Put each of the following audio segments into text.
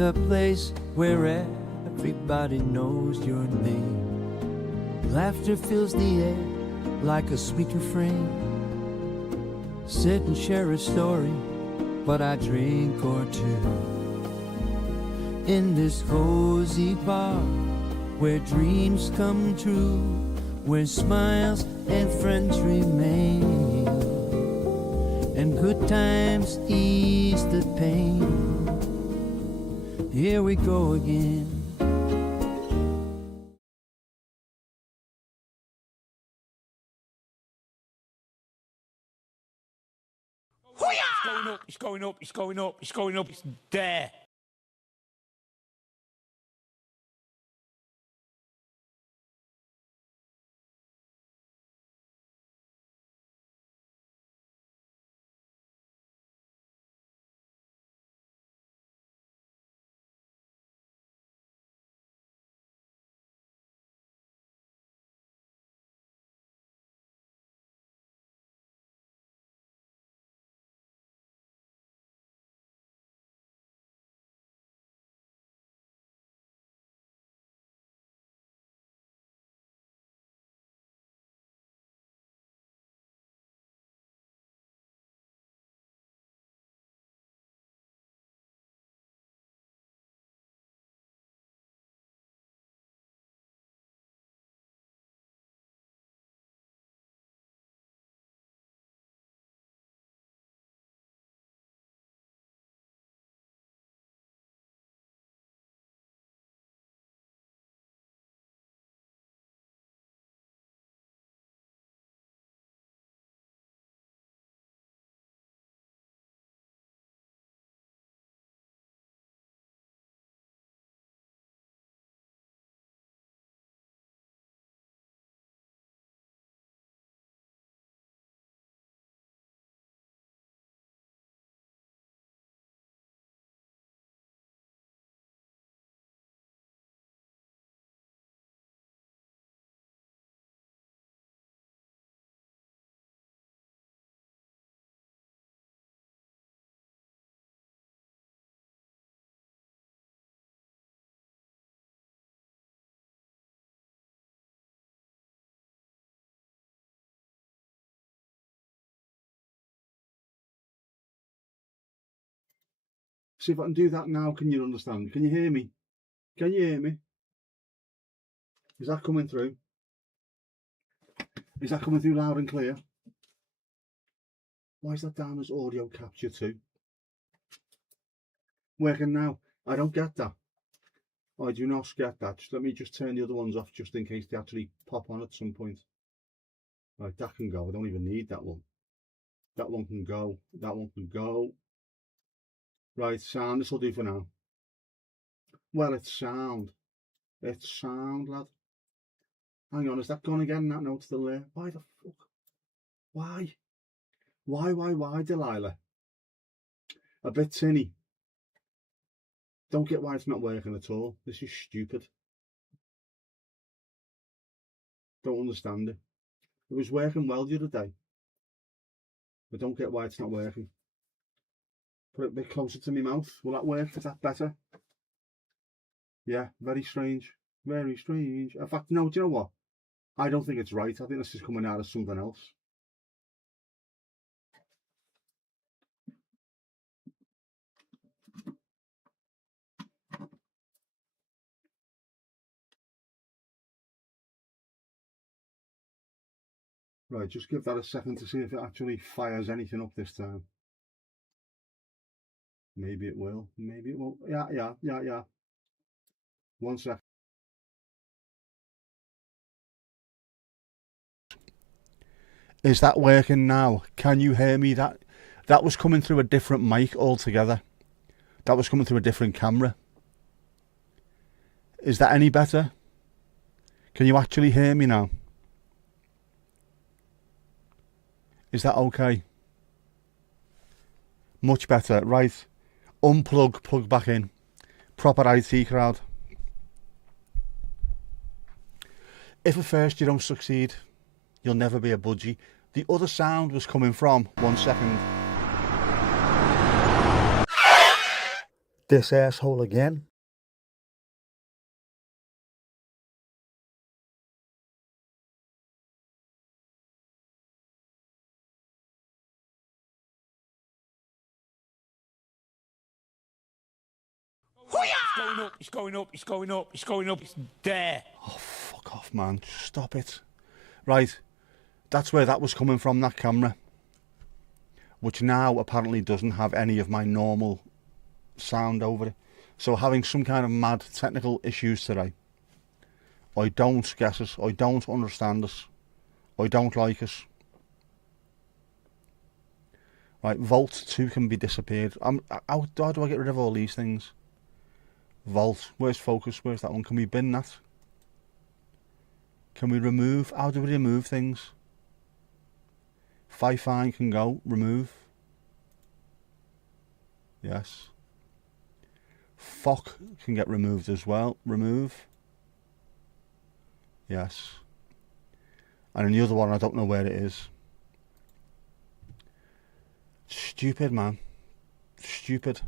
the place where everybody knows your name. Laughter fills the air like a sweet refrain. Sit and share a story, but I drink or two. In this cozy bar, where dreams come true, where smiles and friends remain, and good times ease the pain. Here we go again. It's going up, it's going up, it's going up, it's going up, it's there. See if I can do that now. Can you understand? Can you hear me? Can you hear me? Is that coming through? Is that coming through loud and clear? Why is that down as audio capture too? Working now. I don't get that. I do not get that. Let me just turn the other ones off just in case they actually pop on at some point. Right, that can go. I don't even need that one. That one can go. That one can go. Right, sound. This will do for now. Well, it's sound. It's sound, lad. Hang on, is that gone again? That note's still there. Why the fuck? Why? Why, Delilah? A bit tinny. Don't get why it's not working at all. This is stupid. Don't understand it. It was working well the other day. I don't get why it's not working. Put it a bit closer to my mouth. Will that work? Is that better? Yeah, very strange. Very strange. In fact, no, do you know what? I don't think it's right. I think this is coming out of something else. Right, just give that a second to see if it actually fires anything up this time. Maybe it will. Maybe it won't. Yeah. 1 sec. Is that working now? Can you hear me? That was coming through a different mic altogether. That was coming through a different camera. Is that any better? Can you actually hear me now? Is that okay? Much better. Right. Unplug, plug back in. Proper IT crowd. If at first you don't succeed, you'll never be a budgie. The other sound was coming from, 1 second. This asshole again. It's going up, it's going up, it's going up, it's going up, it's there. Oh, fuck off, man. Just stop it. Right. That's where that was coming from, that camera. Which now apparently doesn't have any of my normal sound over it. So having some kind of mad technical issues today. I don't get it. I don't understand it. I don't like it. Right, Volt 2 can be disappeared. How do I get rid of all these things? Volt, where's focus? Where's that one? Can we bin that? Can we remove? How do we remove things? Fine can go. Remove. Yes. Fock can get removed as well. Remove. Yes. And then the other one, I don't know where it is. Stupid, man. Stupid.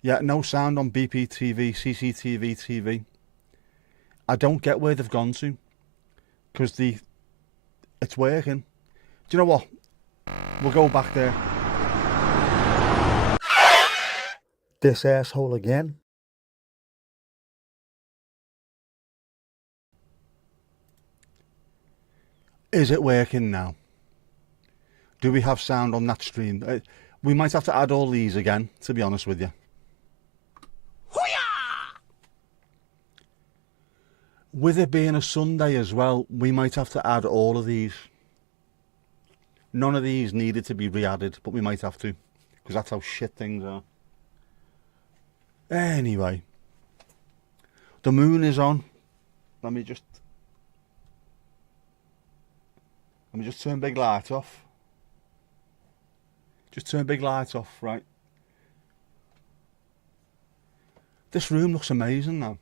Yeah, no sound on BPTV, CCTV, TV. I don't get where they've gone to. Because it's working. Do you know what? We'll go back there. This asshole again. Is it working now? Do we have sound on that stream? We might have to add all these again, to be honest with you. With it being a Sunday as well, we might have to add all of these. None of these needed to be re-added, but we might have to, because that's how shit things are. Anyway, the moon is on. Let me just turn big light off. Just turn big light off, right? This room looks amazing now.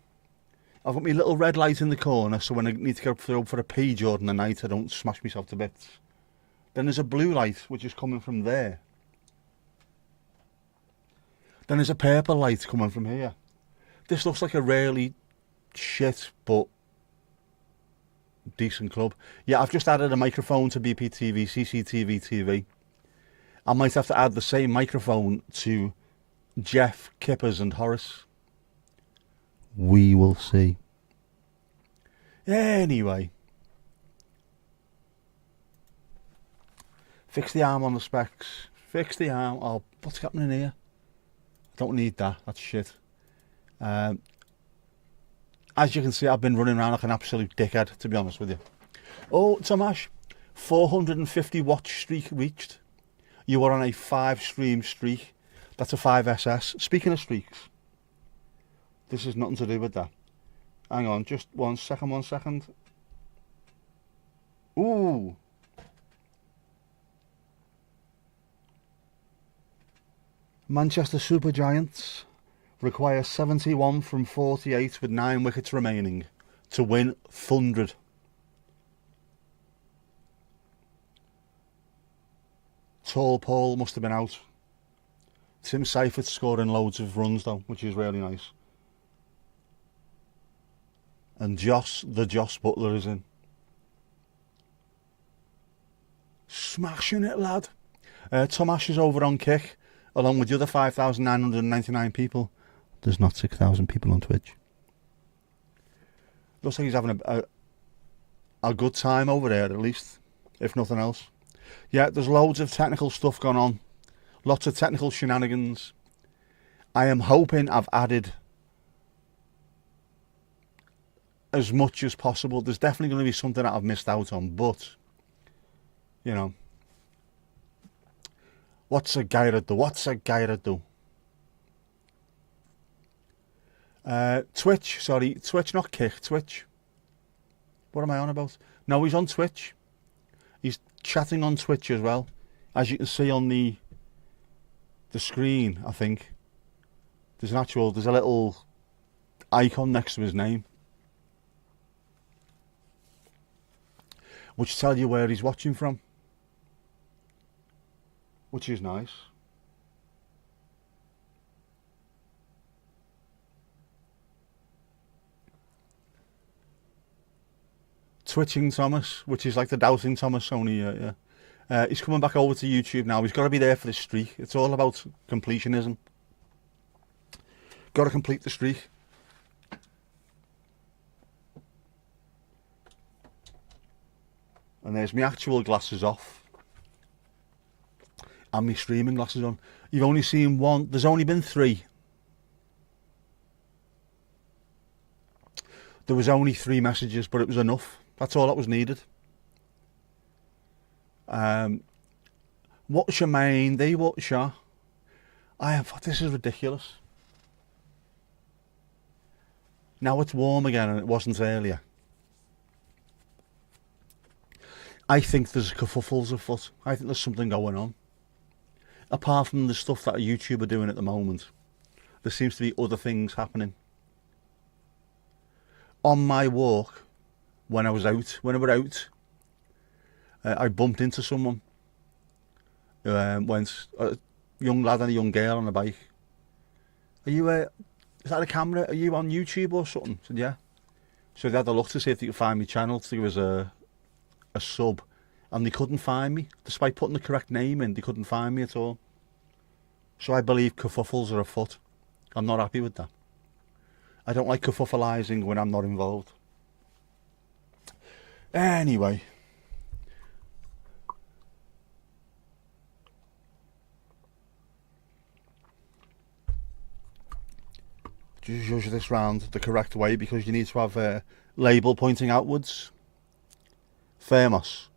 I've got my little red light in the corner, so when I need to go for a pee during the night, I don't smash myself to bits. Then there's a blue light, which is coming from there. Then there's a purple light coming from here. This looks like a really shit, but decent club. Yeah, I've just added a microphone to BPTV, CCTV, TV. I might have to add the same microphone to Jeff, Kippers and Horace. We will see. Anyway. Fix the arm on the specs. Fix the arm. Oh, what's happening here? Don't need that. That's shit. As you can see, I've been running around like an absolute dickhead, to be honest with you. Oh, Tomash, 450 watch streak reached. You are on a 5 stream streak. That's a 5SS. Speaking of streaks, this has nothing to do with that. Hang on, just 1 second. Ooh. Manchester Supergiants require 71 from 48 with 9 wickets remaining to win 100. Tall Paul must have been out. Tim Seifert scoring loads of runs though, which is really nice. And Joss Butler is in. Smashing it, lad. Tom Ash is over on Kick, along with the other 5,999 people. There's not 6,000 people on Twitch. Looks like he's having a good time over there, at least, if nothing else. Yeah, there's loads of technical stuff going on. Lots of technical shenanigans. I am hoping I've added as much as possible. There's definitely going to be something that I've missed out on, but, you know, what's a guy to do? What's a guy to do? Twitch, not Kick, Twitch. What am I on about? No, he's on Twitch. He's chatting on Twitch as well. As you can see on the screen, I think. There's a little icon next to his name, which tell you where he's watching from, which is nice. Twitching Thomas, which is like the Doubting Thomas, only he's coming back over to YouTube now. He's got to be there for the streak. It's all about completionism. Got to complete the streak. And there's my actual glasses off. And my streaming glasses on. You've only seen one. There's only been 3. There was only 3 messages, but it was enough. That's all that was needed. What's your main? What's your? This is ridiculous. Now it's warm again and it wasn't earlier. I think there's kerfuffles afoot. I think there's something going on. Apart from the stuff that YouTube are doing at the moment, there seems to be other things happening. On my walk, when I was out, I bumped into someone. Went a young lad and a young girl on a bike. Are you? Is that a camera? Are you on YouTube or something? I said yeah. So they had a look to see if they could find my channel. To give us a sub, and they couldn't find me, despite putting the correct name in. They couldn't find me at all. So I believe kerfuffles are afoot. I'm not happy with that. I don't like kerfuffleising when I'm not involved. Anyway. Just use this round the correct way because you need to have a label pointing outwards. Famous.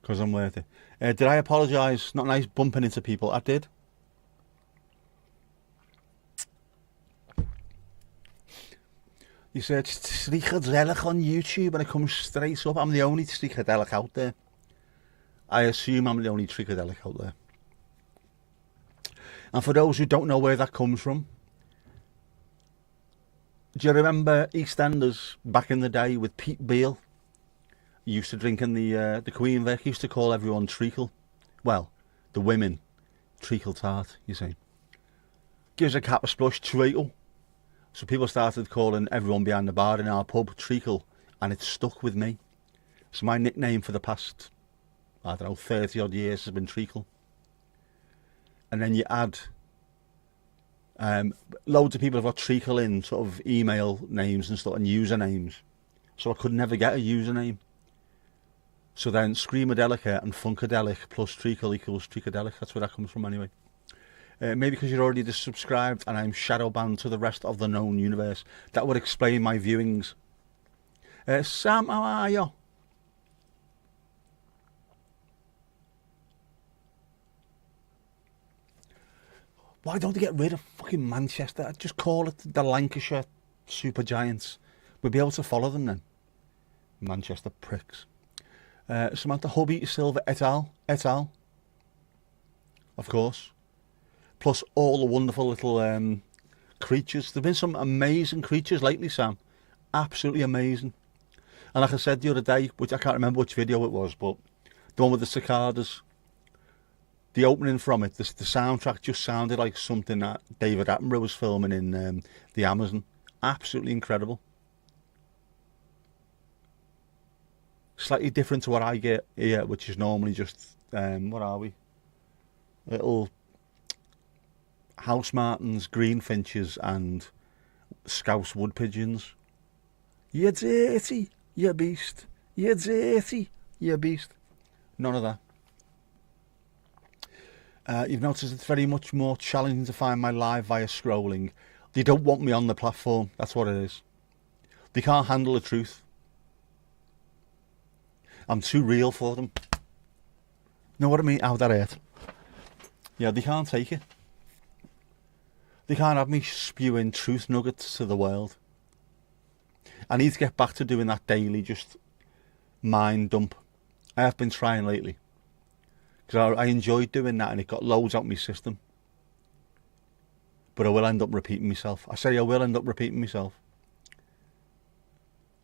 Because I'm worth it. Did I apologise? Not nice bumping into people. I did. You said Stricadelic on YouTube and it comes straight up. I'm the only Stricadelic out there. I assume I'm the only Stricadelic out there. And for those who don't know where that comes from, do you remember EastEnders back in the day with Pete Beale? He used to drink in the Queen Vic. He used to call everyone treacle. Well, the women, treacle tart, you see. Gives a cap a splush, treacle. So people started calling everyone behind the bar in our pub treacle, and it stuck with me. So my nickname for the past, I don't know, 30 odd years has been treacle. And then you add, loads of people have got treacle in sort of email names and stuff and usernames. So I could never get a username. So then Screamadelica and Funkadelic plus treacle equals Treacadelic. That's where that comes from anyway. Maybe because you're already subscribed and I'm shadow banned to the rest of the known universe. That would explain my viewings. Sam, how are you? Why don't they get rid of fucking Manchester? I'd just call it the Lancashire Super Giants. We'll be able to follow them then. Manchester pricks. Samantha Hubby Silver et al. Of course. Plus all the wonderful little creatures. There have been some amazing creatures lately, Sam. Absolutely amazing. And like I said the other day, which I can't remember which video it was, but the one with the cicadas, the opening from it, the soundtrack just sounded like something that David Attenborough was filming in the Amazon. Absolutely incredible. Slightly different to what I get here, which is normally just, what are we? Little house martins, greenfinches and scouse wood pigeons. You're dirty, you beast. You're dirty, you beast. None of that. You've noticed it's very much more challenging to find my live via scrolling. They don't want me on the platform, that's what it is. They can't handle the truth. I'm too real for them. Know what I mean? How that hurt? Yeah, they can't take it. They can't have me spewing truth nuggets to the world. I need to get back to doing that daily, just mind dump. I have been trying lately. Because I enjoyed doing that and it got loads out of my system. But I will end up repeating myself. I say I will end up repeating myself.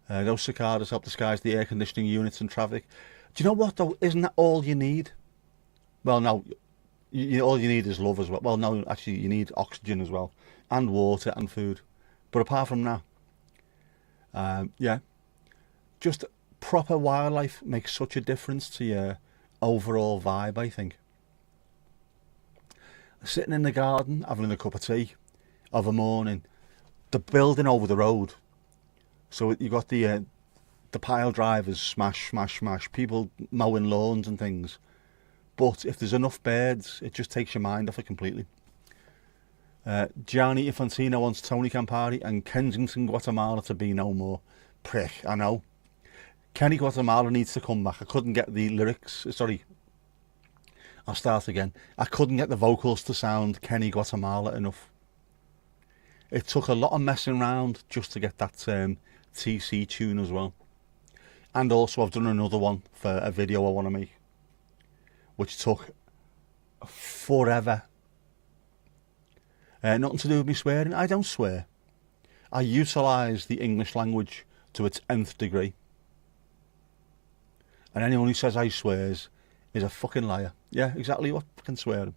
Those cicadas help disguise the air conditioning units and traffic. Do you know what though? Isn't that all you need? Well, no. All you need is love as well. Well, no, actually, you need oxygen as well, and water and food. But apart from that, yeah, just proper wildlife makes such a difference to your overall vibe, I think. Sitting in the garden, having a cup of tea of a morning, the building over the road. So you got the pile drivers, smash, smash, smash, people mowing lawns and things. But if there's enough birds, it just takes your mind off it completely. Gianni Infantino wants Tony Campari and Kensington, Guatemala to be no more. Prick, I know. Kenny Guatemala needs to come back. I couldn't get the lyrics. Sorry, I'll start again. I couldn't get the vocals to sound Kenny Guatemala enough. It took a lot of messing around just to get that TC tune as well. And also I've done another one for a video I want to make, which took forever. Nothing to do with me swearing. I don't swear. I utilise the English language to its nth degree. And anyone who says I swears is a fucking liar. Yeah, exactly what fucking swearing.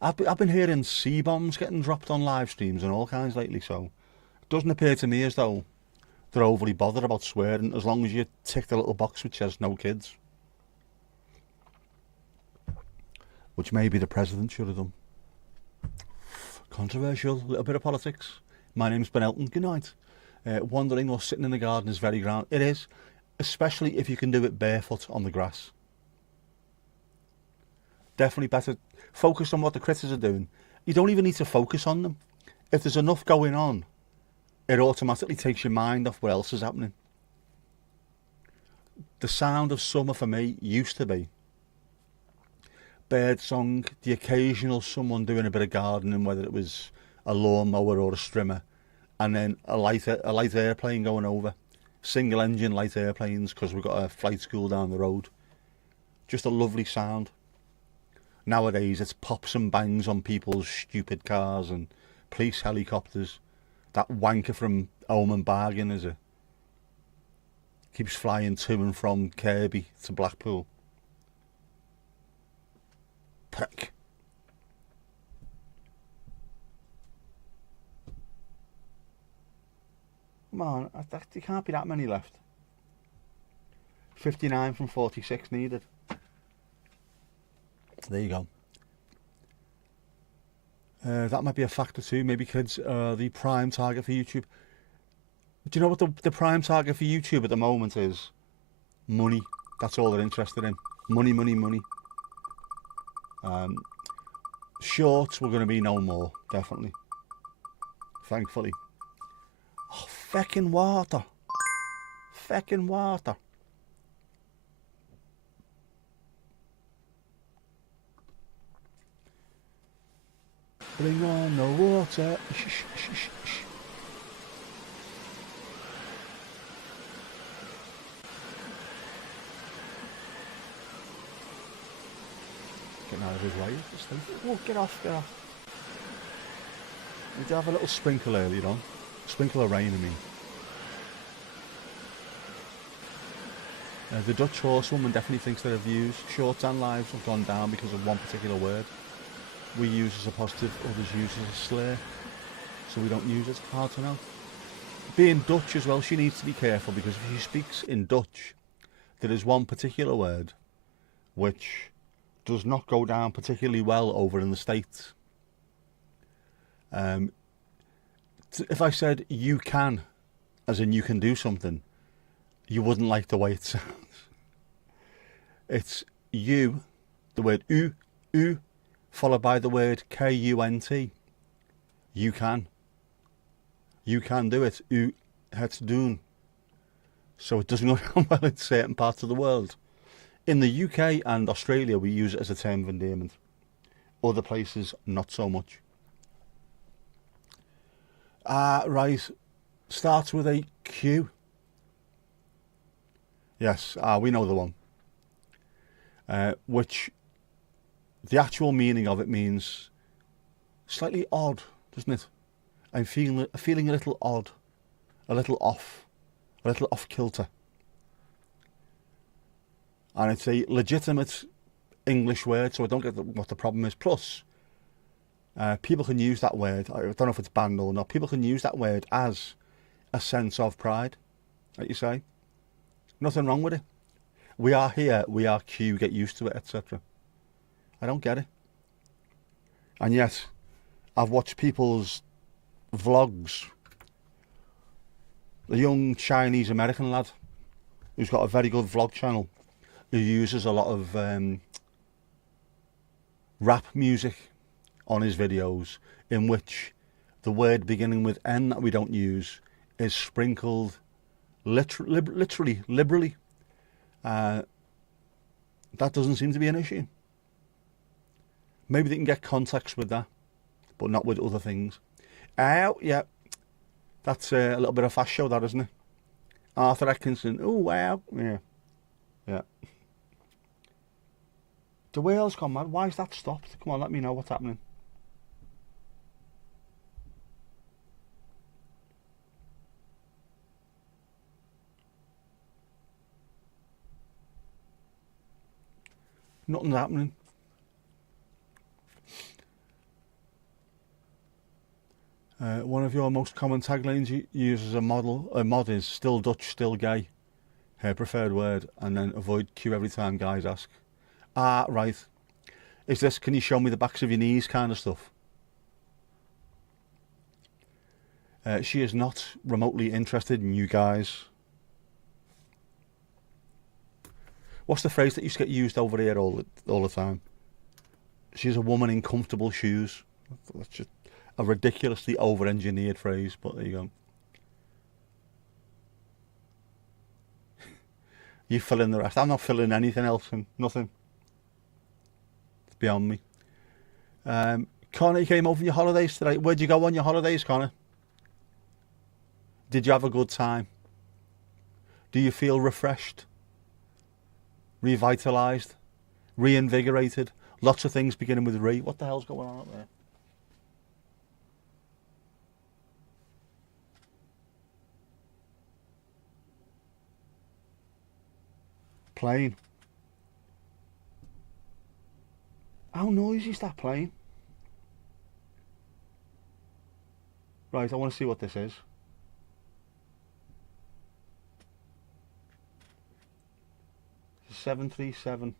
I've been hearing C-bombs getting dropped on live streams and all kinds lately, so it doesn't appear to me as though they're overly bothered about swearing, as long as you tick the little box which says no kids. Which maybe the president should have done. Controversial, a little bit of politics. My name's Ben Elton, good night. Wandering or sitting in the garden is very grand. It is, especially if you can do it barefoot on the grass. Definitely better. Focus on what the critters are doing. You don't even need to focus on them. If there's enough going on, it automatically takes your mind off what else is happening. The sound of summer for me used to be bird song, the occasional someone doing a bit of gardening, whether it was a lawnmower or a strimmer, and then a light airplane going over. Single engine light airplanes, because we've got a flight school down the road. Just a lovely sound. Nowadays it's pops and bangs on people's stupid cars and police helicopters. That wanker from Home and Bargain is keeps flying to and from Kirby to Blackpool. Prick. Come on, there can't be that many left. 59 from 46 needed. There you go. That might be a factor too. Maybe kids are the prime target for YouTube. Do you know what the prime target for YouTube at the moment is? Money. That's all they're interested in. Money, money, money. Shorts were going to be no more, definitely. Thankfully. Oh, feckin' water. Feckin' water. Bring on the water. Shh, shh, shh, shh. Getting out of his way. Oh, get off, get off. We did have a little sprinkle earlier on. Sprinkle of rain, I mean. The Dutch horsewoman definitely thinks that her views, shorts and lives, have gone down because of one particular word. We use as a positive, others use as a slur, so we don't use it. Hard to know. Being Dutch as well, she needs to be careful, because if she speaks in Dutch, there is one particular word which does not go down particularly well over in the States. If I said you can, as in you can do something, you wouldn't like the way it sounds. It's you, the word u, followed by the word K-U-N-T. You can. You can do it. U het doen. So it doesn't go down well in certain parts of the world. In the UK and Australia, we use it as a term of endearment. Other places, not so much. Right. Starts with a Q. Yes, we know the one. Which the actual meaning of it means slightly odd, doesn't it? I'm feeling a little odd, a little off kilter. And it's a legitimate English word, so I don't get what the problem is. Plus, people can use that word, I don't know if it's banned or not, people can use that word as a sense of pride. like you say. Nothing wrong with it. We are here, we are Q, get used to it, etc. I don't get it. And yet, I've watched people's vlogs. The young Chinese American lad who's got a very good vlog channel, who uses a lot of rap music on his videos, in which the word beginning with N that we don't use is sprinkled literally, liberally. That doesn't seem to be an issue. Maybe they can get context with that, but not with other things. Yeah, that's a little bit of fast show, that, isn't it? Arthur Atkinson, oh wow, yeah. The whale's gone mad. Why is that stopped? Come on, let me know what's happening. Nothing's happening. One of your most common taglines you use as a mod is "still Dutch, still gay." Her preferred word, and then avoid Q every time guys ask. Ah, right. Is this, can you show me the backs of your knees kind of stuff? She is not remotely interested in you guys. What's the phrase that used to get used over here all the time? She's a woman in comfortable shoes. That's just a ridiculously over-engineered phrase, but there you go. You fill in the rest. I'm not filling anything else in. Nothing. It's beyond me. Connor, you came over on your holidays today. Where'd you go on your holidays, Connor? Did you have a good time? Do you feel refreshed? Revitalised? Reinvigorated? Lots of things beginning with re. What the hell's going on up there? Plane. How noisy is that plane? Right, I want to see what this is. It's a 737.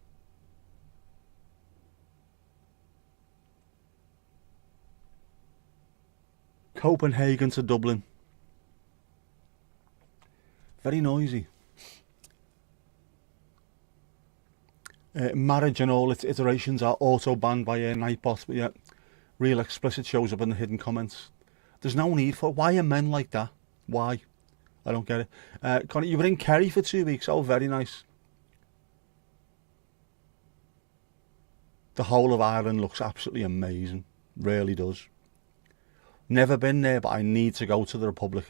Copenhagen to Dublin. Very noisy. Marriage and all its iterations are auto-banned by Nightbot, but yet real explicit shows up in the hidden comments. There's no need for it. Why are men like that? Why? I don't get it. Connie, you were in Kerry for 2 weeks. Oh, very nice. The whole of Ireland looks absolutely amazing. Really does. Never been there, but I need to go to the Republic.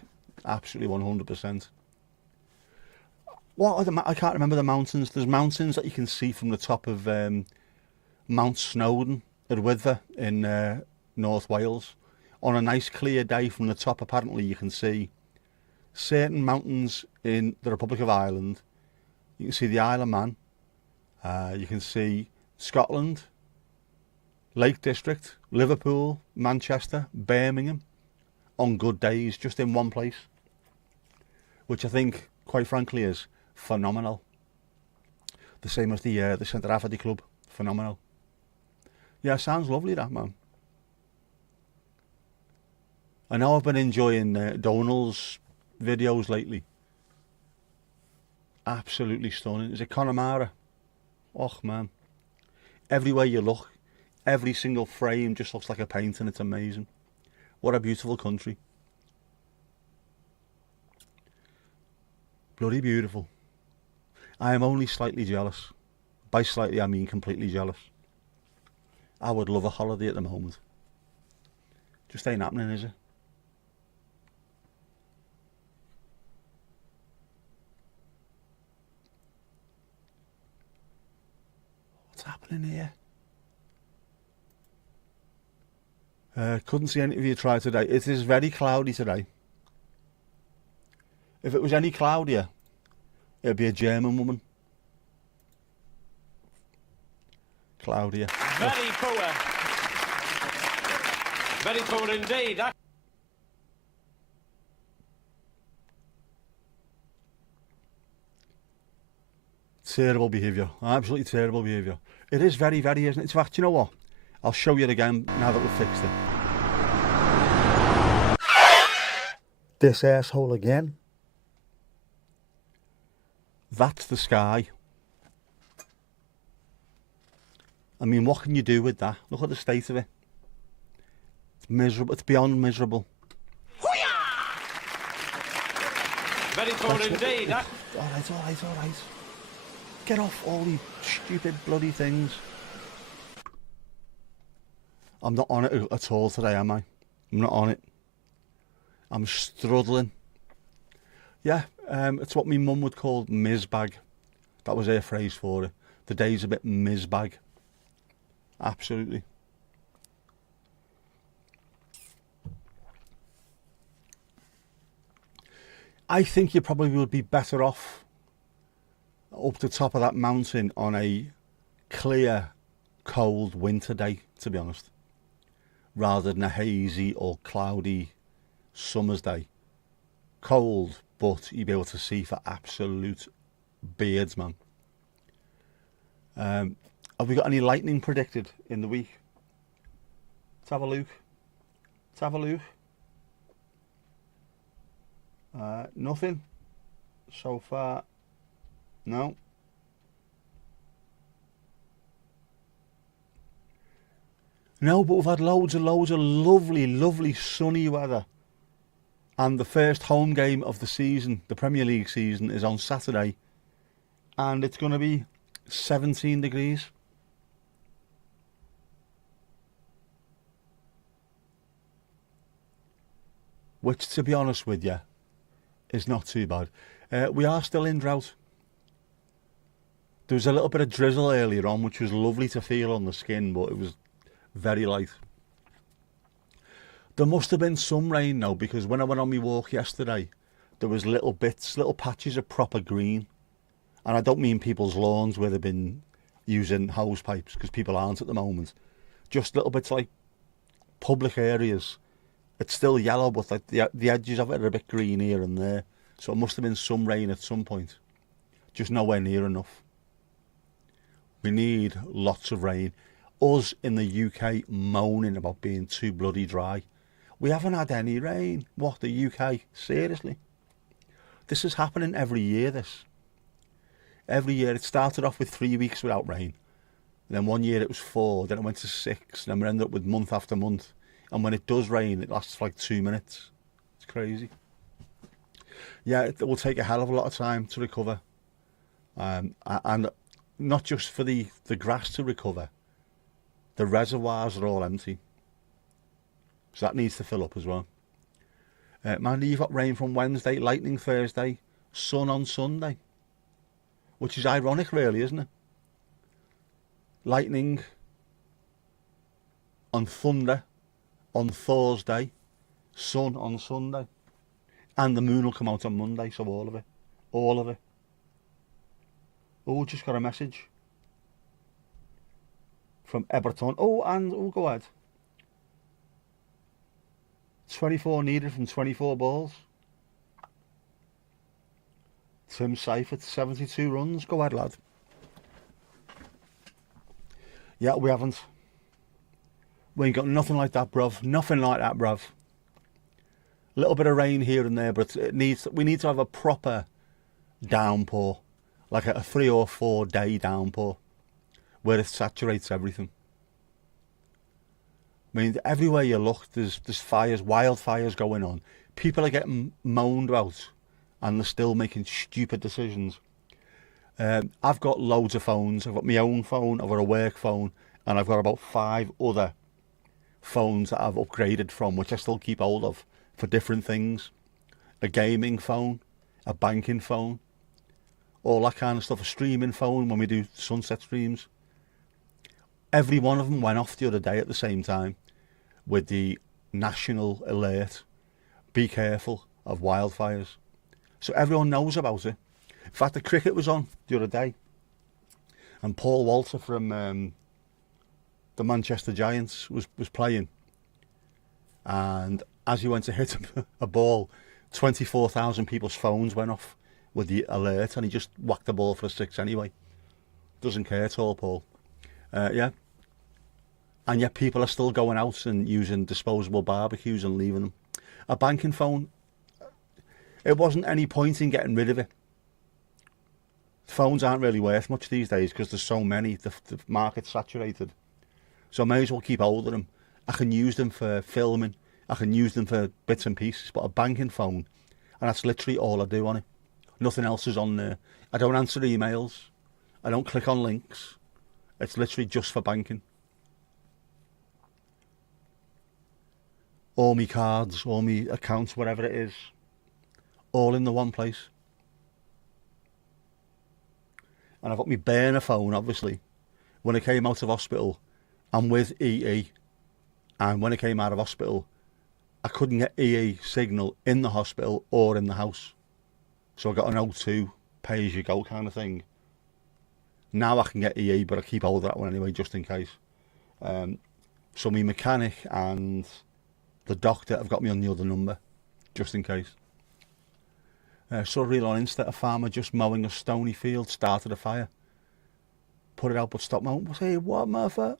Absolutely 100%. What are I can't remember the mountains. There's mountains that you can see from the top of Mount Snowdon at Wither in North Wales. On a nice clear day from the top, apparently you can see certain mountains in the Republic of Ireland. You can see the Isle of Man. You can see Scotland, Lake District, Liverpool, Manchester, Birmingham on good days, just in one place. Which I think, quite frankly, is phenomenal. The same as the Centre Rafferty Club. Phenomenal. Yeah, sounds lovely, that, man. I know I've been enjoying Donald's videos lately. Absolutely stunning. Is it Connemara? Oh, man. Everywhere you look, every single frame just looks like a painting. It's amazing. What a beautiful country. Bloody beautiful. I am only slightly jealous. By slightly, I mean completely jealous. I would love a holiday at the moment. Just ain't happening, is it? What's happening here? Couldn't see any of you try today. It is very cloudy today. If it was any cloudier, it'd be a German woman. Cloudier. Very poor. Very poor indeed. Terrible behaviour. Absolutely terrible behaviour. It is very, very, isn't it? In fact, you know what? I'll show you it again now that we've fixed it. This asshole again. That's the sky. I mean, what can you do with that? Look at the state of it. It's miserable. It's beyond miserable. Very cold indeed, huh? All right. Get off all these stupid bloody things. I'm not on it at all today, am I? I'm not on it. I'm struggling. Yeah, it's what my mum would call mizbag. That was her phrase for it. The day's a bit mizbag. Absolutely. I think you probably would be better off up the top of that mountain on a clear, cold winter day, to be honest, rather than a hazy or cloudy summer's day. Cold, but you'd be able to see for absolute beards, man. Have we got any lightning predicted in the week? Let's have a look. Nothing so far. No. No, but we've had loads of lovely sunny weather. And the first home game of the season, the Premier League season, is on Saturday. And it's going to be 17 degrees. Which, to be honest with you, is not too bad. We are still in drought. There was a little bit of drizzle earlier on, which was lovely to feel on the skin, but it was very light. There must have been some rain now, because when I went on my walk yesterday, there was little patches of proper green. And I don't mean people's lawns where they've been using hose pipes, because people aren't at the moment. Just little bits like public areas. It's still yellow, but like the edges of it are a bit green here and there. So it must have been some rain at some point. Just nowhere near enough. We need lots of rain. Us in the UK moaning about being too bloody dry. We haven't had any rain. What, the UK? Seriously? This is happening every year, this. Every year. It started off with 3 weeks without rain. And then one year it was 4. Then it went to 6. And then we ended up with month after month. And when it does rain, it lasts for like 2 minutes. It's crazy. Yeah, it will take a hell of a lot of time to recover. And not just for the grass to recover. The reservoirs are all empty. So that needs to fill up as well. Man, you've got rain from Wednesday, lightning Thursday, sun on Sunday. Which is ironic, really, isn't it? Lightning on thunder on Thursday, sun on Sunday. And the moon will come out on Monday, so all of it. All of it. Oh, just got a message from Everton. Oh, go ahead. 24 needed from 24 balls. Tim Seifert, 72 runs. Go ahead, lad. Yeah, we haven't. We ain't got nothing like that, bruv. Nothing like that, bruv. A little bit of rain here and there, but we need to have a proper downpour. Like a 3 or 4 day downpour. Where it saturates everything. I mean, everywhere you look, there's fires, wildfires going on. People are getting moaned about, and they're still making stupid decisions. I've got loads of phones. I've got my own phone, I've got a work phone, and I've got about 5 other phones that I've upgraded from, which I still keep hold of for different things. A gaming phone, a banking phone, all that kind of stuff. A streaming phone when we do sunset streams. Every one of them went off the other day at the same time with the national alert. Be careful of wildfires. So everyone knows about it. In fact, the cricket was on the other day. And Paul Walter from the Manchester Giants was playing. And as he went to hit a ball, 24,000 people's phones went off with the alert, and he just whacked the ball for a 6 anyway. Doesn't care at all, Paul. Yeah. And yet people are still going out and using disposable barbecues and leaving them. A banking phone, it wasn't any point in getting rid of it. Phones aren't really worth much these days because there's so many. The market's saturated. So I may as well keep hold of them. I can use them for filming. I can use them for bits and pieces. But a banking phone, and that's literally all I do on it. Nothing else is on there. I don't answer emails. I don't click on links. It's literally just for banking. All my cards, all my accounts, whatever it is, all in the one place. And I've got my burner phone, obviously. When I came out of hospital, I'm with EE. And when I came out of hospital, I couldn't get EE signal in the hospital or in the house. So I got an O2 pay-as-you-go kind of thing. Now I can get EE, but I keep hold of that one anyway, just in case. So my mechanic and the doctor have got me on the other number, just in case. Saw a reel on Insta, a farmer just mowing a stony field, started a fire. Put it out, but stopped mowing. Say, what, mother?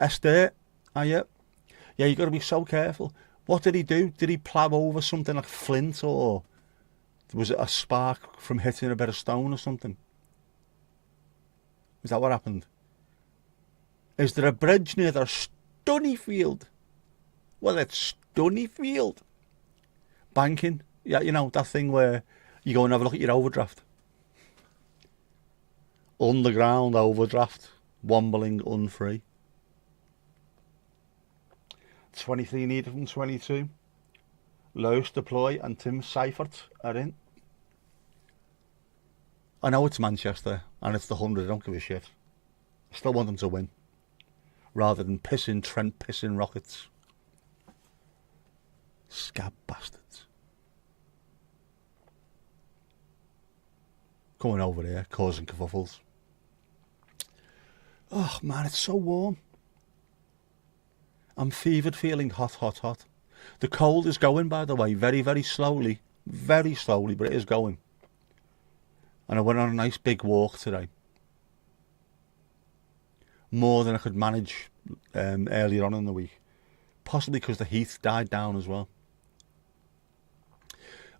Esther, yeah. Yeah, you got to be so careful. What did he do? Did he plough over something like flint, or was it a spark from hitting a bit of stone or something? Is that what happened? Is there a bridge near the stony field? Well, it's stony field. Banking. Yeah, you know, that thing where you go and have a look at your overdraft. Underground overdraft. Wombling unfree. 23 needed from 22. Lowe's deploy and Tim Seifert are in. I know it's Manchester and it's the 100. I don't give a shit. I still want them to win. Rather than Trent pissing rockets. Scab bastards. Going over there, causing kerfuffles. Oh man, it's so warm. I'm fevered, feeling hot, hot, hot. The cold is going, by the way, very, very slowly. Very slowly, but it is going. And I went on a nice big walk today. More than I could manage earlier on in the week. Possibly because the heat died down as well.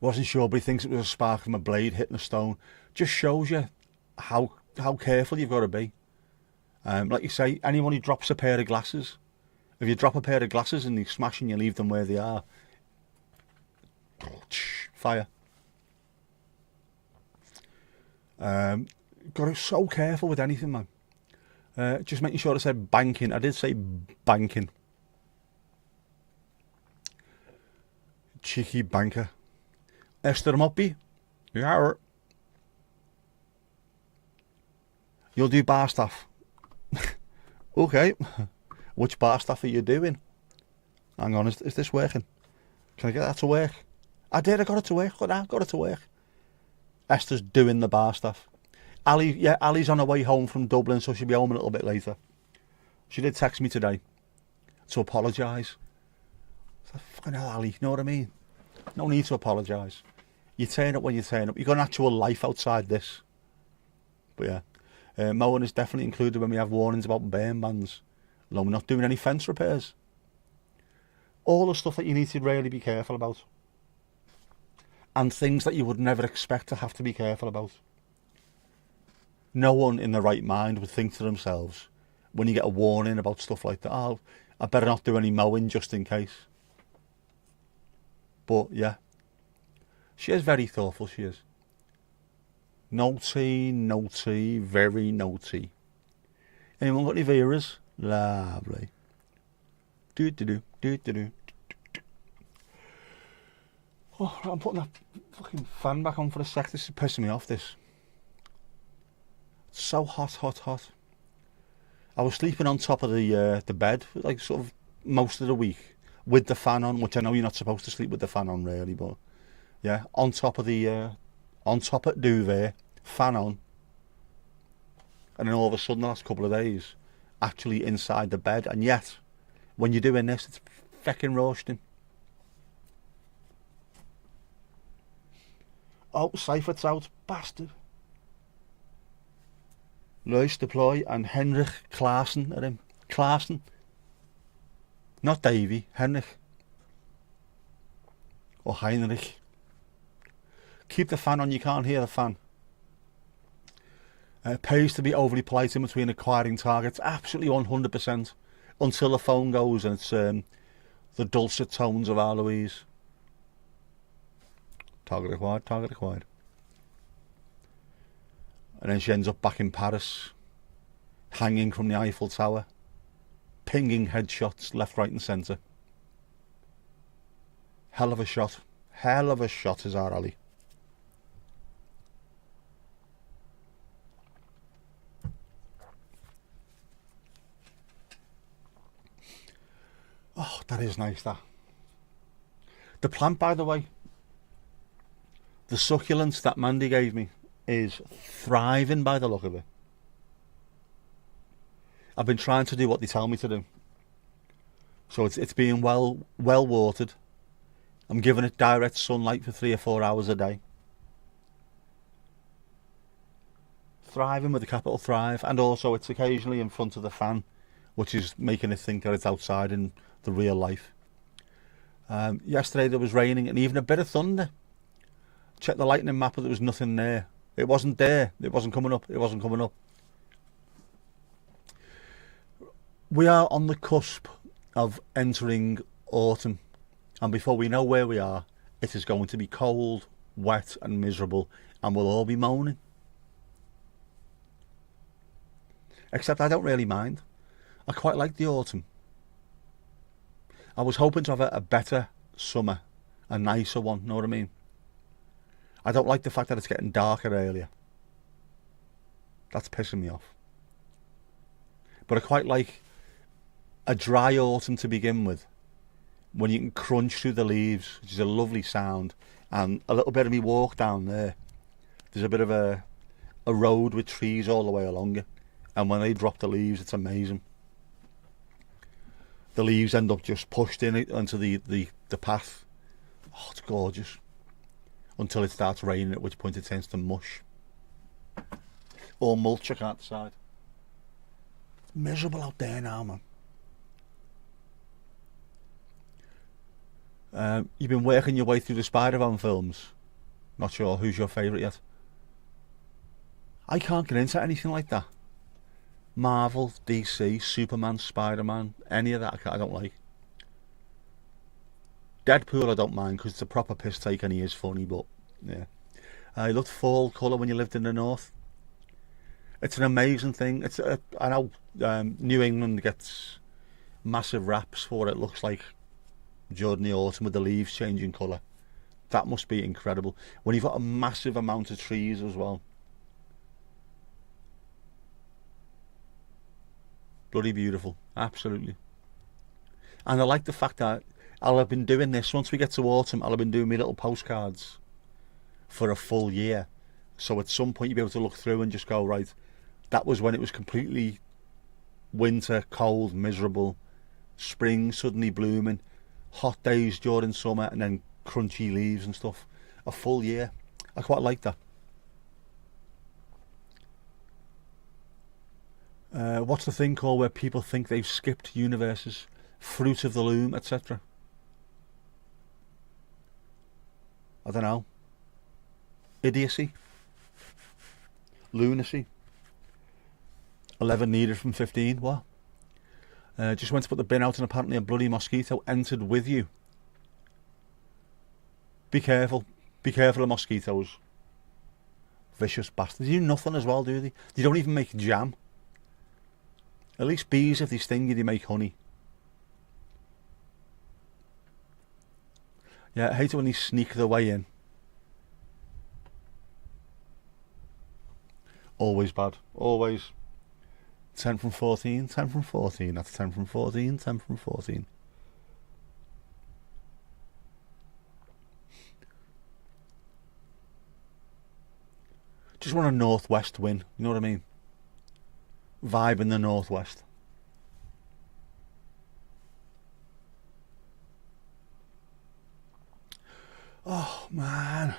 Wasn't sure, but he thinks it was a spark from a blade hitting a stone. Just shows you how careful you've got to be. Like you say, anyone who drops a pair of glasses, if you drop a pair of glasses and you smash and you leave them where they are, fire. Got to be so careful with anything, man. Just making sure I said banking. I did say banking. Cheeky banker. Esther Moppy. Yeah. You'll do bar staff. Okay. Which bar staff are you doing? Hang on, is this working? Can I get that to work? I did, I got it to work. Got it to work. Esther's doing the bar stuff. Ali's on her way home from Dublin, so she'll be home a little bit later. She did text me today to apologise. Fucking hell, Ali, you know what I mean? No need to apologise. You turn up when you turn up. You've got an actual life outside this. But yeah, mowing is definitely included when we have warnings about burn bans. Although we're not doing any fence repairs. All the stuff that you need to really be careful about. And things that you would never expect to have to be careful about. No one in the right mind would think to themselves, when you get a warning about stuff like that, oh, I better not do any mowing just in case. But yeah, she is very thoughtful, she is. Naughty, naughty, very naughty. Anyone got any Veras? Lovely. Do. Oh, I'm putting that fucking fan back on for a sec. This is pissing me off, this. It's so hot, hot, hot. I was sleeping on top of the bed, like sort of most of the week, with the fan on, which I know you're not supposed to sleep with the fan on really, but yeah, on top of duvet, fan on. And then all of a sudden, the last couple of days, actually inside the bed, and yet, when you're doing this, it's feckin' roasting. Oh, Seifert's out, bastard. Lois deploy and Henrik Klaassen at him. Klaassen. Not Davy, Henrik. Or Heinrich. Keep the fan on, you can't hear the fan. It pays to be overly polite in between acquiring targets. Absolutely 100%. Until the phone goes and it's the dulcet tones of our Louise. Target acquired, target acquired. And then she ends up back in Paris, hanging from the Eiffel Tower, pinging headshots left, right and centre. Hell of a shot. Hell of a shot is our alley. Oh, that is nice, that. The plant, by the way, the succulents that Mandy gave me is thriving by the look of it. I've been trying to do what they tell me to do. So it's being well watered. I'm giving it direct sunlight for 3 or 4 hours a day. Thriving with a capital thrive. And also it's occasionally in front of the fan, which is making it think that it's outside in the real life. Yesterday there was raining and even a bit of thunder. Check the lightning map, but there was nothing there. It wasn't there. It wasn't coming up. It wasn't coming up. We are on the cusp of entering autumn. And before we know where we are, it is going to be cold, wet and miserable. And we'll all be moaning. Except I don't really mind. I quite like the autumn. I was hoping to have a better summer. A nicer one, know what I mean? I don't like the fact that it's getting darker earlier. That's pissing me off. But I quite like a dry autumn to begin with, when you can crunch through the leaves, which is a lovely sound. And a little bit of me walk down there. There's a bit of a road with trees all the way along it. And when they drop the leaves, it's amazing. The leaves end up just pushed in it onto the path. Oh, it's gorgeous. Until it starts raining, at which point it turns to mush. Or mulch, I can't decide. It's miserable out there now, man. You've been working your way through the Spider-Man films. Not sure who's your favourite yet. I can't get into anything like that. Marvel, DC, Superman, Spider-Man, any of that I don't like. Deadpool I don't mind because it's a proper piss take and he is funny, but yeah. I loved fall colour when you lived in the north. It's an amazing thing. I know New England gets massive raps for what it looks like during the autumn with the leaves changing colour. That must be incredible. When you've got a massive amount of trees as well. Bloody beautiful, absolutely. And I like the fact that I'll have been doing this, once we get to autumn, I'll have been doing my little postcards for a full year. So at some point you'll be able to look through and just go, right, that was when it was completely winter, cold, miserable, spring suddenly blooming, hot days during summer, and then crunchy leaves and stuff. A full year. I quite like that. What's the thing called where people think they've skipped universes? Fruit of the loom, etc. I don't know. Idiocy. Lunacy. 11 needed from 15. What? Just went to put the bin out and apparently a bloody mosquito entered with you. Be careful. Be careful of mosquitoes. Vicious bastards. They do nothing as well, do they? They don't even make jam. At least bees, if they sting you, they make honey. Yeah, I hate it when they sneak their way in. Always bad. Always. 10 from 14, 10 from 14. That's 10 from 14, 10 from 14. Just want a northwest wind, you know what I mean? Vibe in the northwest. Oh man,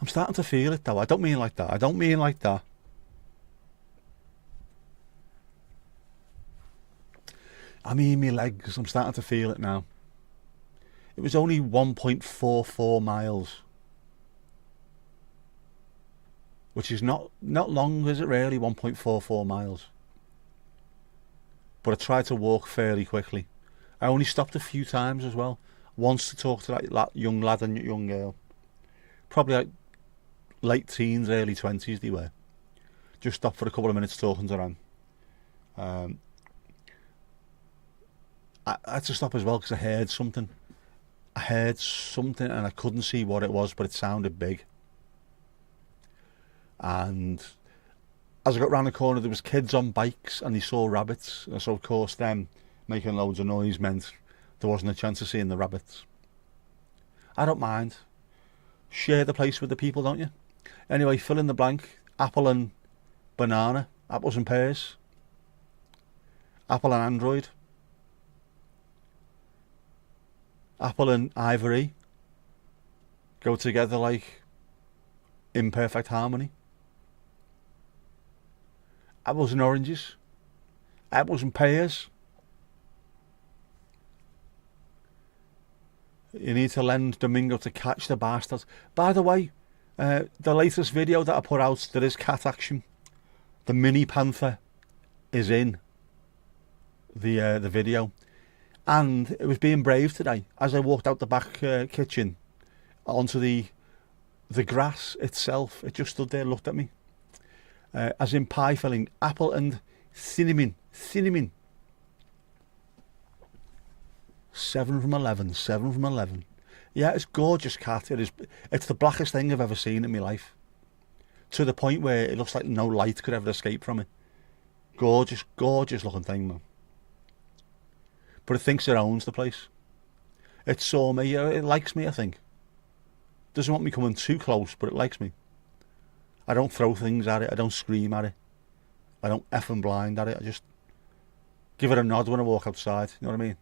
I'm starting to feel it though. I don't mean like that. I don't mean like that. I mean my legs. I'm starting to feel it now. It was only 1.44 miles. Which is not long, is it really? 1.44 miles. But I tried to walk fairly quickly. I only stopped a few times as well. Once to talk to that young lad and young girl. Probably like late teens, early 20s they were. Just stopped for a couple of minutes talking to them. I had to stop as well because I heard something. And I couldn't see what it was, but it sounded big. And as I got round the corner, there was kids on bikes and they saw rabbits. And so, of course, them making loads of noise meant there wasn't a chance of seeing the rabbits. I don't mind. Share the place with the people, don't you? Anyway, fill in the blank. Apple and banana. Apples and pears. Apple and Android. Apple and ivory. Go together like in perfect harmony. Apples and oranges. Apples and pears. You need to lend Domingo to catch the bastards. By the way, the latest video that I put out, there is cat action. The mini panther is in the video. And it was being brave today. As I walked out the back kitchen onto the grass itself, it just stood there, looked at me. As in pie filling, apple and cinnamon. 7 from 11. Yeah, it's gorgeous cat. It's the blackest thing I've ever seen in my life. To the point where it looks like no light could ever escape from it. Gorgeous looking thing, man. But it thinks it owns the place. It saw me. It likes me, I think. Doesn't want me coming too close, but it likes me. I don't throw things at it. I don't scream at it. I don't effing blind at it. I just give it a nod when I walk outside. You know what I mean?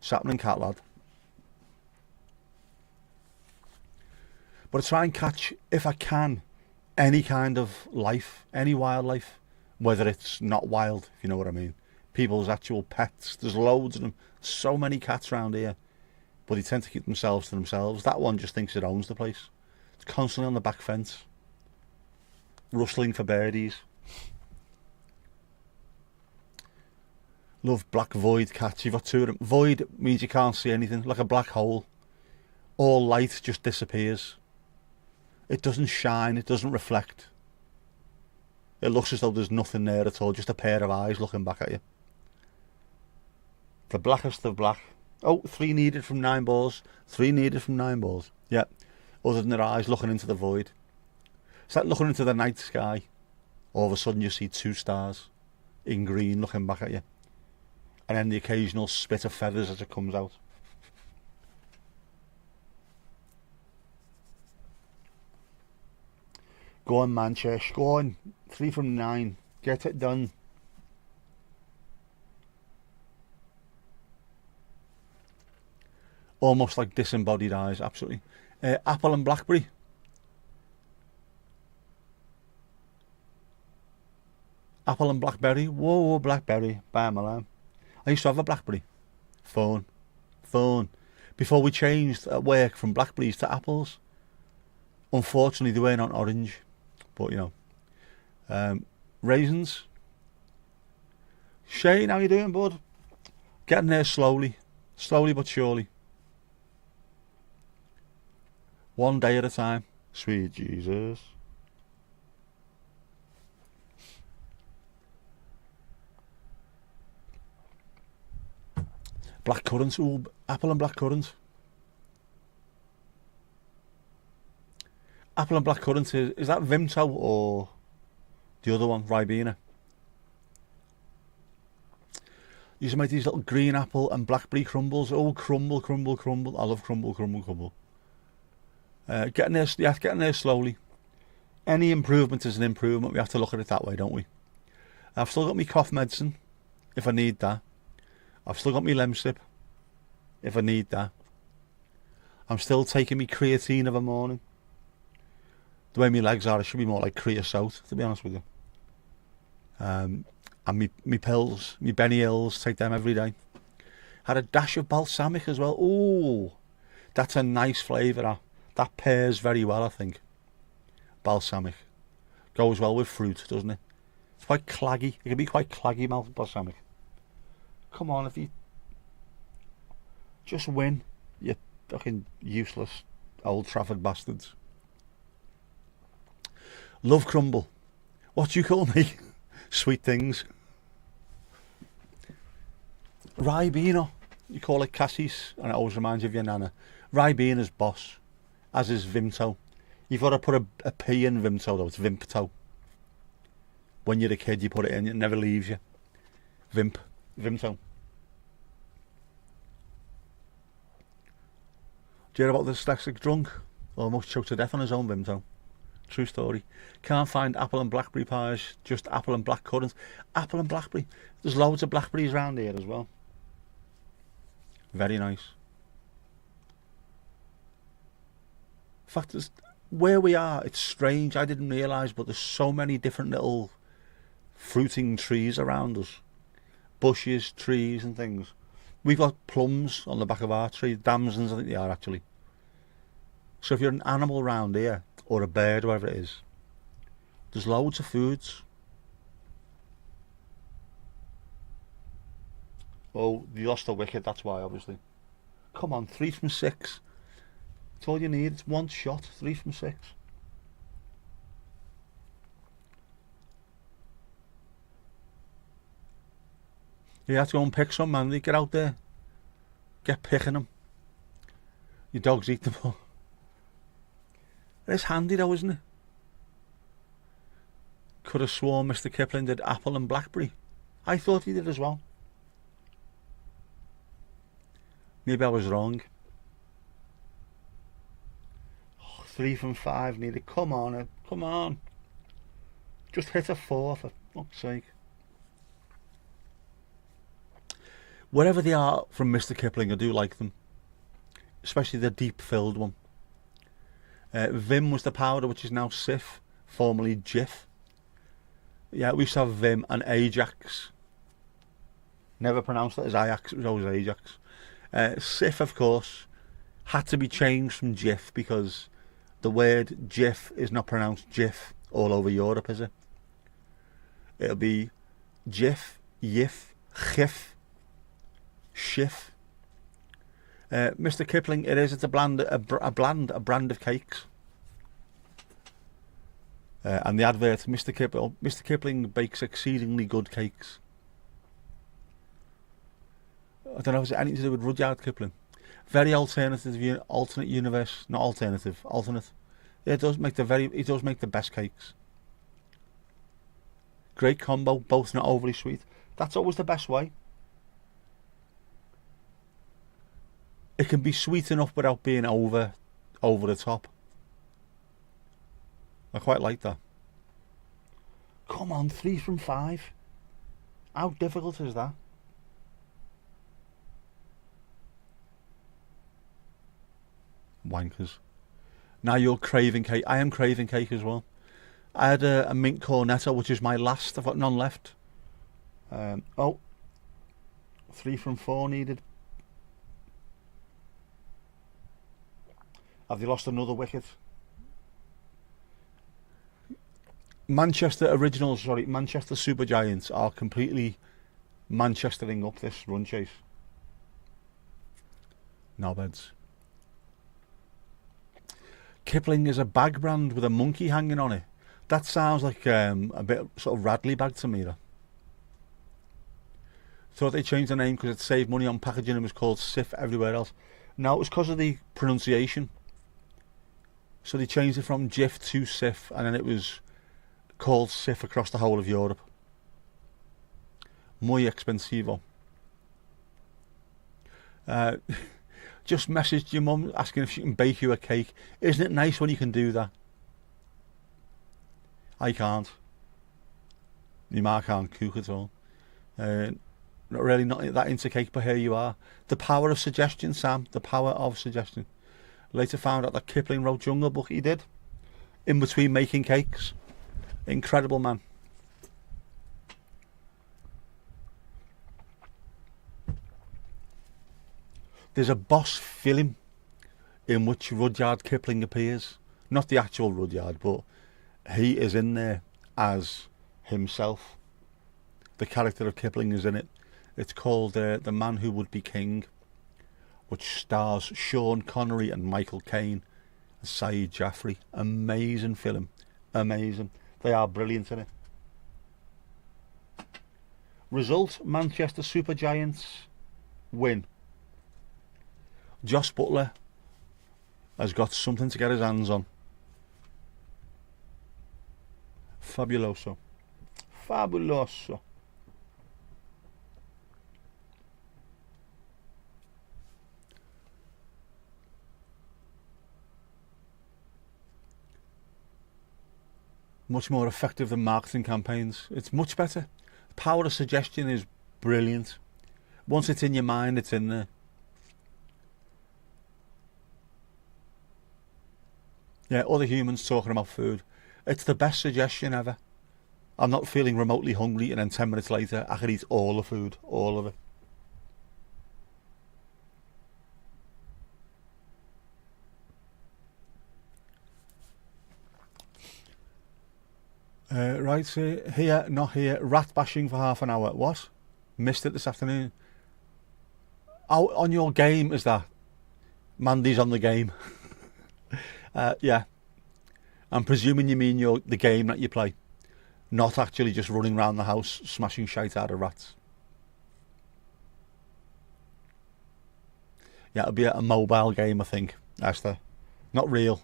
Sapling cat lad. But I try and catch, if I can, any kind of life, any wildlife, whether it's not wild, if you know what I mean. People's actual pets. There's loads of them. So many cats around here, but they tend to keep themselves to themselves. That one just thinks it owns the place. It's constantly on the back fence, rustling for birdies. Love black void cats. You've got two of them. Void means you can't see anything, like a black hole. All light just disappears. It doesn't shine, it doesn't reflect. It looks as though there's nothing there at all, just a pair of eyes looking back at you. The blackest of black. Oh, 3 needed from 9 balls. 3 needed from 9 balls. Yeah. Other than their eyes looking into the void. It's like looking into the night sky. All of a sudden you see 2 stars in green looking back at you. And then the occasional spit of feathers as it comes out. Go on, Manchester. Go on. 3 from 9. Get it done. Almost like disembodied eyes, absolutely. Apple and blackberry. Apple and blackberry. Whoa, blackberry. Bam, alarm. I used to have a blackberry. Phone. Before we changed at work from blackberries to apples. Unfortunately, they weren't on orange. But, you know. Raisins. Shane, how you doing, bud? Getting there slowly. Slowly but surely. One day at a time. Sweet Jesus. Black currants. Ooh, apple and black currants. Apple and black currant, is that Vimto or the other one, Ribena? Used to make these little green apple and blackberry crumbles. Oh, crumble. I love crumble. Getting there slowly. Any improvement is an improvement. We have to look at it that way, don't we? I've still got my cough medicine, if I need that. I've still got my Lemsip, if I need that. I'm still taking my creatine of a morning. The way my legs are, it should be more like creosote, to be honest with you. And me pills, me Benny Hills, take them every day. Had a dash of balsamic as well. Ooh, that's a nice flavour. That pairs very well, I think. Balsamic goes well with fruit, doesn't it? It's quite claggy. It can be quite claggy, balsamic. Come on, if you just win, you fucking useless Old Trafford bastards. Love crumble. What do you call me? Sweet things. Ribena. You call it cassis, and it always reminds you of your nana. Ribena's boss, as is Vimto. You've got to put a P in Vimto, though. It's Vimpto. When you're a kid, you put it in. It never leaves you. Vimto. Do you hear about the dyslexic drunk? Almost choked to death on his own Vimto. True story. Can't find apple and blackberry pies, just apple and blackcurrant. Apple and blackberry. There's loads of blackberries around here as well. Very nice. In fact, where we are, it's strange. I didn't realise, but there's so many different little fruiting trees around us. Bushes, trees and things. We've got plums on the back of our tree. Damsons, I think they are actually. So if you're an animal around here, or a bird, whatever it is, there's loads of foods. Oh, you lost the wicket, that's why, obviously. Come on, 3 from 6. That's all you need. It's one shot, 3 from 6. You have to go and pick some, man. Get out there. Get picking them. Your dogs eat them all. It's handy though, isn't it? Could have sworn Mr. Kipling did apple and blackberry. I thought he did as well. Maybe I was wrong. Oh, 3 from 5 needed. Come on, Ed. Come on. Just hit a 4 for fuck's sake. Wherever they are from Mr. Kipling, I do like them. Especially the deep-filled one. Vim was the powder, which is now Sif, formerly Jif. Yeah, we used to have Vim and Ajax. Never pronounced it as Ajax, it was always Ajax. Sif, of course, had to be changed from Jif because the word Jif is not pronounced Jif all over Europe, is it? It'll be Jif, Yif, Chif, Shif. Mr. Kipling, it is. It's a brand of cakes. And the advert, Mr. Kipling bakes exceedingly good cakes. I don't know, is it anything to do with Rudyard Kipling? Very alternate universe, not alternative, alternate. Yeah, it does make the best cakes. Great combo, both not overly sweet. That's always the best way. It can be sweet enough without being over the top. I quite like that. Come on, 3 from 5. How difficult is that? Wankers. Now you're craving cake. I am craving cake as well. I had a mint cornetto, which is my last. I've got none left. 3 from 4 needed. Have they lost another wicket? Manchester Super Giants are completely Manchestering up this run chase. Knobheads. Kipling is a bag brand with a monkey hanging on it. That sounds like a bit sort of Radley bag to me. Though. Thought they changed the name because it saved money on packaging and was called Sif everywhere else. No, it was because of the pronunciation. So they changed it from Jif to Sif, and then it was called Sif across the whole of Europe. Muy expensivo. Just messaged your mum asking if she can bake you a cake. Isn't it nice when you can do that? I can't. Your ma can't cook at all. Not that into cake, but here you are. The power of suggestion, Sam. The power of suggestion. Later found out that Kipling wrote Jungle Book. He did. in between making cakes. Incredible man. There's a boss film in which Rudyard Kipling appears. Not the actual Rudyard, but he is in there as himself. The character of Kipling is in it. It's called The Man Who Would Be King, which stars Sean Connery and Michael Caine and Saeed Jaffrey. Amazing film. Amazing. They are brilliant in it. Result, Manchester Supergiants win. Josh Butler has got something to get his hands on. Fabuloso. Fabuloso. Much more effective than marketing campaigns. It's much better. The power of suggestion is brilliant. Once it's in your mind, it's in there. Yeah, other humans talking about food. It's the best suggestion ever. I'm not feeling remotely hungry, and then 10 minutes later I could eat all the food, all of it. Right, here, not here. Rat bashing for half an hour. What? Missed it this afternoon. Oh, on your game is that? Mandy's on the game. Yeah. I'm presuming you mean the game that you play, not actually just running around the house smashing shite out of rats. Yeah, it'll be a mobile game, I think, Esther. Not real.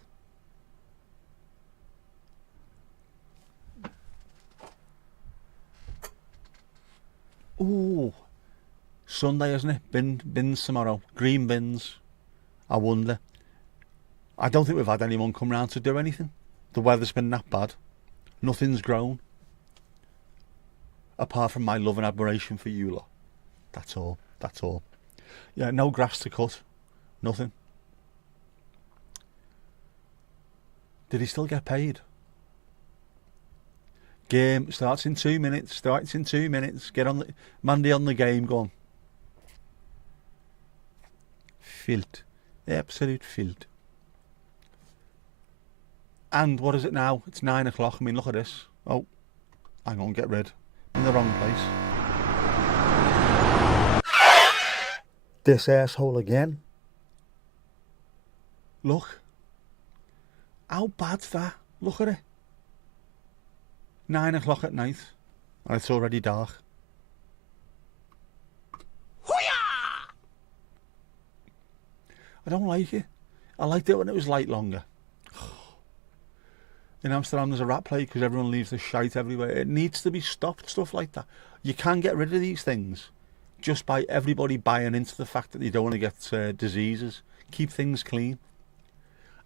Ooh, Sunday, isn't it? Bins tomorrow. Green bins. I wonder. I don't think we've had anyone come round to do anything. The weather's been that bad. Nothing's grown. Apart from my love and admiration for you lot. That's all. That's all. Yeah, no grass to cut. Nothing. Did he still get paid? Game starts in 2 minutes. Starts in 2 minutes. Get on the Mandy on the game. Go on. Filth. Absolute filth. And what is it now? It's 9 o'clock. I mean, look at this. Oh, hang on, get rid. I'm in the wrong place. This asshole again. Look. How bad's that? Look at it. 9 o'clock at night. And it's already dark. Hoo-yah! I don't like it. I liked it when it was light longer. In Amsterdam there's a rat plague because everyone leaves the shite everywhere. It needs to be stopped, stuff like that. You can get rid of these things just by everybody buying into the fact that you don't want to get diseases. Keep things clean.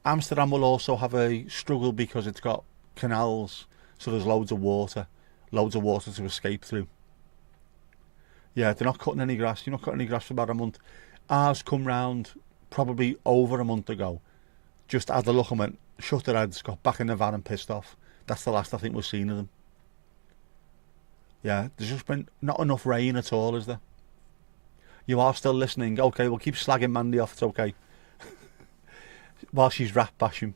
Amsterdam will also have a struggle because it's got canals, so there's loads of water to escape through. Yeah, they're not cutting any grass. You're not cutting any grass for about a month. Ours come round probably over a month ago. Just had a look and went, shut their heads, got back in the van and pissed off. That's the last I think we've seen of them. Yeah, there's just been not enough rain at all, is there? You are still listening. Okay, we'll keep slagging Mandy off, it's okay. While she's rat bashing.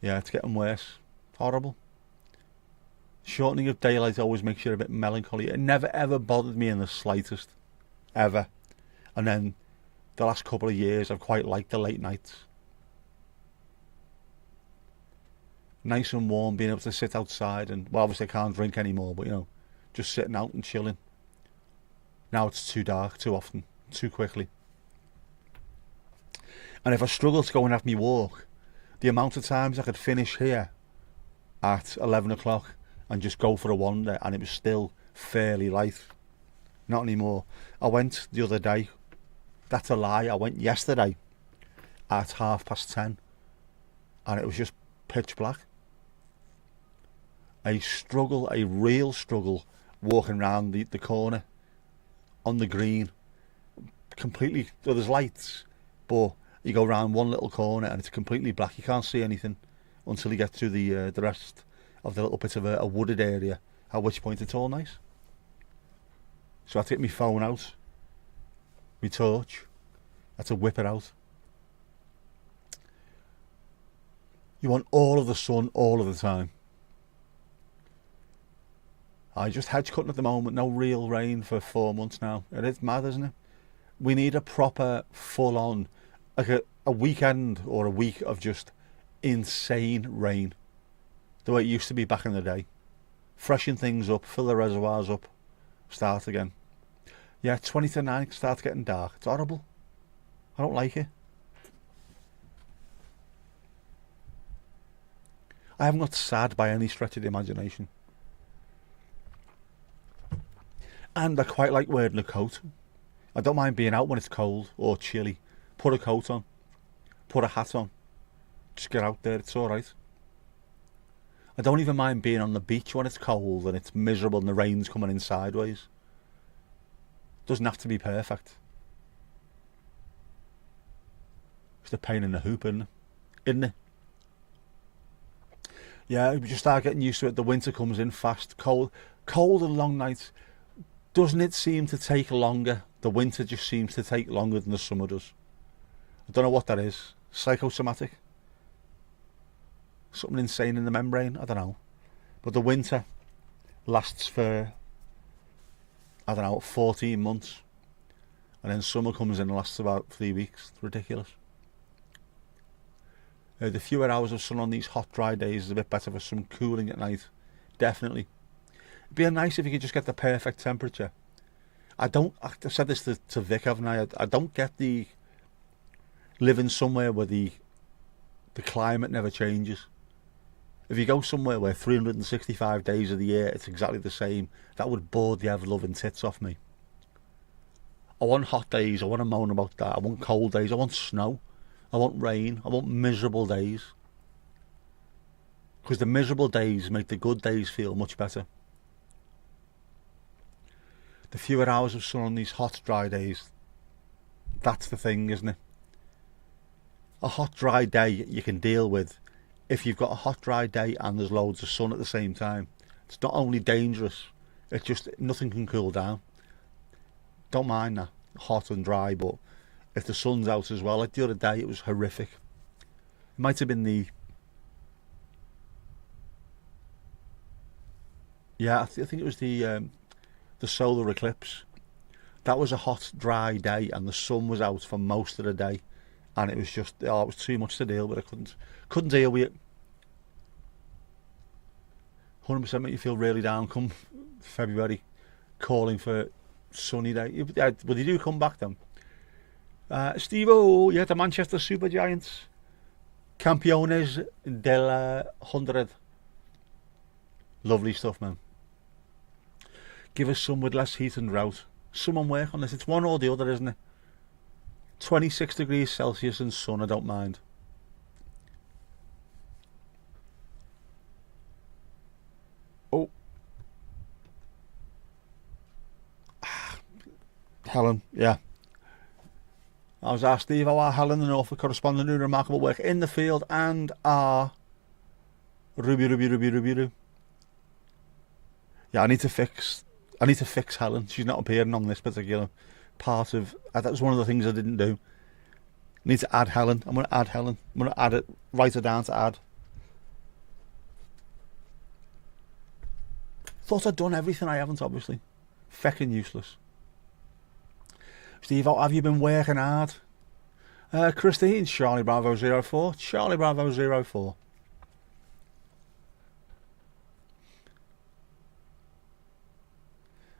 Yeah, it's getting worse. Horrible. Shortening of daylight always makes you a bit melancholy. It never ever bothered me in the slightest. Ever. And then the last couple of years I've quite liked the late nights. Nice and warm, being able to sit outside and, well, obviously I can't drink anymore, but you know, just sitting out and chilling. Now it's too dark too often, too quickly. And if I struggle to go and have me walk, the amount of times I could finish here at 11 o'clock and just go for a wander and it was still fairly light. Not anymore. I went the other day. That's a lie. I went yesterday at 10:30 and it was just pitch black. A struggle, a real struggle, walking around the corner on the green. Completely, there's lights, but You go around one little corner and it's completely black. You can't see anything until you get to the rest of the little bit of a wooded area, at which point it's all nice. So I take my phone out, my torch, I had to whip it out. You want all of the sun all of the time. I just hedge cutting at the moment, no real rain for 4 months now. It is mad, isn't it? We need a proper, full-on, like a weekend or a week of just insane rain. The way it used to be back in the day. Freshen things up, fill the reservoirs up, start again. Yeah, 20 to 9, it starts getting dark. It's horrible. I don't like it. I haven't got sad by any stretch of the imagination. And I quite like wearing a coat. I don't mind being out when it's cold or chilly. Put a coat on. Put a hat on. Just get out there, it's alright. I don't even mind being on the beach when it's cold and it's miserable and the rain's coming in sideways. Doesn't have to be perfect. It's a pain in the hoop, isn't it? Yeah, we just start getting used to it. The winter comes in fast, cold and long nights. Doesn't it seem to take longer? The winter just seems to take longer than the summer does. I don't know what that is. Psychosomatic? Something insane in the membrane? I don't know. But the winter lasts for, I don't know, 14 months. And then summer comes in and lasts about 3 weeks. It's ridiculous. The fewer hours of sun on these hot, dry days is a bit better for some cooling at night. Definitely. It'd be nice if you could just get the perfect temperature. I've said this to Vic, haven't I? I don't get the living somewhere where the climate never changes. If you go somewhere where 365 days of the year it's exactly the same, that would bore the ever-loving tits off me. I want hot days, I want to moan about that. I want cold days, I want snow, I want rain, I want miserable days. Because the miserable days make the good days feel much better. The fewer hours of sun on these hot, dry days, that's the thing, isn't it? A hot, dry day you can deal with if you've got a hot, dry day and there's loads of sun at the same time. It's not only dangerous, it's just nothing can cool down. Don't mind that, hot and dry, but if the sun's out as well, like the other day, it was horrific. It might have been the I think it was the solar eclipse. That was a hot, dry day, and the sun was out for most of the day, and it was just it was too much to deal with. I couldn't deal with it. 100% make you feel really down. Come February, calling for sunny day. Will you do come back then? Steve-O, the Manchester Super Giants, Campeones del 100. Lovely stuff, man. Give us some with less heat and drought. Someone work on this. It's one or the other, isn't it? 26 degrees Celsius and sun, I don't mind. Oh. Helen, yeah. I was asked Steve, how are Helen and Norfolk correspondent doing remarkable work in the field and are Ruby. Yeah, I need to fix Helen. She's not appearing on this particular part of. That was one of the things I didn't do. I need to add Helen. I'm going to add Helen. I'm going to add it. Write her down to add. Thought I'd done everything. I haven't, obviously. Feckin' useless. Steve, have you been working hard? Christine, Charlie Bravo 04. Charlie Bravo 04.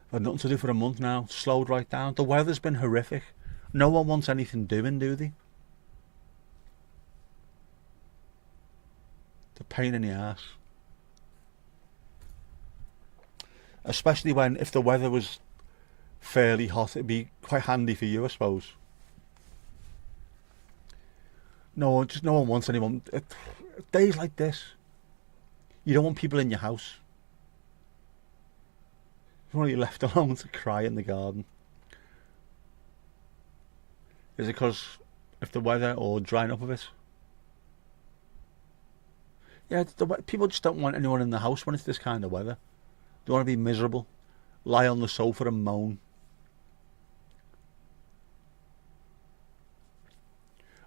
I've had nothing to do for a month now. Slowed right down. The weather's been horrific. No one wants anything doing, do they? It's a pain in the ass. Especially if the weather was fairly hot, it'd be quite handy for you, I suppose. No one wants anyone. Days like this, you don't want people in your house. You want to be left alone to cry in the garden. Is it because if the weather or drying up a bit. Yeah, people just don't want anyone in the house when it's this kind of weather. They want to be miserable, lie on the sofa and moan.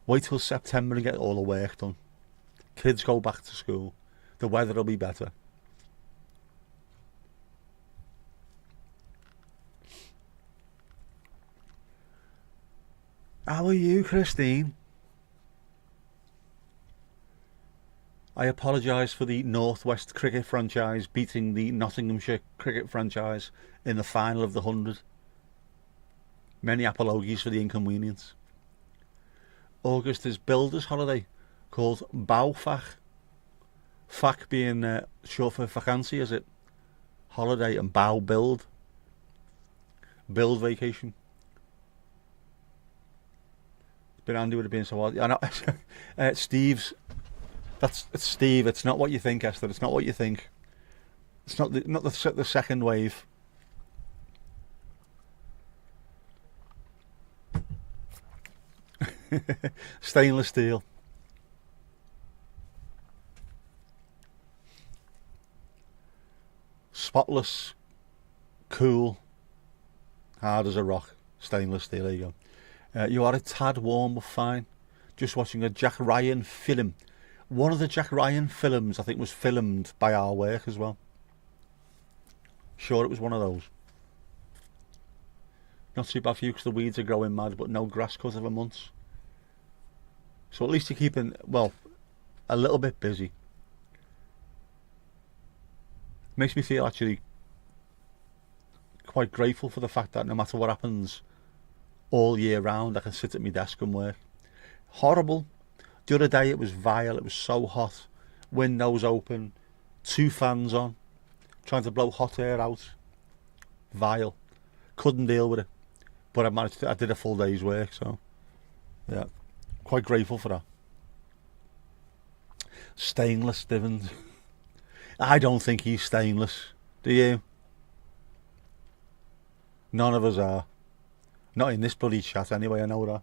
Wait till September and get all the work done. Kids go back to school. The weather will be better. How are you, Christine? I apologise for the Northwest cricket franchise beating the Nottinghamshire cricket franchise in the final of the 100. Many apologies for the inconvenience. August is builder's holiday called Bouwvac. Vac being short for vacancy, is it? Holiday, and bow build. Build vacation. It's been handy with it being so hard. I know. Steve's. It's Steve. It's not what you think, Esther. It's not what you think. It's not the second wave. Stainless steel. Spotless, cool, hard as a rock. Stainless steel. There you go. You are a tad warm but fine. Just watching a Jack Ryan film. One of the Jack Ryan films, I think, was filmed by our work as well. Sure, it was one of those. Not too bad for you because the weeds are growing mad, but no grass cutter for months. So at least you're keeping, well, a little bit busy. Makes me feel actually quite grateful for the fact that no matter what happens all year round, I can sit at my desk and work. Horrible. The other day it was vile, it was so hot. Windows open, 2 fans on, trying to blow hot air out. Vile. Couldn't deal with it. But I did a full day's work, so yeah. Quite grateful for that. Stainless, Divins. I don't think he's stainless. Do you? None of us are. Not in this bloody chat anyway, I know that.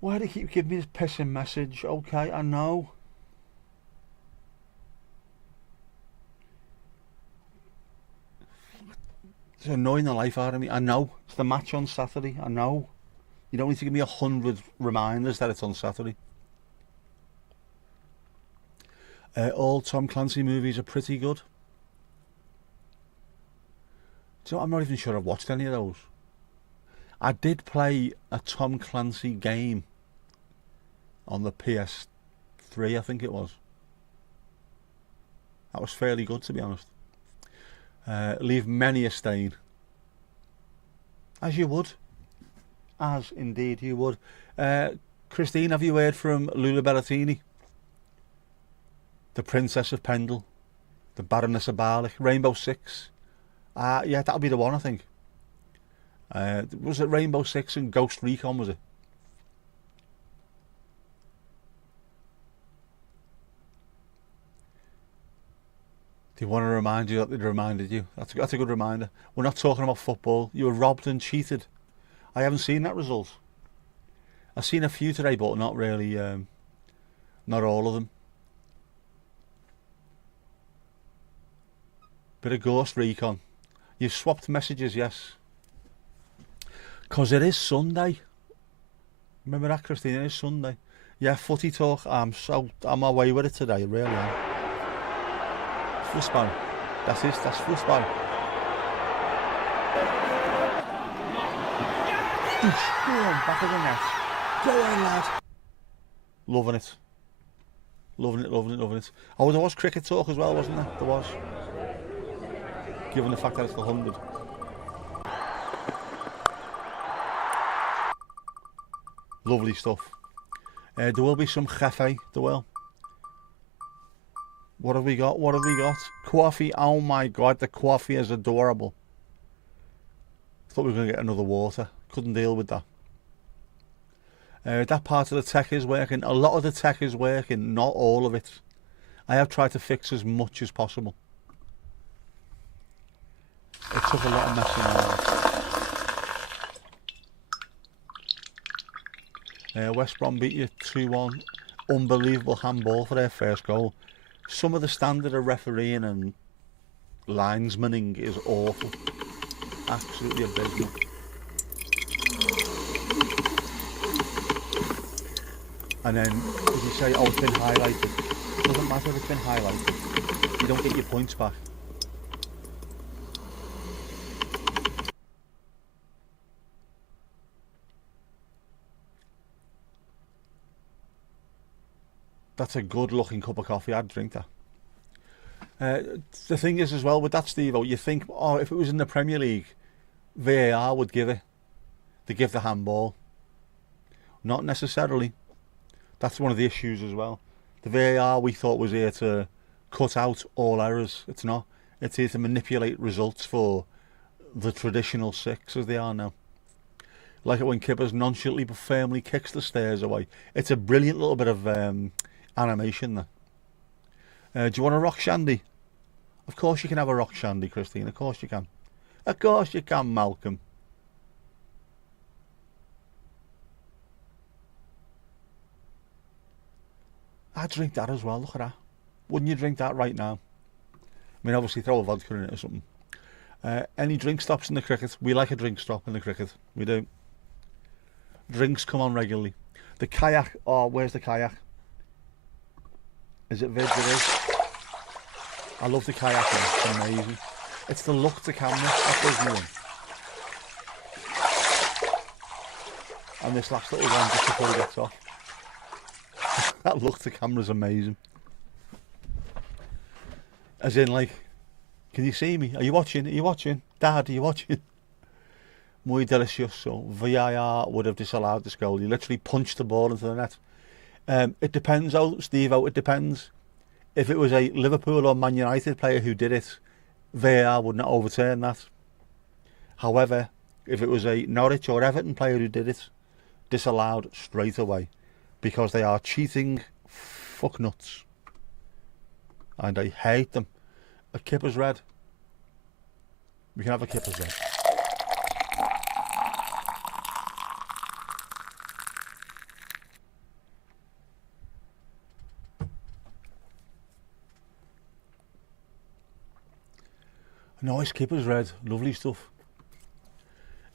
Why do you keep giving me this pissing message? Okay, I know. It's annoying the life out of me. I know. It's the match on Saturday. I know. You don't need to give me 100 reminders that it's on Saturday. All Tom Clancy movies are pretty good. So I'm not even sure I've watched any of those. I did play a Tom Clancy game on the PS3, I think it was. That was fairly good, to be honest. Leave many a stain. As you would. As indeed you would. Christine, have you heard from Lula Berrettini? The Princess of Pendle. The Baroness of Barlick. Rainbow Six. Yeah, that'll be the one, I think. Was it Rainbow Six and Ghost Recon, was it? Do you want to remind you that they reminded you? That's a good reminder. We're not talking about football. You were robbed and cheated. I haven't seen that result. I've seen a few today, but not really, not all of them. Bit of Ghost Recon. You've swapped messages, yes. Because it is Sunday. Remember that, Christine? It is Sunday. Yeah, footy talk. I'm away with it today, really am. Fußball. That's Fußball. Go on, back of the net. Go on, lad. Loving it. Loving it. Oh, there was cricket talk as well, wasn't there? There was. Given the fact that it's the 100. Lovely stuff. There will be some cafe, there will. What have we got? Coffee. Oh my god, the coffee is adorable. Thought we were going to get another water. Couldn't deal with that. That part of the tech is working. A lot of the tech is working, not all of it. I have tried to fix as much as possible. took a lot of messing around. West Brom beat you 2-1. Unbelievable handball for their first goal. Some of the standard of refereeing and linesmaning is awful. Absolutely abysmal. And then if you say, oh, it's been highlighted, it doesn't matter if it's been highlighted. You don't get your points back. That's a good looking cup of coffee. I'd drink that. The thing is as well with that, Steve, you think, oh, if it was in the Premier League, VAR would give it. They give the handball. Not necessarily. That's one of the issues as well. The VAR we thought was here to cut out all errors. It's not. It's here to manipulate results for the traditional six as they are now. Like it when Kippers nonchalantly but firmly kicks the stairs away. It's a brilliant little bit of animation there. Do you want a rock shandy? Of course you can have a rock shandy, Christine. Of course you can. Of course you can, Malcolm. I'd drink that as well. Look at that. Wouldn't you drink that right now? I mean, obviously throw a vodka in it or something. Any drink stops in the cricket? We like a drink stop in the cricket. We do. Drinks come on regularly. The kayak. Oh, where's the kayak? Is it Vid? It is. I love the kayaking. It's amazing. It's the look to camera that does me in. And this last little one just before he gets off. That look to camera is amazing. As in, like, can you see me? Are you watching? Are you watching? Dad, are you watching? Muy delicioso. VAR would have disallowed this goal. He literally punched the ball into the net. It depends, Steve. It depends. If it was a Liverpool or Man United player who did it, VAR would not overturn that. However, if it was a Norwich or Everton player who did it, disallowed straight away. Because they are cheating fucknuts. And I hate them. A Kipper's red. We can have a Kipper's red. Nice Kipper's red. Lovely stuff.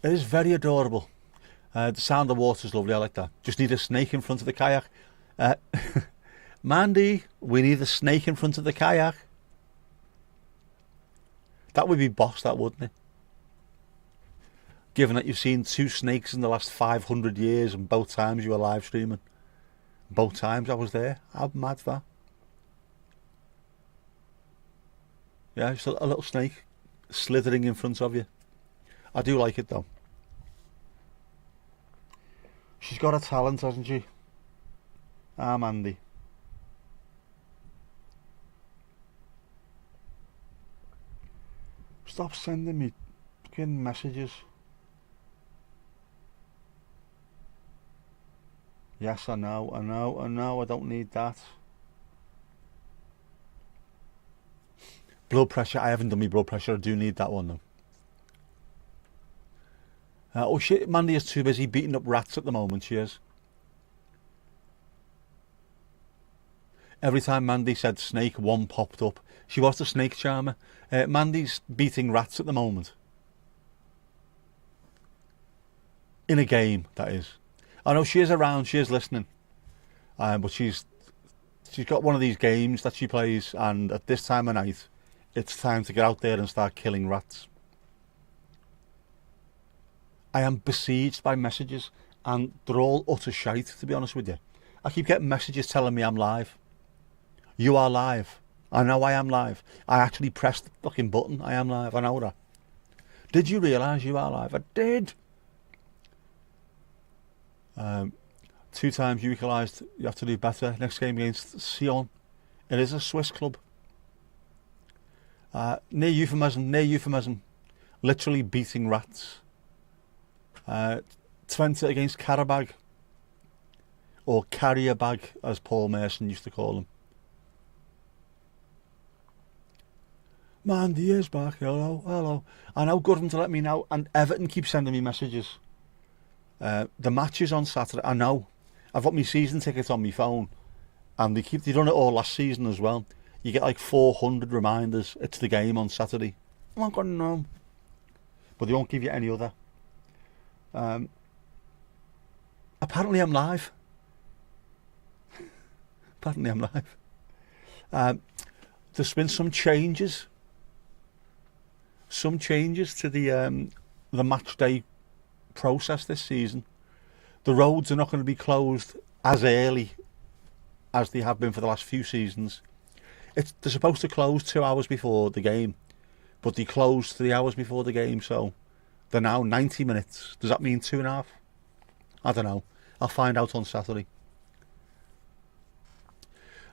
It is very adorable. The sound of water is lovely. I like that. Just need a snake in front of the kayak. Mandy, we need a snake in front of the kayak. That would be boss, that wouldn't it? Given that you've seen 2 snakes in the last 500 years and both times you were live streaming. Both times I was there. How mad's that? Yeah, just a little snake slithering in front of you. I do like it though. She's got a talent, hasn't she? Ah, Mandy. Stop sending me fucking messages. Yes, I know. I don't need that. Blood pressure. I haven't done my blood pressure. I do need that one though. Oh shit, Mandy is too busy beating up rats at the moment, she is. Every time Mandy said snake, one popped up. She was the snake charmer. Mandy's beating rats at the moment. In a game, that is. I know she is around, she is listening. But she's got one of these games that she plays, and at this time of night, it's time to get out there and start killing rats. I am besieged by messages, and they're all utter shite, to be honest with you. I keep getting messages telling me I'm live. You are live. I know I am live. I actually pressed the fucking button. I am live. I know that. Did you realise you are live? I did. 2 times you equalised. You have to do better. Next game against Sion. It is a Swiss club. Near euphemism. Literally beating rats. Twente against Karabag, or Carrierbag as Paul Merson used to call them. Mandy is back. Hello, hello. I know good of them to let me know. And Everton keep sending me messages. The match is on Saturday. I know. I've got my season ticket on my phone, and they done it all last season as well. You get like 400 reminders. It's the game on Saturday. I'm not going to know, but they won't give you any other. Apparently, I'm live. Apparently, I'm live. There's been some changes. Some changes to the match day process this season. The roads are not going to be closed as early as they have been for the last few seasons. They're supposed to close 2 hours before the game, but they closed 3 hours before the game, so they're now 90 minutes. Does that mean 2.5? I don't know. I'll find out on Saturday.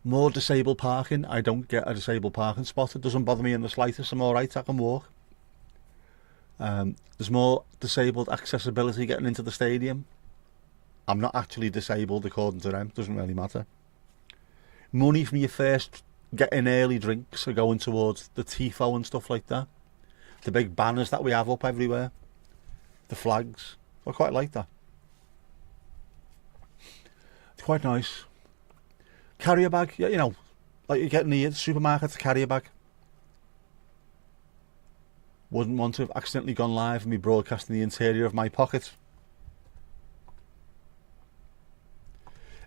More disabled parking. I don't get a disabled parking spot. It doesn't bother me in the slightest. I'm alright, I can walk. There's more disabled accessibility getting into the stadium. I'm not actually disabled according to them. Doesn't really matter. Money from your first getting early drinks are going towards the TIFO and stuff like that. The big banners that we have up everywhere. The flags. I quite like that. It's quite nice. Carrier bag, yeah, you know, like you get in the supermarket, a carrier bag. Wouldn't want to have accidentally gone live and be broadcasting the interior of my pocket.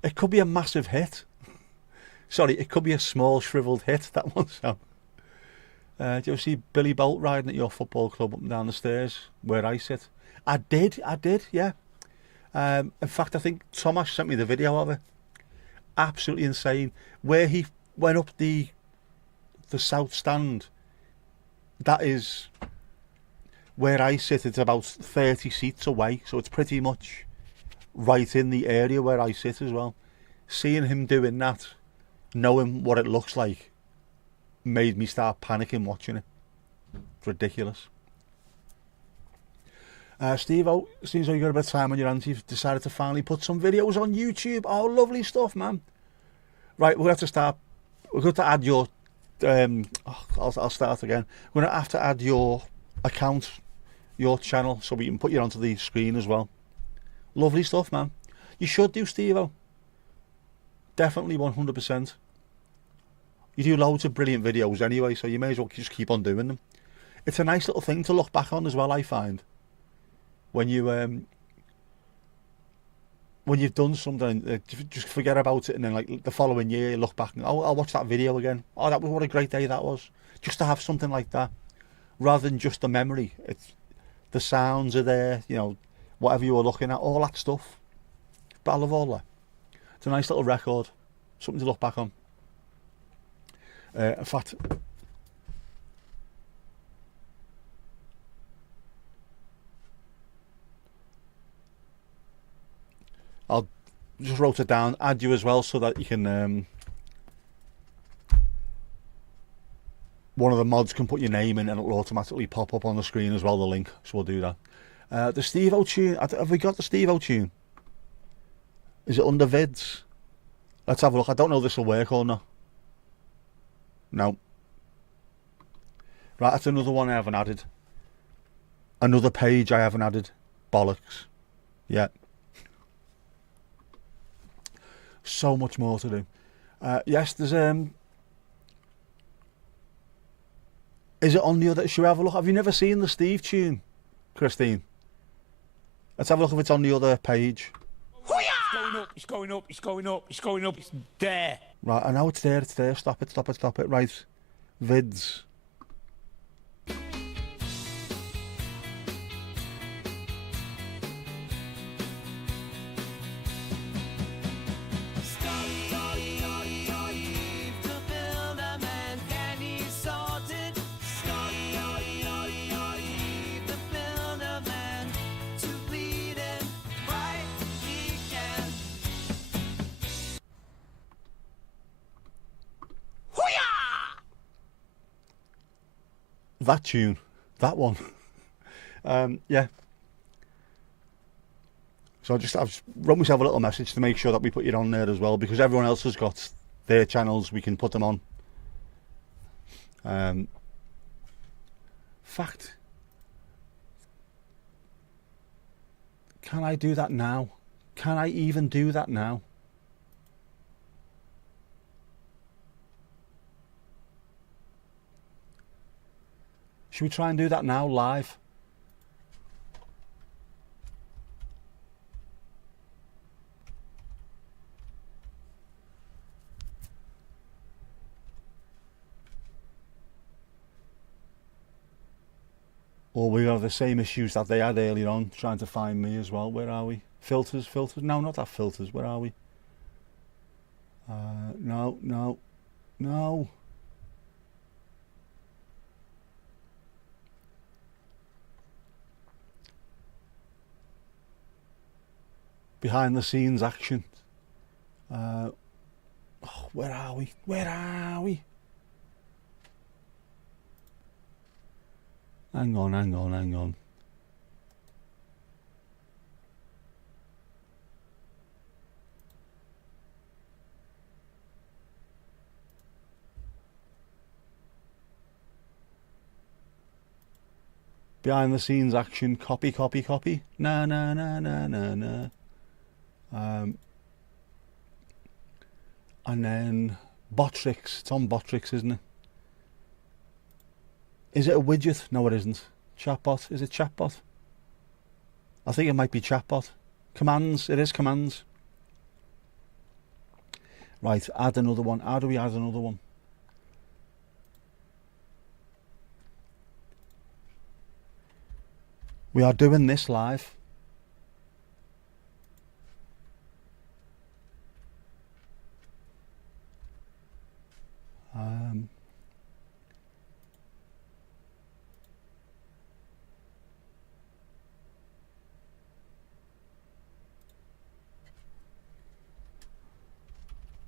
It could be a massive hit. Sorry, it could be a small shriveled hit, that one, Sam. Do you ever see Billy Bolt riding at your football club up and down the stairs where I sit? I did, yeah. In fact, I think Thomas sent me the video of it. Absolutely insane. Where he went up the south stand, that is where I sit. It's about 30 seats away, so it's pretty much right in the area where I sit as well. Seeing him doing that, knowing what it looks like, made me start panicking watching it. It's ridiculous. Steve, seems like you got a bit of time on your hands. You've decided to finally put some videos on YouTube. Oh, lovely stuff, man. Right, we'll have to start. We're going to add your. I'll start again. We're going to have to add your account, your channel, so we can put you onto the screen as well. Lovely stuff, man. You should do, Steve-o. Definitely 100%. You do loads of brilliant videos anyway, so you may as well just keep on doing them. It's a nice little thing to look back on as well, I find. When you've done something, just forget about it, and then like the following year you look back and I'll watch that video again. Oh, that was what a great day that was. Just to have something like that, rather than just the memory. It's the sounds are there, you know, whatever you were looking at, all that stuff. But I love all that. It's a nice little record, something to look back on. In fact, I'll just wrote it down, add you as well, so that you can one of the mods can put your name in and it'll automatically pop up on the screen as well, the link. So we'll do that. The Steve-o tune, have we got the Steve-o tune? Is it under vids? Let's have a look. I don't know if this will work or not. No. Right, that's another one I haven't added. Another page I haven't added. Bollocks. Yeah. So much more to do. Yes, there's is it on the other? Should we have a look? Have you never seen the Steve tune, Christine? Let's have a look if it's on the other page. It's going up, it's going up, it's going up, it's going up, it's there. Right, I know it's there, it's there. Stop it, stop it, stop it. Right. Vids. That tune, that one. Yeah. So I've just wrote myself a little message to make sure that we put it on there as well, because everyone else has got their channels, we can put them on. fact, can I do that now? Can I even do that now? Should we try and do that now, live? Or we have the same issues that they had earlier on, trying to find me as well. Where are we? Filters, filters. No, not that filters. Where are we? No, no, no. Behind the scenes action. Oh, where are we? Where are we? Hang on, hang on, hang on. Behind the scenes action, copy, copy, copy. Na na na na na na. And then Botrix. It's on Botrix, isn't it? Is it a widget? No, it isn't. Chatbot. Is it chatbot? I think it might be chatbot. Commands. It is commands. Right, add another one. How do we add another one? We are doing this live.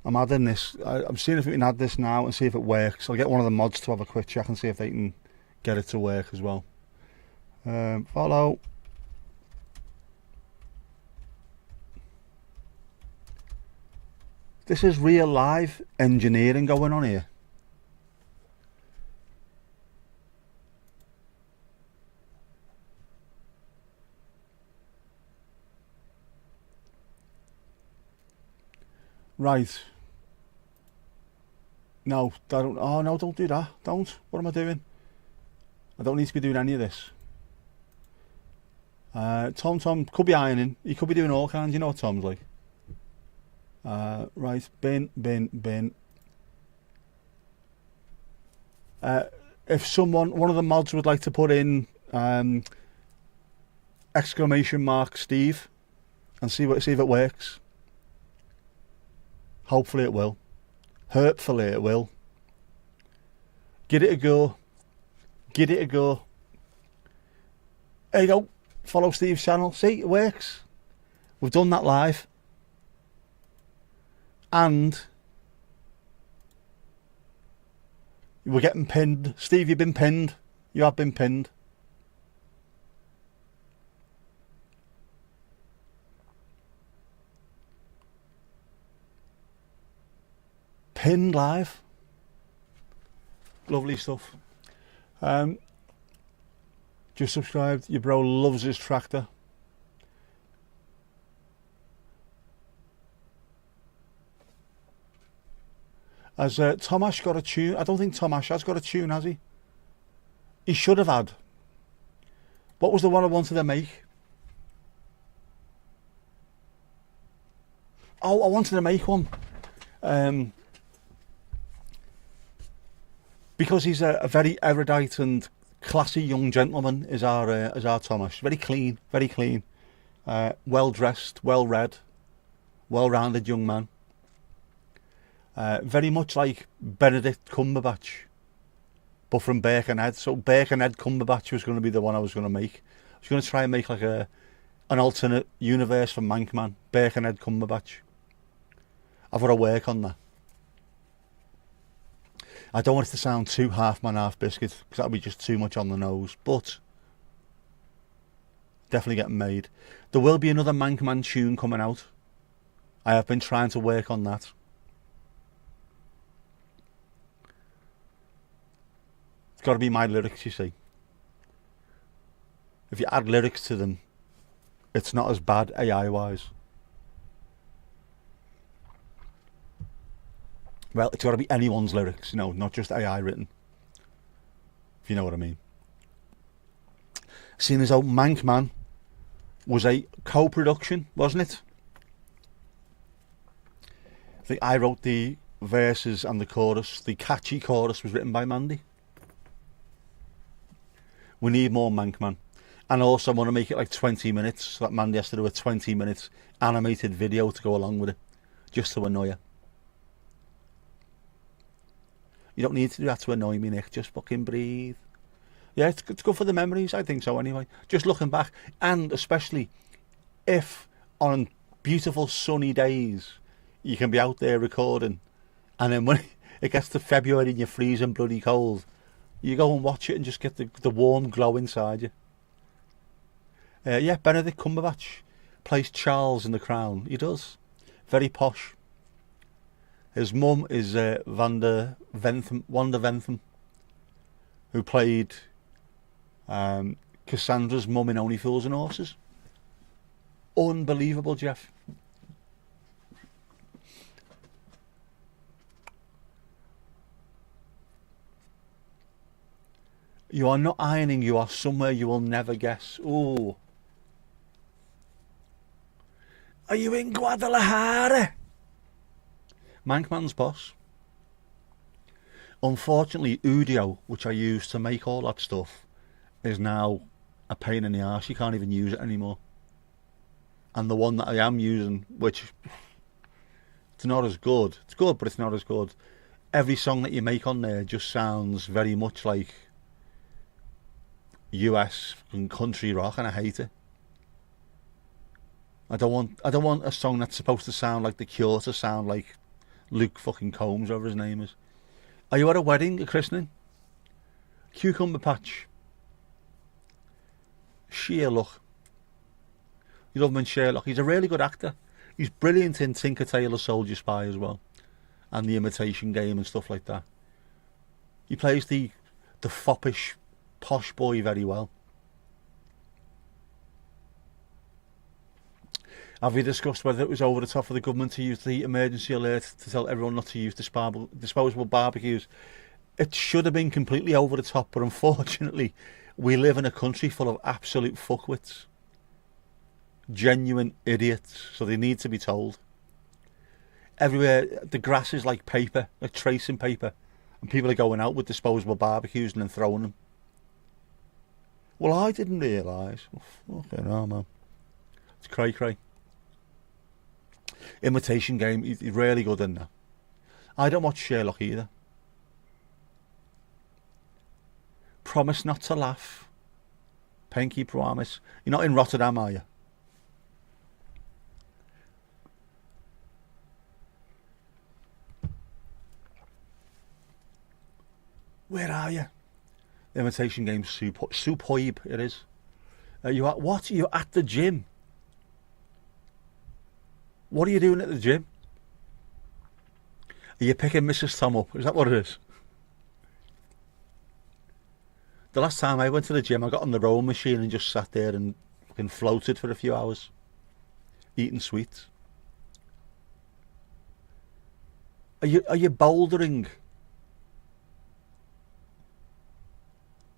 I'm adding this. I'm seeing if we can add this now and see if it works. I'll get one of the mods to have a quick check and see if they can get it to work as well. Follow. This is real live engineering going on here. Right. No, don't. Oh no, don't do that. Don't. What am I doing? I don't need to be doing any of this. Tom could be ironing. He could be doing all kinds. You know what Tom's like. Right. Bin. If one of the mods would like to put in exclamation mark Steve and see if it works. Hopefully it will. Hopefully it will. Give it a go. Give it a go. There you go. Follow Steve's channel. See, it works. We've done that live. And we're getting pinned. Steve, you've been pinned. You have been pinned. Pinned live. Lovely stuff. Just subscribed. Your bro loves his tractor. Has Tomash got a tune? I don't think Tomash has got a tune, has he? He should have had. What was the one I wanted to make? Oh, I wanted to make one. Because he's a very erudite and classy young gentleman, is our Tomash. Very clean, very clean. Well dressed, well read, well rounded young man. Very much like Benedict Cumberbatch, but from Birkenhead. So Birkenhead Cumberbatch was going to be the one I was going to make. I was going to try and make like an alternate universe for Mankman. Birkenhead Cumberbatch. I've got to work on that. I don't want it to sound too half man, half biscuit, because that would be just too much on the nose, but definitely getting made. There will be another Mankman tune coming out. I have been trying to work on that. It's got to be my lyrics, you see. if you add lyrics to them, it's not as bad AI-wise. Well, it's got to be anyone's lyrics, not just AI written, if you know what I mean. Seeing as though Mank Man was a co-production, wasn't it? I think I wrote the verses and the chorus. The catchy chorus was written by Mandy. We need more Mank Man. And also I want to make it like 20 minutes, so that Mandy has to do a 20-minute animated video to go along with it, just to annoy her. You don't need to do that to annoy me, Nick. Just fucking breathe. Yeah, it's good for the memories. I think so anyway. Just looking back, and especially if on beautiful sunny days you can be out there recording, and then when it gets to February and you're freezing bloody cold, you go and watch it and just get the warm glow inside you. Yeah, Benedict Cumberbatch plays Charles in The Crown. He does. Very posh. His mum is Wanda Ventham, who played Cassandra's mum in Only Fools and Horses. Unbelievable, Jeff. You are not ironing, you are somewhere you will never guess. Ooh. Are you in Guadalajara? Mankman's boss. Unfortunately, Udio, which I used to make all that stuff, is now a pain in the arse. You can't even use it anymore. And the one that I am using, which it's not as good. It's good, but it's not as good. Every song that you make on there just sounds very much like US and country rock, and I hate it. I don't want a song that's supposed to sound like The Cure to sound like Luke fucking Combs, whatever his name is. Are you at a wedding, a christening? Cucumber Patch. Sherlock. You love him in Sherlock. He's a really good actor. He's brilliant in Tinker Tailor Soldier Spy as well, and The Imitation Game and stuff like that. He plays the foppish, posh boy very well. Have we discussed whether it was over the top for the government to use the emergency alert to tell everyone not to use disposable barbecues? It should have been completely over the top, but unfortunately, we live in a country full of absolute fuckwits. Genuine idiots, so they need to be told. Everywhere, the grass is like paper, like tracing paper, and people are going out with disposable barbecues and then throwing them. Well, I didn't realise. Oh, fucking hell, man. It's cray-cray. Imitation Game, he's really good in that. I don't watch Sherlock either. Promise not to laugh. Pinky promise. You're not in Rotterdam, are you? Where are you? The Imitation Game, superb it is. Are you at what? Are you at the gym? What are you doing at the gym? Are you picking Mrs. Tom up? Is that what it is? The last time I went to the gym, I got on the rowing machine and just sat there and fucking floated for a few hours, eating sweets. Are you bouldering?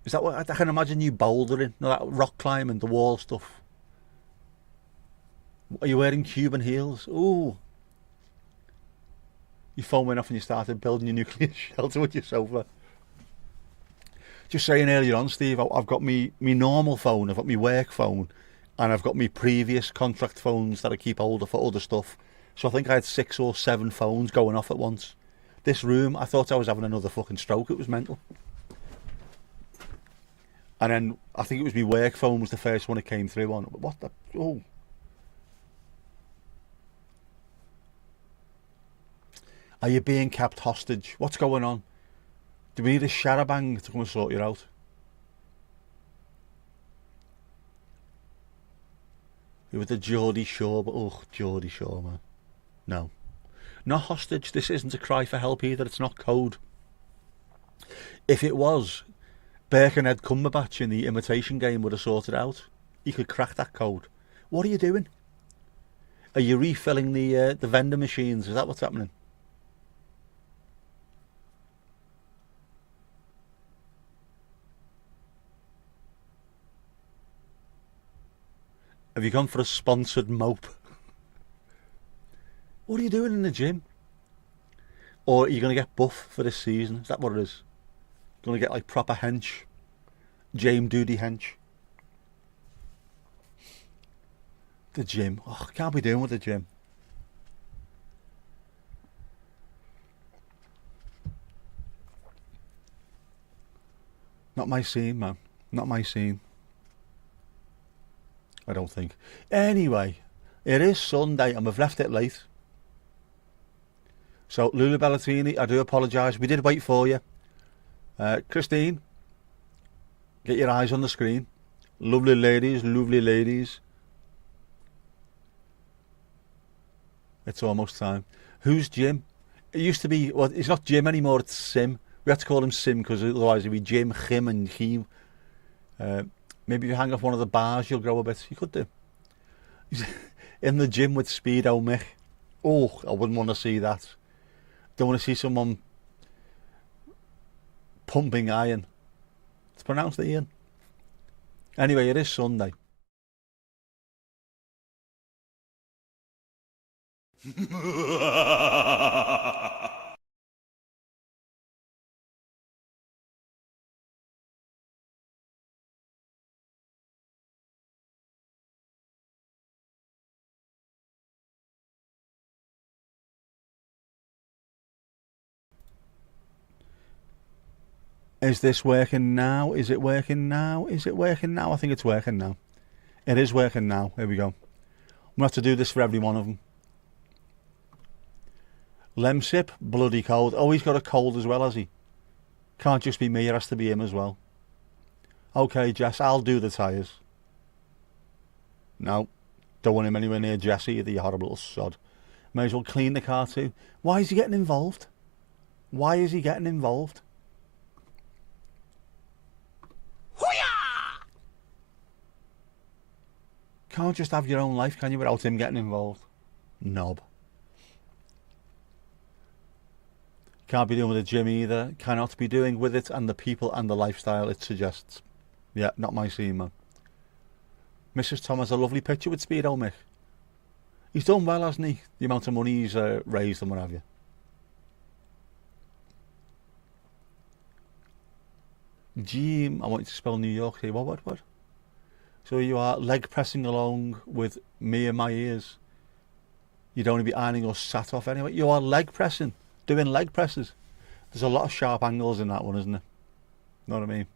Is that what I can imagine you bouldering? No, that rock climbing, the wall stuff. Are you wearing Cuban heels? Ooh. You phone went off and you started building your nuclear shelter with your sofa. Just saying earlier on, Steve, I've got me normal phone, I've got my work phone, and I've got my previous contract phones that I keep hold of for other stuff. So I think I had 6 or 7 phones going off at once. This room, I thought I was having another fucking stroke. It was mental. And then I think it was my work phone was the first one that came through on. What the? Oh. Are you being kept hostage? What's going on? Do we need a sharabang to come and sort you out? You're with the Geordie Shore, but oh, Geordie Shore, man. No. Not hostage. This isn't a cry for help either. It's not code. If it was, Birkenhead Cumberbatch in the Imitation Game would have sorted out. He could crack that code. What are you doing? Are you refilling the vending machines? Is that what's happening? Have you gone for a sponsored mope? What are you doing in the gym? Or are you going to get buff for this season? Is that what it is? Going to get like proper hench? James Doody hench? The gym. Oh, can't be doing with the gym. Not my scene, man. Not my scene. I don't think. Anyway, it is Sunday and we've left it late. So, Lulu Bellatini, I do apologise. We did wait for you. Christine, get your eyes on the screen. Lovely ladies, lovely ladies. It's almost time. Who's Jim? It used to be, well, it's not Jim anymore, it's Sim. We had to call him Sim because otherwise it'd be Jim, Chim and Chim. Maybe if you hang off one of the bars, you'll grow a bit. You could do. In the gym with Speedo Mick. Oh, I wouldn't want to see that. Don't want to see someone pumping iron. It's pronounced Ian. Anyway, it is Sunday. Is this working now? Is it working now? Is it working now? I think it's working now. It is working now. Here we go. We'll have to do this for every one of them. Lemsip, bloody cold. Oh, he's got a cold as well, has he? Can't just be me, it has to be him as well. Okay, Jess, I'll do the tyres. No, don't want him anywhere near Jesse, you horrible little sod. May as well clean the car too. Why is he getting involved? Why is he getting involved? Can't just have your own life, can you, without him getting involved? Knob. Can't be doing with the gym either. Cannot be doing with it and the people and the lifestyle it suggests. Yeah, not my scene, man. Mrs. Tom has a lovely picture with Speedo Mick. He's done well, hasn't he? The amount of money he's raised and what have you. Jim, I want you to spell New York here. What? So you are leg pressing along with me in my ears. You'd only be ironing us sat off anyway. You are leg pressing, doing leg presses. There's a lot of sharp angles in that one, isn't there? Know what I mean?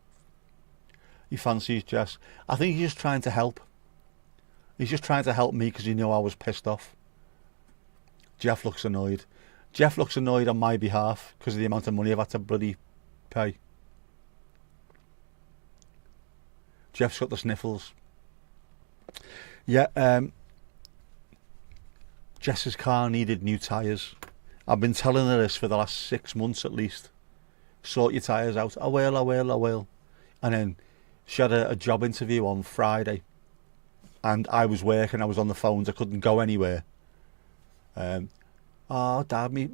He fancies Jess. I think he's just trying to help. He's just trying to help me because he knew I was pissed off. Jeff looks annoyed. Jeff looks annoyed on my behalf because of the amount of money I've had to bloody pay. Jeff's got the sniffles. Yeah, Jess's car needed new tyres. I've been telling her this for the last 6 months at least. Sort your tyres out. I will. And then she had a job interview on Friday. And I was working, I was on the phones, I couldn't go anywhere. Oh, Dad,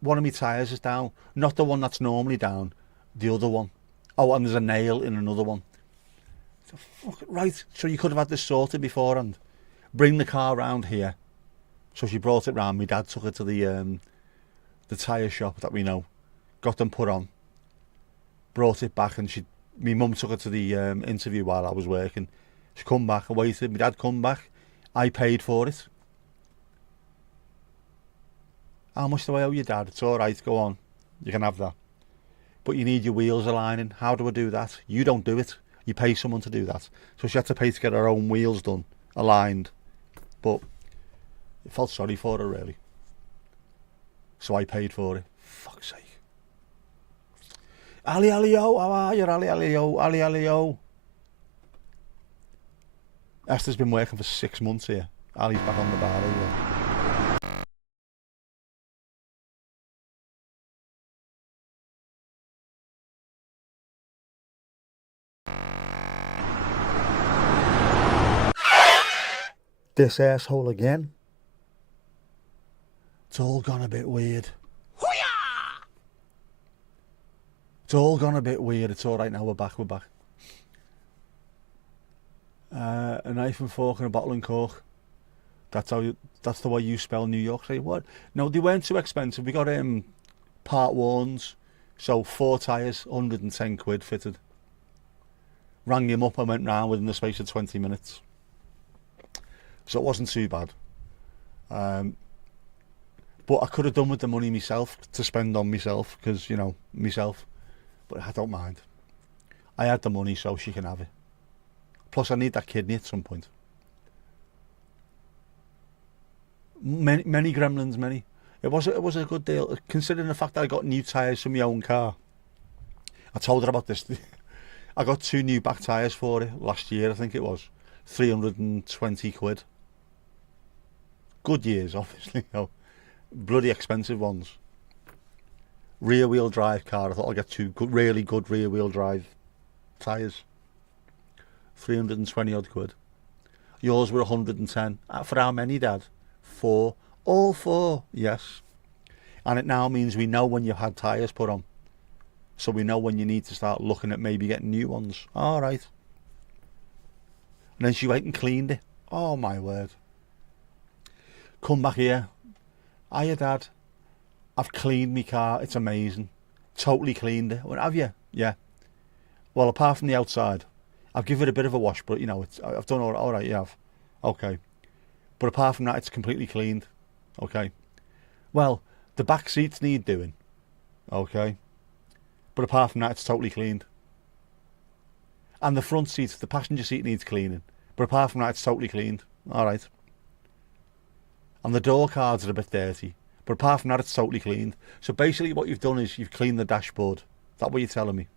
one of my tyres is down. Not the one that's normally down, the other one. Oh, and there's a nail in another one. Right, so you could have had this sorted beforehand. Bring the car round here. So she brought it round. My dad took it to the tyre shop that we know. Got them put on. Brought it back and my mum took it to the interview while I was working. She come back, I waited, my dad come back. I paid for it. How much do I owe you, Dad? It's alright, go on. You can have that. But you need your wheels aligning. How do I do that? You don't do it. You pay someone to do that. So she had to pay to get her own wheels done, aligned. But I felt sorry for her, really. So I paid for it. Fuck's sake. Ali Ali-o, how are you? Ali Ali-o, Ali Ali-o. Esther's been working for 6 months here. Ali's back on the bar here. this asshole again. It's all gone a bit weird. It's all gone a bit weird. It's all right now. We're back. A knife and fork and a bottle and cork. That's the way you spell New York. Say what? No, they weren't too expensive. We got part ones, so 4 tyres, 110 quid fitted. Rang him up and went round within the space of 20 minutes. So it wasn't too bad. But I could have done with the money myself to spend on myself, because, you know, myself. But I don't mind. I had the money, so she can have it. Plus, I need that kidney at some point. Many gremlins, many. It was a good deal, considering the fact that I got new tyres for my own car. I told her about this. I got 2 new back tyres for it last year, I think it was. 320 quid. Good years, obviously. You know. Bloody expensive ones. Rear wheel drive car. I thought I'd get 2 really good rear wheel drive tyres. 320 odd quid. Yours were 110. For how many, Dad? 4. All 4, yes. And it now means we know when you've had tyres put on. So we know when you need to start looking at maybe getting new ones. All right. And then she went and cleaned it. Oh, my word. Come back here. Hiya, Dad. I've cleaned my car. It's amazing. Totally cleaned it. Well, have you? Yeah. Well, apart from the outside, I've given it a bit of a wash, but, you know, I've done all right, you have. Okay. But apart from that, it's completely cleaned. Okay. Well, the back seats need doing. Okay. But apart from that, it's totally cleaned. And the front seats, the passenger seat needs cleaning. But apart from that, it's totally cleaned. All right. And the door cards are a bit dirty. But apart from that, it's totally cleaned. So basically what you've done is you've cleaned the dashboard. Is that what you're telling me?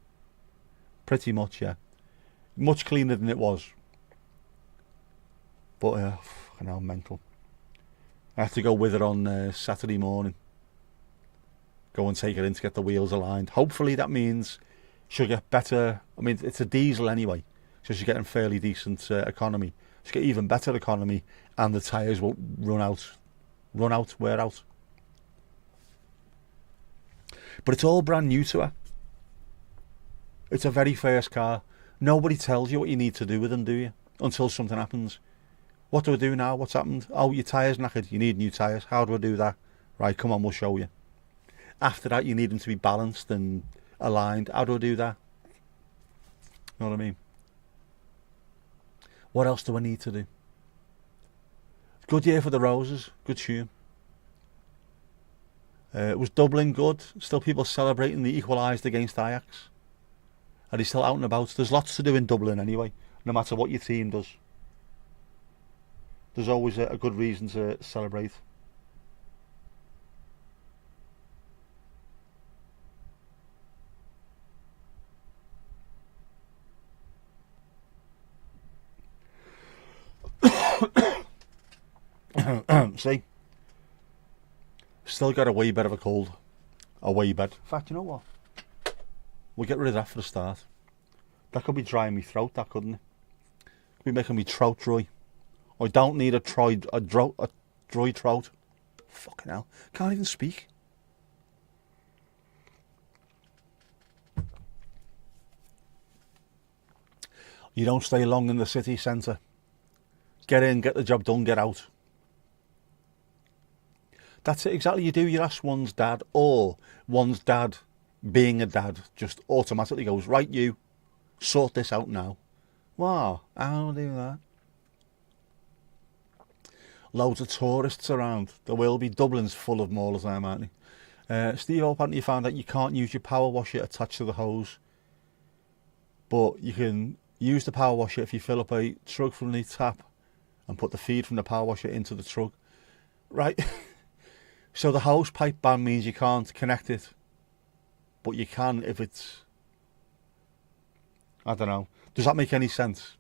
Pretty much, yeah. Much cleaner than it was. But, fucking hell, mental. I have to go with her on Saturday morning. Go and take her in to get the wheels aligned. Hopefully that means she'll get better. I mean, it's a diesel anyway, so she's getting fairly decent economy. She'll get even better economy, and the tyres won't wear out. But it's all brand new to her. It's a very first car. Nobody tells you what you need to do with them, do you? Until something happens. What do I do now? What's happened? Oh, your tyres knackered. You need new tyres. How do I do that? Right, come on, we'll show you. After that, you need them to be balanced and aligned. How do I do that? You know what I mean? What else do I need to do? Good year for the Roses. Good tune. Was Dublin good? Still people celebrating the equalised against Ajax? Are they still out and about? There's lots to do in Dublin anyway, no matter what your team does. There's always a good reason to celebrate. See? Still got a way bit of a cold. A way bit. In fact, you know what? We'll get rid of that for the start. That could be drying me throat, that couldn't it? Could be making me throat dry. I don't need a dry throat. Fucking hell. Can't even speak. You don't stay long in the city centre. Get in, get the job done, get out. That's it, exactly. You do your ask one's dad, or one's dad, being a dad, just automatically goes, right, you, sort this out now. Wow, how do I do that? Loads of tourists around. There will be. Dublin's full of them all the time, aren't they? Steve, apparently you found out you can't use your power washer attached to the hose. But you can use the power washer if you fill up a truck from the tap and put the feed from the power washer into the truck. Right? So the hose pipe ban means you can't connect it. But you can if it's... I don't know. Does that make any sense?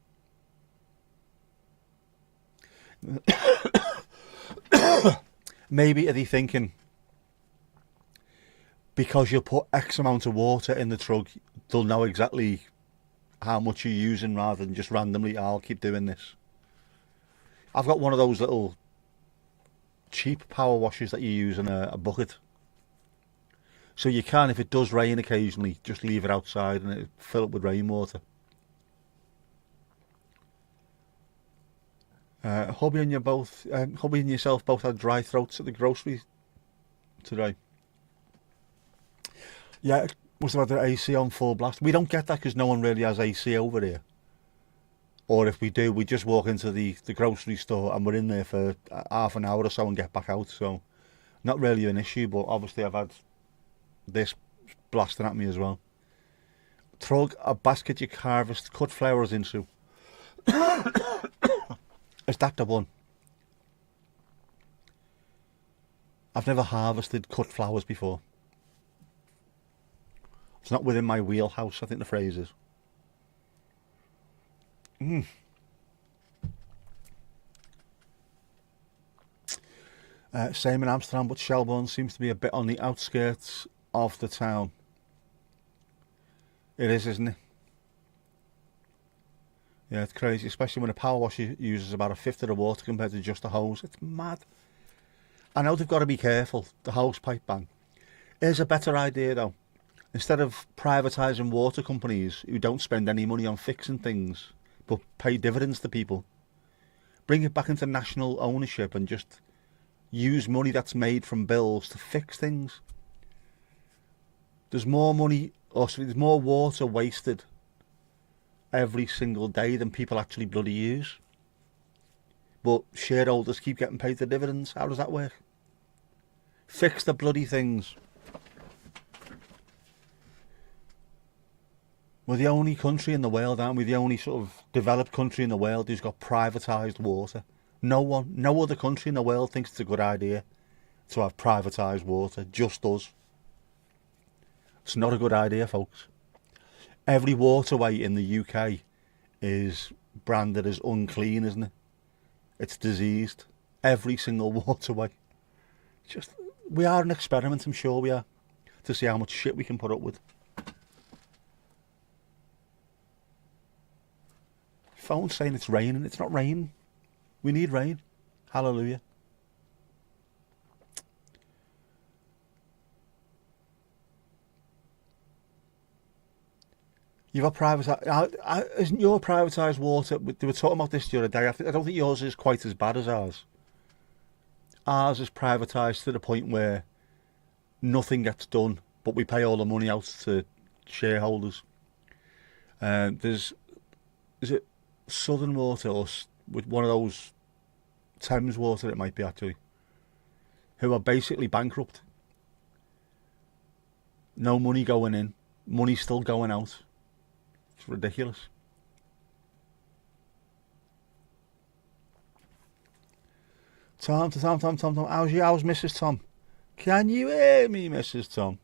Maybe are they thinking, because you'll put X amount of water in the truck, they'll know exactly how much you're using rather than just randomly, I'll keep doing this. I've got one of those little cheap power washers that you use in a bucket. So you can, if it does rain occasionally, just leave it outside and it'll fill up with rainwater. Hubby and yourself both had dry throats at the grocery today. Yeah, it must have had the AC on full blast. We don't get that because no one really has AC over here. Or if we do, we just walk into the grocery store and we're in there for half an hour or so and get back out. So not really an issue, but obviously I've had this blasting at me as well. Trug a basket you harvest cut flowers into. Is that the one? I've never harvested cut flowers before. It's not within my wheelhouse, I think the phrase is. Same in Amsterdam, but Shelbourne seems to be a bit on the outskirts of the town. It is, isn't it? Yeah, it's crazy, especially when a power washer uses about a fifth of the water compared to just a hose. It's mad. I know they've got to be careful, the hose pipe ban. Here's a better idea though. Instead of privatising water companies who don't spend any money on fixing things, but pay dividends to people, bring it back into national ownership and just use money that's made from bills to fix things. There's more money, there's more water wasted every single day than people actually bloody use. But shareholders keep getting paid the dividends. How does that work? Fix the bloody things. We're the only country in the world, aren't we? The only sort of developed country in the world who's got privatised water. No other country in the world thinks it's a good idea to have privatised water. Just us. It's not a good idea, folks. Every waterway in the UK is branded as unclean, isn't it? It's diseased. Every single waterway. We are an experiment, I'm sure we are, to see how much shit we can put up with. Phone saying it's raining. It's not raining. We need rain. Hallelujah. You've got privatised. Isn't your privatised water? They were talking about this the other day. I don't think yours is quite as bad as ours. Ours is privatised to the point where nothing gets done, but we pay all the money out to shareholders. Is it Southern Water or with one of those Thames Water? It might be actually. Who are basically bankrupt. No money going in, money still going out. It's ridiculous. Tom. How's Mrs. Tom? Can you hear me, Mrs. Tom?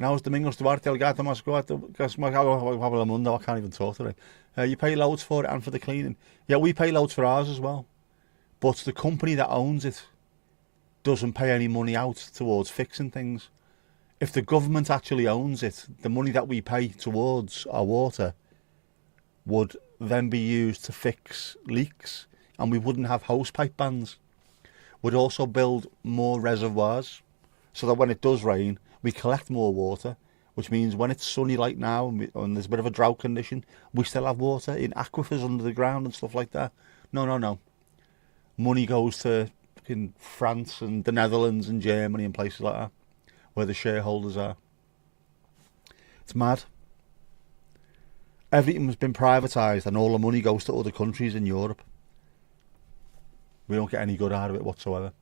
How's Domingos Duarte? El gato más guato. I can't even talk today. You pay loads for it and for the cleaning. Yeah, we pay loads for ours as well. But the company that owns it doesn't pay any money out towards fixing things. If the government actually owns it, the money that we pay towards our water would then be used to fix leaks, and we wouldn't have hosepipe bans. We'd also build more reservoirs so that when it does rain, we collect more water, which means when it's sunny like now and there's a bit of a drought condition, we still have water in aquifers under the ground and stuff like that. No. Money goes to fucking France and the Netherlands and Germany and places like that, where the shareholders are. It's mad. Everything's been privatised and all the money goes to other countries in Europe. We don't get any good out of it whatsoever.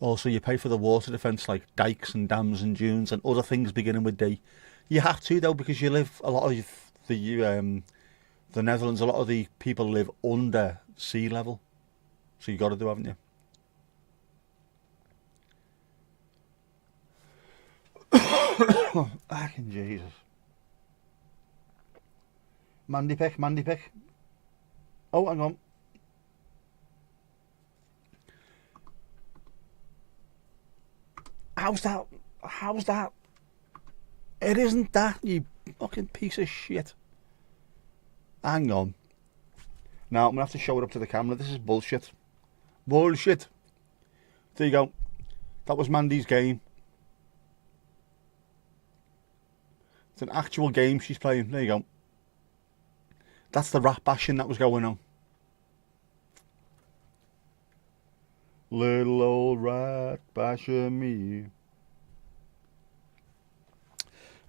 Also, you pay for the water defence like dikes and dams and dunes and other things beginning with D. You have to though, because you live, a lot of the Netherlands, a lot of the people live under sea level. So you got to do, haven't you? Fucking Jesus. Mandy pick. Oh, hang on. How's that? It isn't that, you fucking piece of shit. Hang on. Now, I'm going to have to show it up to the camera. This is bullshit. Bullshit. There you go. That was Mandy's game. It's an actual game she's playing. There you go. That's the rat bashing that was going on. Little old rat bashing me.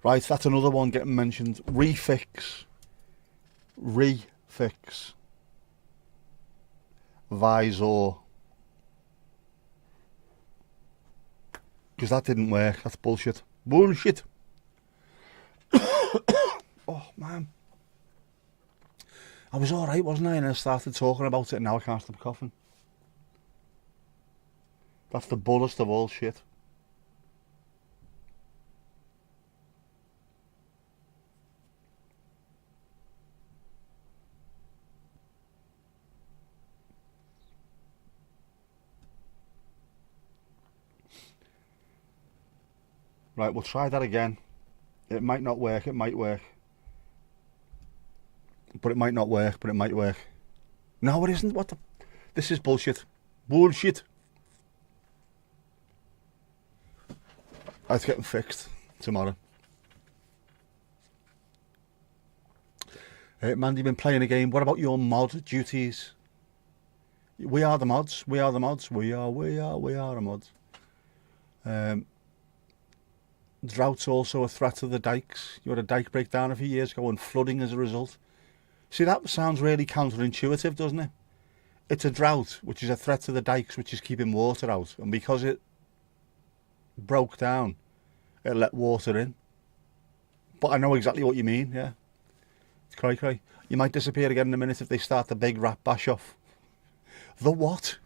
Right, that's another one getting mentioned. Refix. Visor. Because that didn't work. That's bullshit. Bullshit. Oh, man. I was alright, wasn't I? And I started talking about it and now I can't stop coughing. That's the bullest of all shit. Right, we'll try that again. It might not work, it might work. But it might not work, but it might work. No, it isn't. What the... This is bullshit. Bullshit. It's getting fixed tomorrow. Mandy, been playing a game. What about your mod duties? We are the mods. We are the mods. We are the mods. Drought's also a threat to the dikes. You had a dike breakdown a few years ago and flooding as a result. See, that sounds really counterintuitive, doesn't it? It's a drought, which is a threat to the dikes, which is keeping water out. And because it broke down, it let water in. But I know exactly what you mean, yeah. It's cray-cray. You might disappear again in a minute if they start the big rat bash off. The what?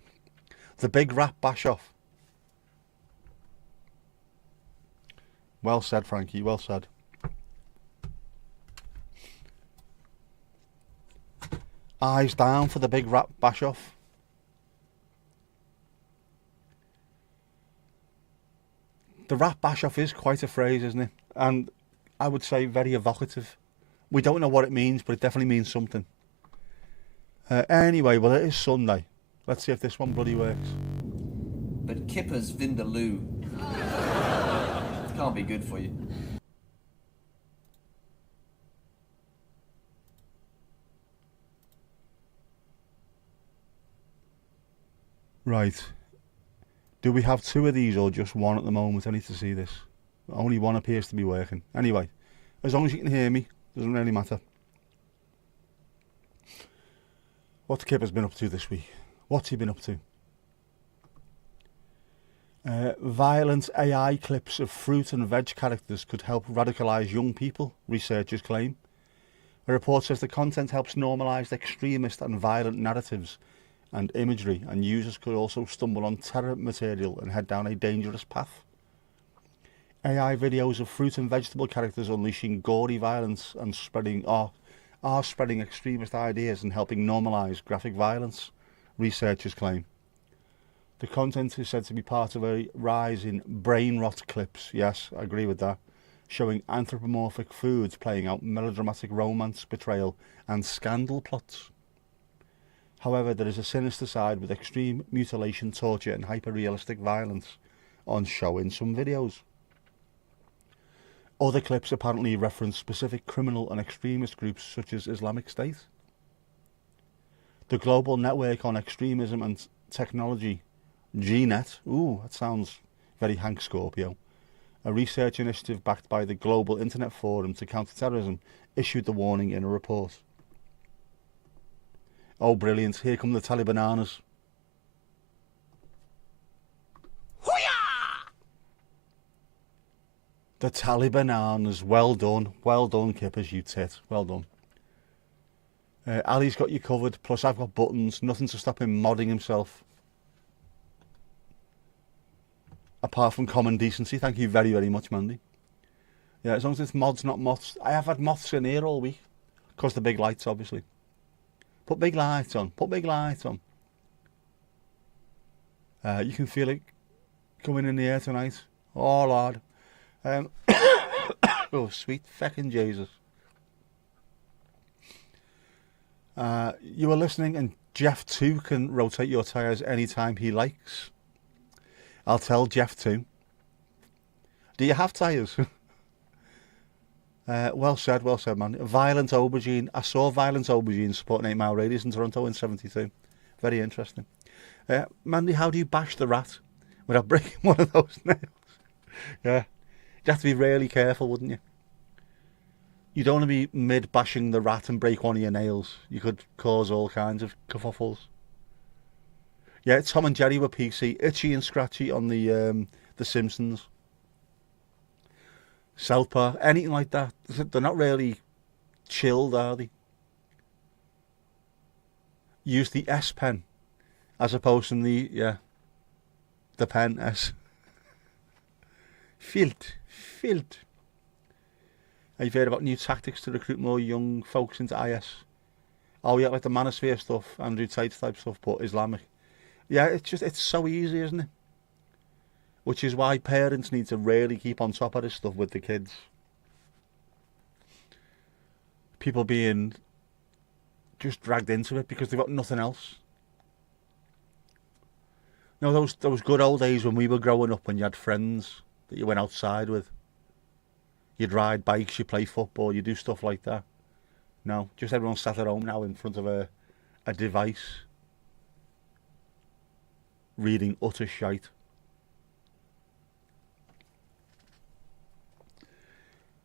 The big rat bash off. Well said, Frankie, well said. Eyes down for the big rat bash off. The rat bash off is quite a phrase, isn't it? And I would say very evocative. We don't know what it means, but it definitely means something. Anyway, well, it is Sunday. Let's see if this one bloody works. But Kipper's Vindaloo. It can't be good for you. Right. Do we have two of these or just one at the moment? I need to see this. Only one appears to be working. Anyway, as long as you can hear me, doesn't really matter. What's Kipper's been up to this week? What's he been up to? Violent AI clips of fruit and veg characters could help radicalise young people, researchers claim. A report says the content helps normalise extremist and violent narratives and imagery, and users could also stumble on terror material and head down a dangerous path. AI videos of fruit and vegetable characters unleashing gory violence and are spreading extremist ideas and helping normalise graphic violence, researchers claim. The content is said to be part of a rise in brain rot clips, yes, I agree with that, showing anthropomorphic foods playing out melodramatic romance, betrayal and scandal plots. However, there is a sinister side with extreme mutilation, torture and hyper-realistic violence on show in some videos. Other clips apparently reference specific criminal and extremist groups such as Islamic State. The Global Network on Extremism and Technology, GNet, ooh, that sounds very Hank Scorpio, a research initiative backed by the Global Internet Forum to Counter Terrorism, issued the warning in a report. Oh, brilliant. Here come the Talibananas. Hoo-yah! The Talibananas. Well done. Well done, Kippers, you tit. Well done. Ali's got you covered. Plus, I've got buttons. Nothing to stop him modding himself. Apart from common decency. Thank you very, very much, Mandy. Yeah, as long as it's mods, not moths. I have had moths in here all week. Because the big lights, obviously. Put big lights on. Put big lights on. You can feel it coming in the air tonight. Oh, Lord. Oh, sweet feckin' Jesus. You were listening, and Jeff 2 can rotate your tyres anytime he likes. I'll tell Jeff 2. Do you have tyres? Well said, man. Violent Aubergine. I saw Violent Aubergine supporting 8 Mile Radius in Toronto in 72. Very interesting. Mandy, how do you bash the rat without breaking one of those nails? Yeah. You'd have to be really careful, wouldn't you? You don't want to be mid-bashing the rat and break one of your nails. You could cause all kinds of kerfuffles. Yeah, Tom and Jerry were PC. Itchy and Scratchy on the Simpsons. South Park, anything like that. They're not really chilled, are they? Use the S pen as opposed to the pen S. Filt. Have you heard about new tactics to recruit more young folks into IS? Oh yeah, like the Manosphere stuff, Andrew Tate type stuff, but Islamic. Yeah, it's so easy, isn't it? Which is why parents need to really keep on top of this stuff with the kids. People being just dragged into it because they've got nothing else. You know, those good old days when we were growing up and you had friends that you went outside with. You'd ride bikes, you play football, you do stuff like that. No, just everyone sat at home now in front of a device, reading utter shite.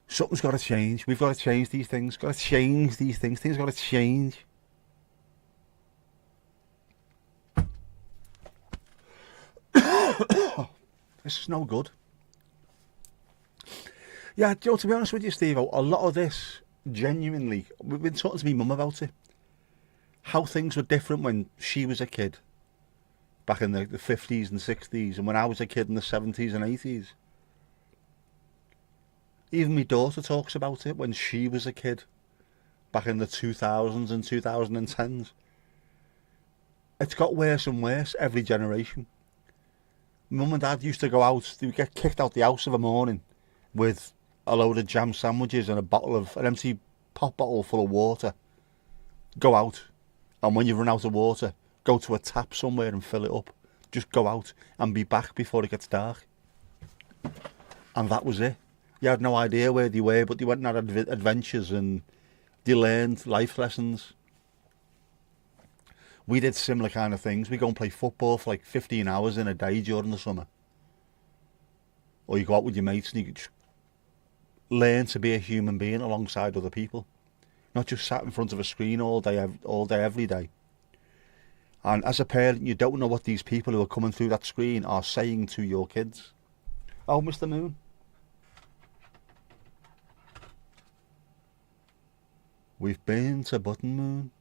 Something's got to change. We've got to change these things. Got to change these things. Things got to change. This is no good. Yeah, Joe, to be honest with you, Steve, a lot of this, genuinely, we've been talking to my mum about it. How things were different when she was a kid, back in the 50s and 60s, and when I was a kid in the 70s and 80s. Even my daughter talks about it when she was a kid, back in the 2000s and 2010s. It's got worse and worse every generation. Mum and Dad used to go out, they would get kicked out the house of a morning with a load of jam sandwiches and an empty pop bottle full of water. Go out, and when you run out of water, go to a tap somewhere and fill it up. Just go out and be back before it gets dark. And that was it. You had no idea where they were, but they went on adventures and they learned life lessons. We did similar kind of things. We go and play football for like 15 hours in a day during the summer. Or you go out with your mates and you just learn to be a human being alongside other people. Not just sat in front of a screen all day, every day. And as a parent, you don't know what these people who are coming through that screen are saying to your kids. Oh, Mr. Moon. We've been to Button Moon.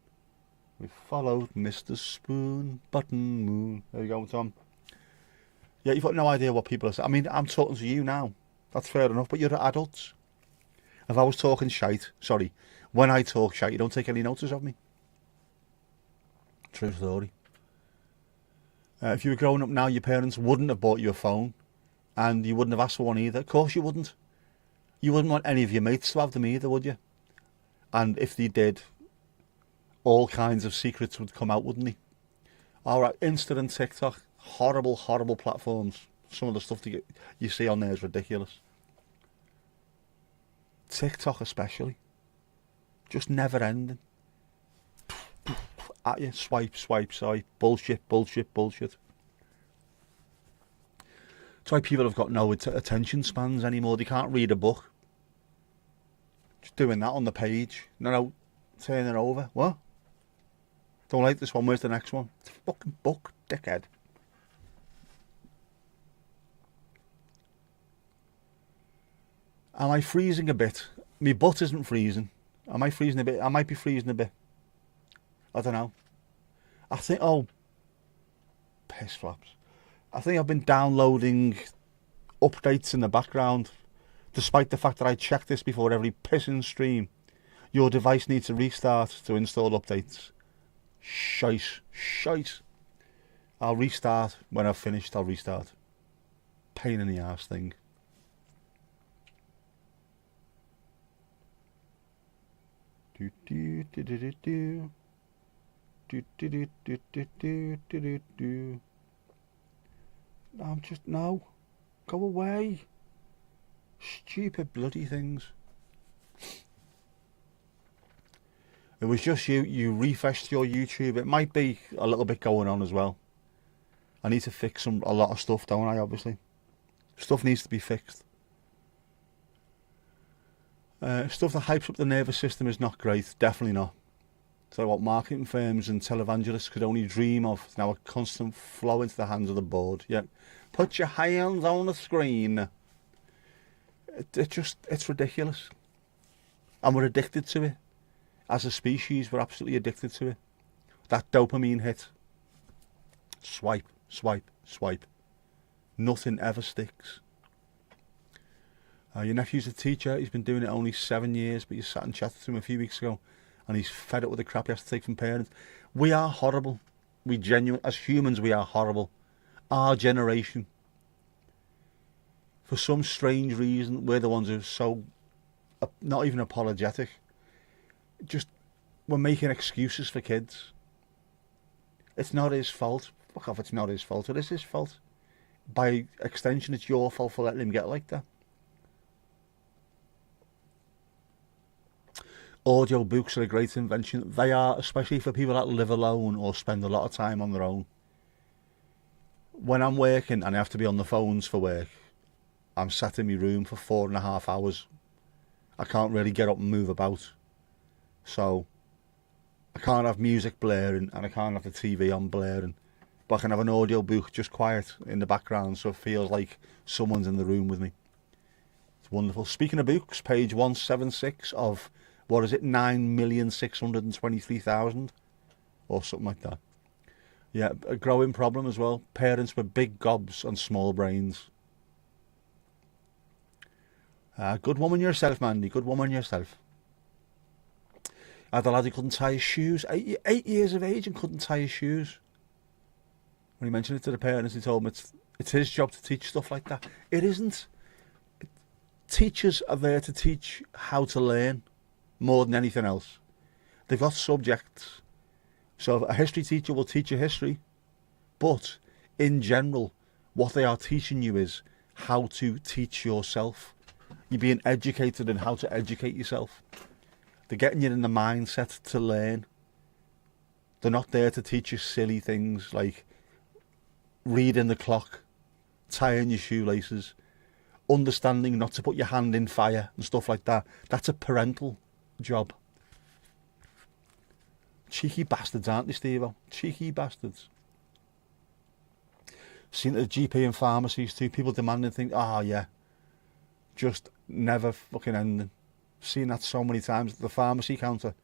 We've followed Mr. Spoon, Button Moon. There you go, Tom. Yeah, you've got no idea what people are saying. I mean, I'm talking to you now. That's fair enough, but you're adults. If I was talking shite, when I talk shite, you don't take any notice of me. True story. If you were growing up now, your parents wouldn't have bought you a phone, and you wouldn't have asked for one either. Of course you wouldn't. You wouldn't want any of your mates to have them either, would you? And if they did, all kinds of secrets would come out, wouldn't they? Alright, Insta and TikTok, horrible, horrible platforms. Some of the stuff that you see on there is ridiculous. TikTok especially. Just never ending. At you, swipe, bullshit. That's why people have got no attention spans anymore. They can't read a book. Just doing that on the page. No, turn it over. What? Don't like this one, where's the next one? It's a fucking book, dickhead. Am I freezing a bit? My butt isn't freezing. Am I freezing a bit? I might be freezing a bit. I don't know. I think, piss flaps. I think I've been downloading updates in the background, despite the fact that I check this before every pissing stream. Your device needs to restart to install updates. Shite. I'll restart when I've finished. I'll restart. Pain in the arse thing. Do. I'm just, no. Go away. Stupid bloody things. It was just you refreshed your YouTube. It might be a little bit going on as well. I need to fix a lot of stuff, don't I, obviously? Stuff needs to be fixed. Stuff that hypes up the nervous system is not great, definitely not. So what marketing firms and televangelists could only dream of is now a constant flow into the hands of the board. Yeah, put your hands on the screen. It's ridiculous. And we're addicted to it. As a species, we're absolutely addicted to it. That dopamine hit. Swipe, swipe, swipe. Nothing ever sticks. Your nephew's a teacher. He's been doing it only 7 years, but you sat and chatted to him a few weeks ago, and he's fed up with the crap he has to take from parents. We are horrible. As humans, we are horrible. Our generation, for some strange reason, we're the ones who are so not even apologetic. Just, we're making excuses for kids. It's not his fault. Fuck off, it's not his fault. It is his fault. By extension, it's your fault for letting him get like that. Audio books are a great invention. They are, especially for people that live alone or spend a lot of time on their own. When I'm working and I have to be on the phones for work, I'm sat in my room for 4.5 hours. I can't really get up and move about. So I can't have music blaring and I can't have the TV on blaring. But I can have an audio book just quiet in the background so it feels like someone's in the room with me. It's wonderful. Speaking of books, page 176 of, what is it, 9,623,000 or something like that. Yeah, a growing problem as well. Parents with big gobs and small brains. Good woman yourself, Mandy. Good woman yourself. I had a lad who couldn't tie his shoes. 8 years of age and couldn't tie his shoes. When he mentioned it to the parents, he told them it's his job to teach stuff like that. It isn't. Teachers are there to teach how to learn more than anything else. They've got subjects. So a history teacher will teach you history. But in general, what they are teaching you is how to teach yourself. You're being educated in how to educate yourself. They're getting you in the mindset to learn. They're not there to teach you silly things like reading the clock, tying your shoelaces, understanding not to put your hand in fire and stuff like that. That's a parental job. Cheeky bastards, aren't they, Steve-O? Cheeky bastards. Seen at the GP and pharmacies too, people demanding things. Oh yeah, just never fucking ending. Seen that so many times at the pharmacy counter.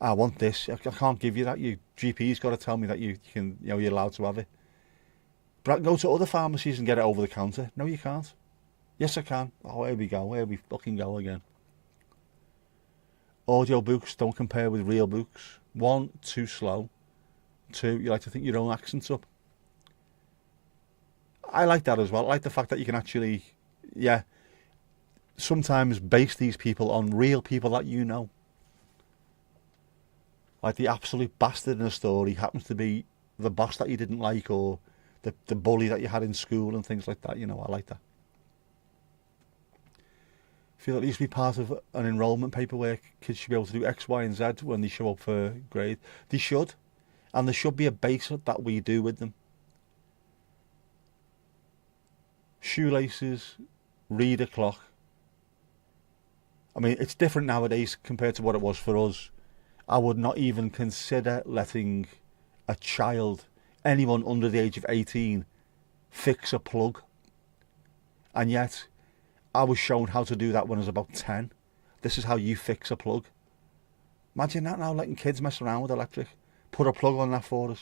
I want this. I can't give you that. Your GP's got to tell me that you can, you're allowed to have it. But I can go to other pharmacies and get it over the counter. No, you can't. Yes, I can. Oh, here we go. Here we fucking go again. Audio books don't compare with real books. 1, too slow. 2, you like to think your own accent's up. I like that as well. I like the fact that you can actually, sometimes base these people on real people that you know. Like the absolute bastard in a story happens to be the boss that you didn't like, or the bully that you had in school and things like that. You know, I like that. I feel like it used to be part of an enrolment paperwork. Kids should be able to do X, Y and Z when they show up for grade. They should. And there should be a base that we do with them. Shoelaces, read a clock. I mean, it's different nowadays compared to what it was for us. I would not even consider letting a child, anyone under the age of 18, fix a plug. And yet, I was shown how to do that when I was about 10. This is how you fix a plug. Imagine that now, letting kids mess around with electric. Put a plug on that for us.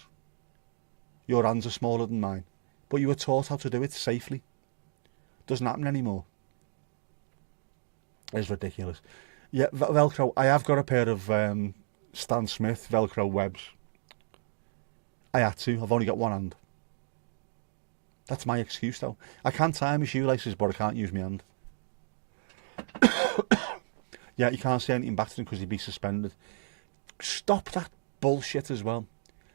Your hands are smaller than mine. But you were taught how to do it safely. Doesn't happen anymore. It's ridiculous. Yeah, Velcro. I have got a pair of Stan Smith Velcro webs. I had to. I've only got one hand. That's my excuse, though. I can tie my shoelaces, but I can't use my hand. Yeah, you can't say anything back to them because you'd be suspended. Stop that bullshit as well.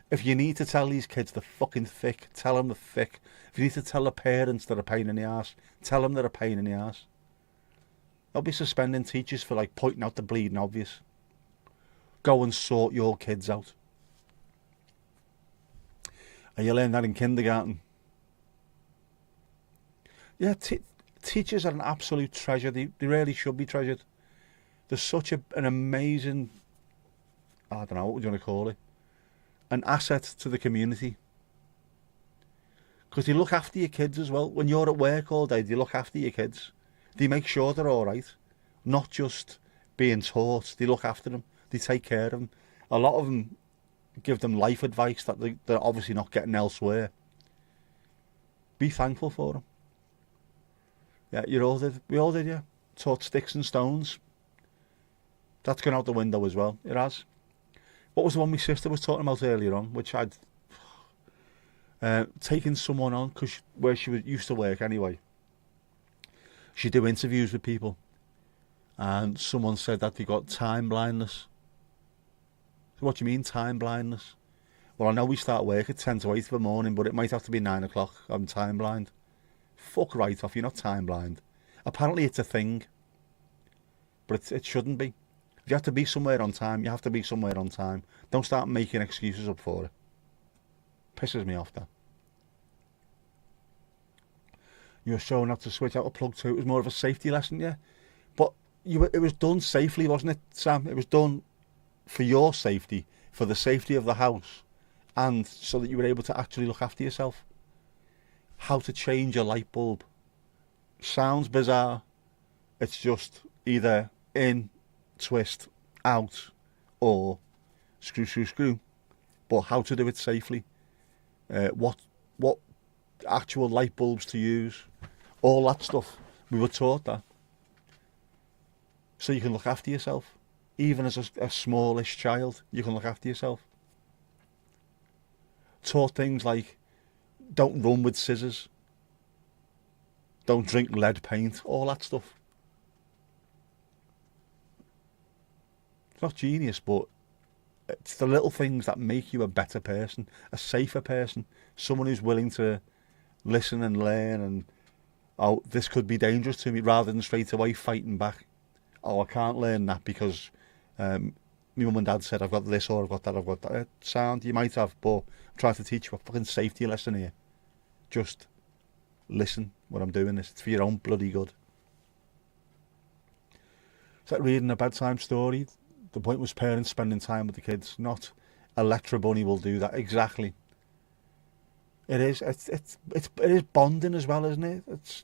If you need to tell these kids they're fucking thick, tell them they're thick. If you need to tell the parents they're a pain in the arse, tell them they're a pain in the arse. They'll be suspending teachers for like pointing out the bleeding obvious. Go and sort your kids out. And you learn that in kindergarten. Yeah, teachers are an absolute treasure. They really should be treasured. They're such an amazing, I don't know, what would you want to call it? An asset to the community. Because they look after your kids as well. When you're at work all day, they look after your kids. They make sure they're all right. Not just being taught. They look after them. They take care of them. A lot of them give them life advice that they're obviously not getting elsewhere. Be thankful for them. Yeah, you all did. We all did, yeah. Taught sticks and stones. That's gone out the window as well. It has. What was the one my sister was talking about earlier on, which I'd taken someone on, because where she used to work anyway, she'd do interviews with people, and someone said that they got time blindness. So what do you mean, time blindness? Well, I know we start work at 10 to 8 in the morning, but it might have to be 9 o'clock. I'm time blind. Fuck right off, you're not time blind. Apparently it's a thing, but it shouldn't be. If you have to be somewhere on time, you have to be somewhere on time. Don't start making excuses up for it. Pisses me off, that. You were showing how to switch out a plug too. It was more of a safety lesson, yeah. But it was done safely, wasn't it, Sam? It was done for your safety, for the safety of the house, and so that you were able to actually look after yourself. How to change a light bulb. Sounds bizarre. It's just either in, twist, out, or screw, screw, screw. But how to do it safely. What actual light bulbs to use. All that stuff. We were taught that. So you can look after yourself. Even as a smallish child, you can look after yourself. Taught things like, don't run with scissors. Don't drink lead paint. All that stuff. It's not genius, but it's the little things that make you a better person, a safer person, someone who's willing to listen and learn and, oh, this could be dangerous to me, rather than straight away fighting back. Oh, I can't learn that because my mum and dad said I've got this or I've got that, I've got that. Sound, you might have, but I'm trying to teach you a fucking safety lesson here. Just listen when I'm doing this. It's for your own bloody good. It's like reading a bedtime story. The point was parents spending time with the kids, not Electra Bunny will do that. Exactly. It is. It is bonding as well, isn't it? It's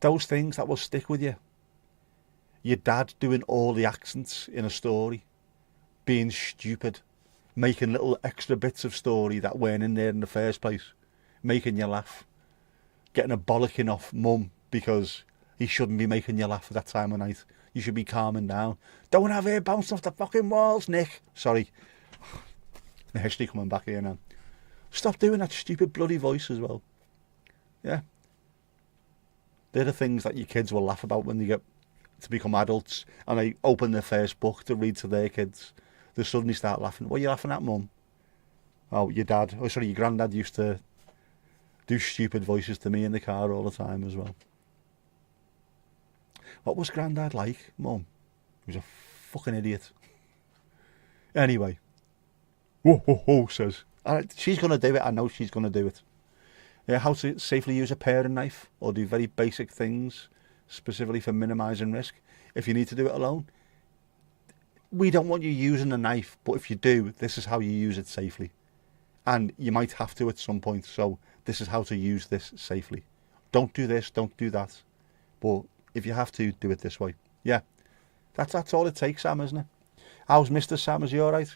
those things that will stick with you. Your dad doing all the accents in a story, being stupid, making little extra bits of story that weren't in there in the first place, making you laugh, getting a bollocking off mum because he shouldn't be making you laugh at that time of night. You should be calming down. Don't have hair bouncing off the fucking walls, Nick. Sorry. The history coming back here now. Stop doing that stupid bloody voice as well. Yeah. They're the things that your kids will laugh about when they get to become adults and they open their first book to read to their kids. They suddenly start laughing. What are you laughing at, mum? Oh, your dad. Oh, sorry, your granddad used to do stupid voices to me in the car all the time as well. What was Grandad like, Mum? He was a fucking idiot. Anyway. Whoa, whoa, whoa, says. She's going to do it. I know she's going to do it. Yeah, how to safely use a paring knife or do very basic things specifically for minimising risk. If you need to do it alone, we don't want you using a knife, but if you do, this is how you use it safely. And you might have to at some point, so this is how to use this safely. Don't do this, don't do that. But if you have to, do it this way. Yeah, that's all it takes, Sam, isn't it? How's Mr. Sam? Is he all right?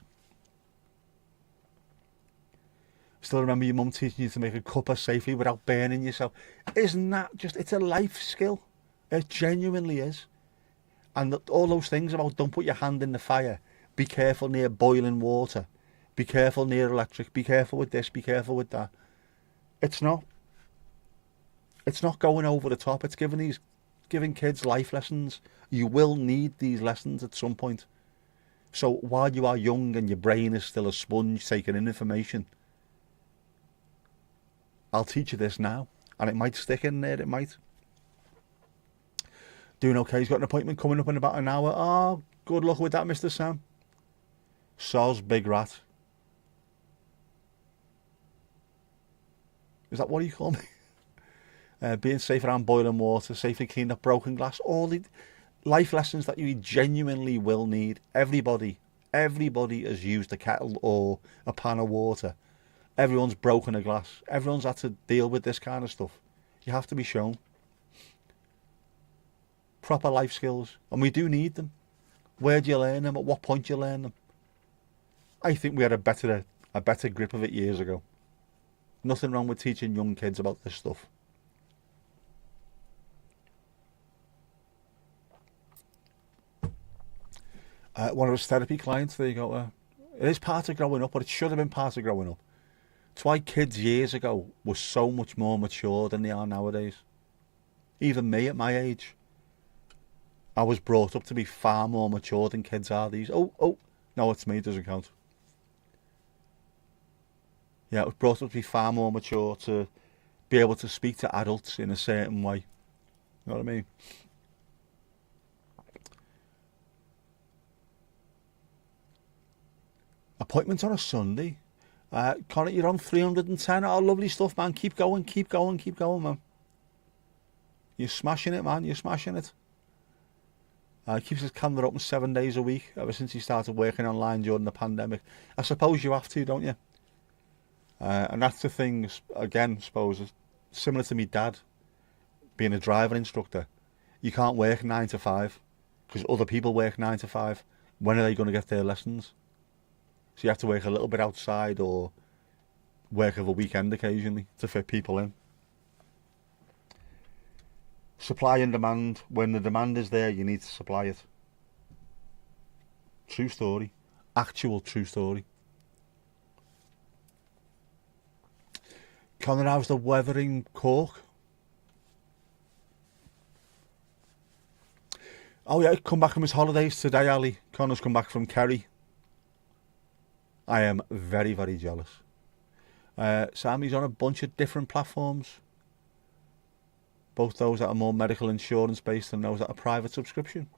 Still remember your mum teaching you to make a cuppa safely without burning yourself. Isn't that just, it's a life skill. It genuinely is. And all those things about don't put your hand in the fire, be careful near boiling water, be careful near electric, be careful with this, be careful with that. It's not going over the top. It's giving kids life lessons. You will need these lessons at some point. So while you are young and your brain is still a sponge taking in information, I'll teach you this now. And it might stick in there, it might. Doing okay, he's got an appointment coming up in about an hour. Oh, good luck with that, Mr. Sam. Soz big rat. Is that what you call me? Being safe around boiling water, safely clean up broken glass, all the life lessons that you genuinely will need. Everybody has used a kettle or a pan of water. Everyone's broken a glass. Everyone's had to deal with this kind of stuff. You have to be shown. Proper life skills, and we do need them. Where do you learn them? At what point do you learn them? I think we had a better grip of it years ago. Nothing wrong with teaching young kids about this stuff. One of his therapy clients, there you go. It is part of growing up, but it should have been part of growing up. It's why kids years ago were so much more mature than they are nowadays. Even me at my age, I was brought up to be far more mature than kids are these. Oh, no, it's me, it doesn't count. Yeah, I was brought up to be far more mature, to be able to speak to adults in a certain way. You know what I mean? Appointment on a Sunday. Connor, you're on 310. Oh, lovely stuff, man. Keep going, man. You're smashing it, man. You're smashing it. Keeps his calendar open 7 days a week ever since he started working online during the pandemic. I suppose you have to, don't you? And that's the thing, again, I suppose, similar to me dad being a driving instructor. You can't work 9 to 5 because other people work 9 to 5. When are they going to get their lessons? So you have to work a little bit outside or work of a weekend occasionally to fit people in. Supply and demand. When the demand is there, you need to supply it. True story. Actual true story. Connor, how's the weather in Cork? Oh yeah, come back from his holidays today, Ali. Connor's come back from Kerry. I am very, very jealous. Sam, he's on a bunch of different platforms. Both those that are more medical insurance based and those that are private subscription.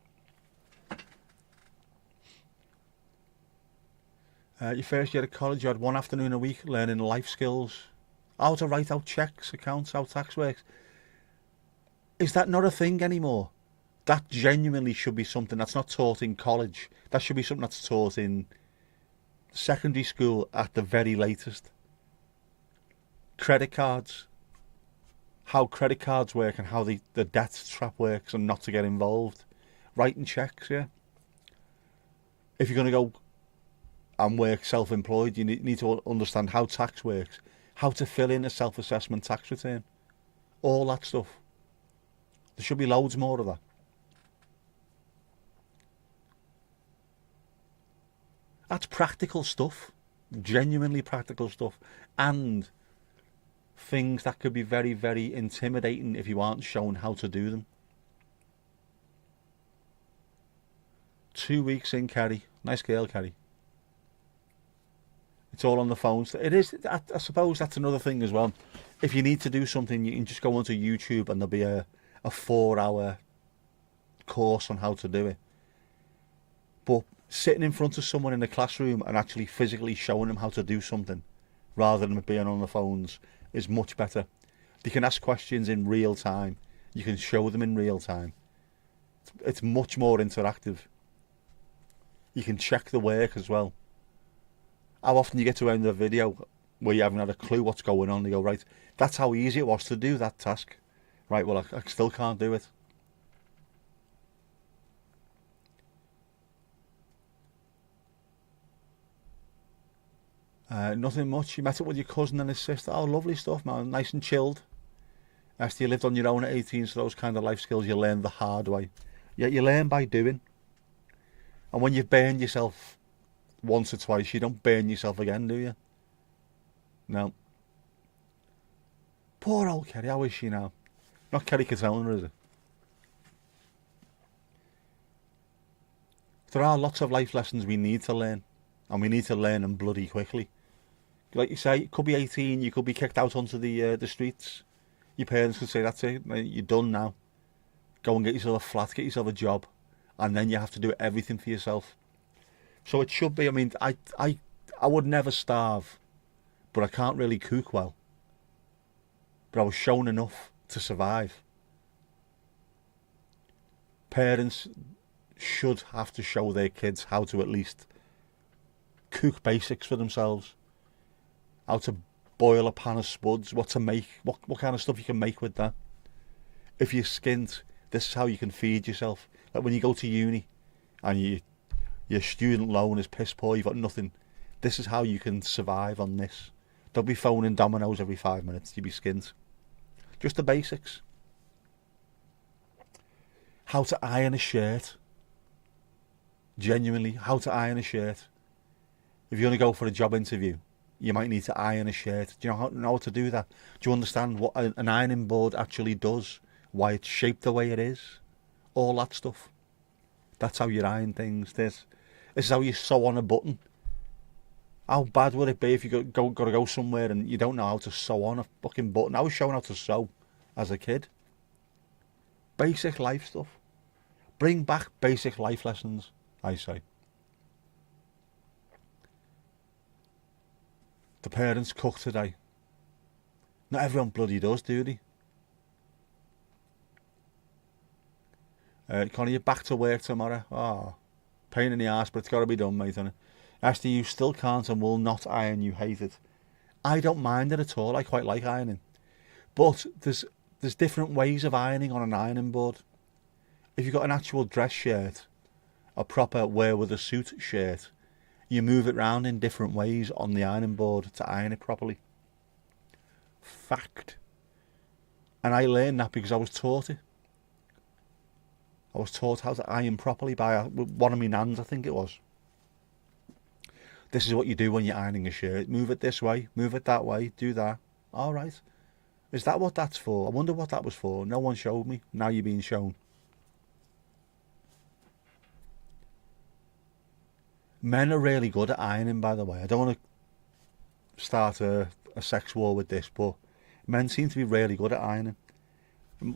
Your first year at college, you had one afternoon a week learning life skills. How to write out checks, accounts, how tax works. Is that not a thing anymore? That genuinely should be something that's not taught in college. That should be something that's taught in secondary school at the very latest. Credit cards. How credit cards work and how the debt trap works and not to get involved. Writing checks, yeah. If you're going to go and work self-employed, you need to understand how tax works, how to fill in a self-assessment tax return, all that stuff. There should be loads more of that. That's practical stuff, genuinely practical stuff, and things that could be very, very intimidating if you aren't shown how to do them. 2 weeks in, Kerry. Nice girl, Kerry. It's all on the phones. It is. I suppose that's another thing as well. If you need to do something, you can just go onto YouTube and there'll be a 4-hour course on how to do it. But sitting in front of someone in the classroom and actually physically showing them how to do something, rather than being on the phones, is much better. You can ask questions in real time. You can show them in real time. It's much more interactive. You can check the work as well. How often you get to the end of the video where you haven't had a clue what's going on, you go, right, that's how easy it was to do that task. Right, well, I still can't do it. Nothing much. You met up with your cousin and his sister. Oh, lovely stuff, man. Nice and chilled. After you lived on your own at 18, so those kind of life skills you learn the hard way. Yeah, you learn by doing. And when you've burned yourself once or twice, you don't burn yourself again, do you? No. Poor old Kerry, how is she now? Not Kerry Catalan, is it? There are lots of life lessons we need to learn, and we need to learn them bloody quickly. Like you say, it could be 18, you could be kicked out onto the streets. Your parents could say, that's it, you're done now. Go and get yourself a flat, get yourself a job, and then you have to do everything for yourself. So it should be, I mean, I would never starve, but I can't really cook well. But I was shown enough to survive. Parents should have to show their kids how to at least cook basics for themselves. How to boil a pan of spuds, what to make, what kind of stuff you can make with that. If you're skint, this is how you can feed yourself. Like when you go to uni and your student loan is piss poor, you've got nothing. This is how you can survive on this. Don't be phoning Domino's every 5 minutes, you'll be skint. Just the basics. How to iron a shirt. Genuinely, how to iron a shirt. If you're going to go for a job interview, you might need to iron a shirt. Do you know how to do that? Do you understand what an ironing board actually does? Why it's shaped the way it is? All that stuff. That's how you iron things. This is how you sew on a button. How bad would it be if you got to go somewhere and you don't know how to sew on a fucking button? I was shown how to sew as a kid. Basic life stuff. Bring back basic life lessons, I say. The parents cook today. Not everyone bloody does, do they? Connie, you're back to work tomorrow. Oh, pain in the arse, but it's got to be done, mate. Esther, you still can't and will not iron. You hate it. I don't mind it at all. I quite like ironing. But there's different ways of ironing on an ironing board. If you've got an actual dress shirt, a proper wear with a suit shirt, you move it round in different ways on the ironing board to iron it properly. Fact. And I learned that because I was taught it. I was taught how to iron properly by one of my nans, I think it was. This is what you do when you're ironing a shirt. Move it this way, move it that way, do that. All right. Is that what that's for? I wonder what that was for. No one showed me. Now you're being shown. Men are really good at ironing, by the way. I don't want to start a sex war with this, but men seem to be really good at ironing.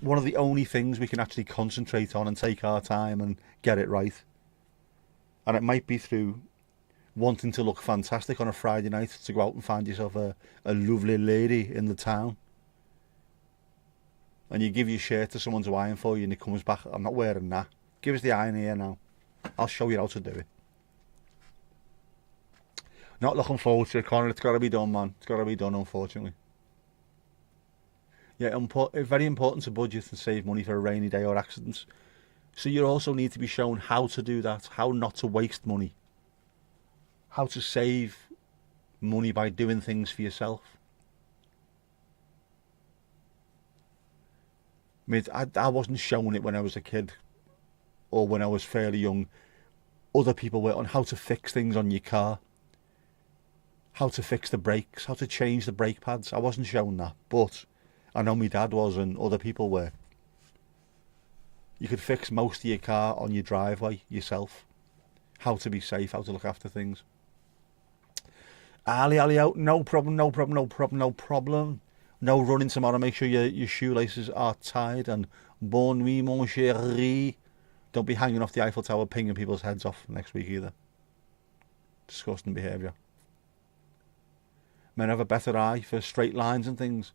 One of the only things we can actually concentrate on and take our time and get it right. And it might be through wanting to look fantastic on a Friday night to go out and find yourself a lovely lady in the town. And you give your shirt to someone to iron for you and it comes back, I'm not wearing that. Give us the iron here now. I'll show you how to do it. Not looking forward to it, Connor. It's got to be done, man. It's got to be done, unfortunately. Yeah, very important to budget and save money for a rainy day or accidents. So you also need to be shown how to do that, how not to waste money, how to save money by doing things for yourself. I mean, I wasn't shown it when I was a kid or when I was fairly young. Other people were on how to fix things on your car, how to fix the brakes, how to change the brake pads. I wasn't shown that, but I know my dad was and other people were. You could fix most of your car on your driveway yourself. How to be safe, how to look after things. Ali out, no problem. No running tomorrow, make sure your shoelaces are tied, and bon nuit mon chéri. Don't be hanging off the Eiffel Tower pinging people's heads off next week either. Disgusting behaviour. Men have a better eye for straight lines and things.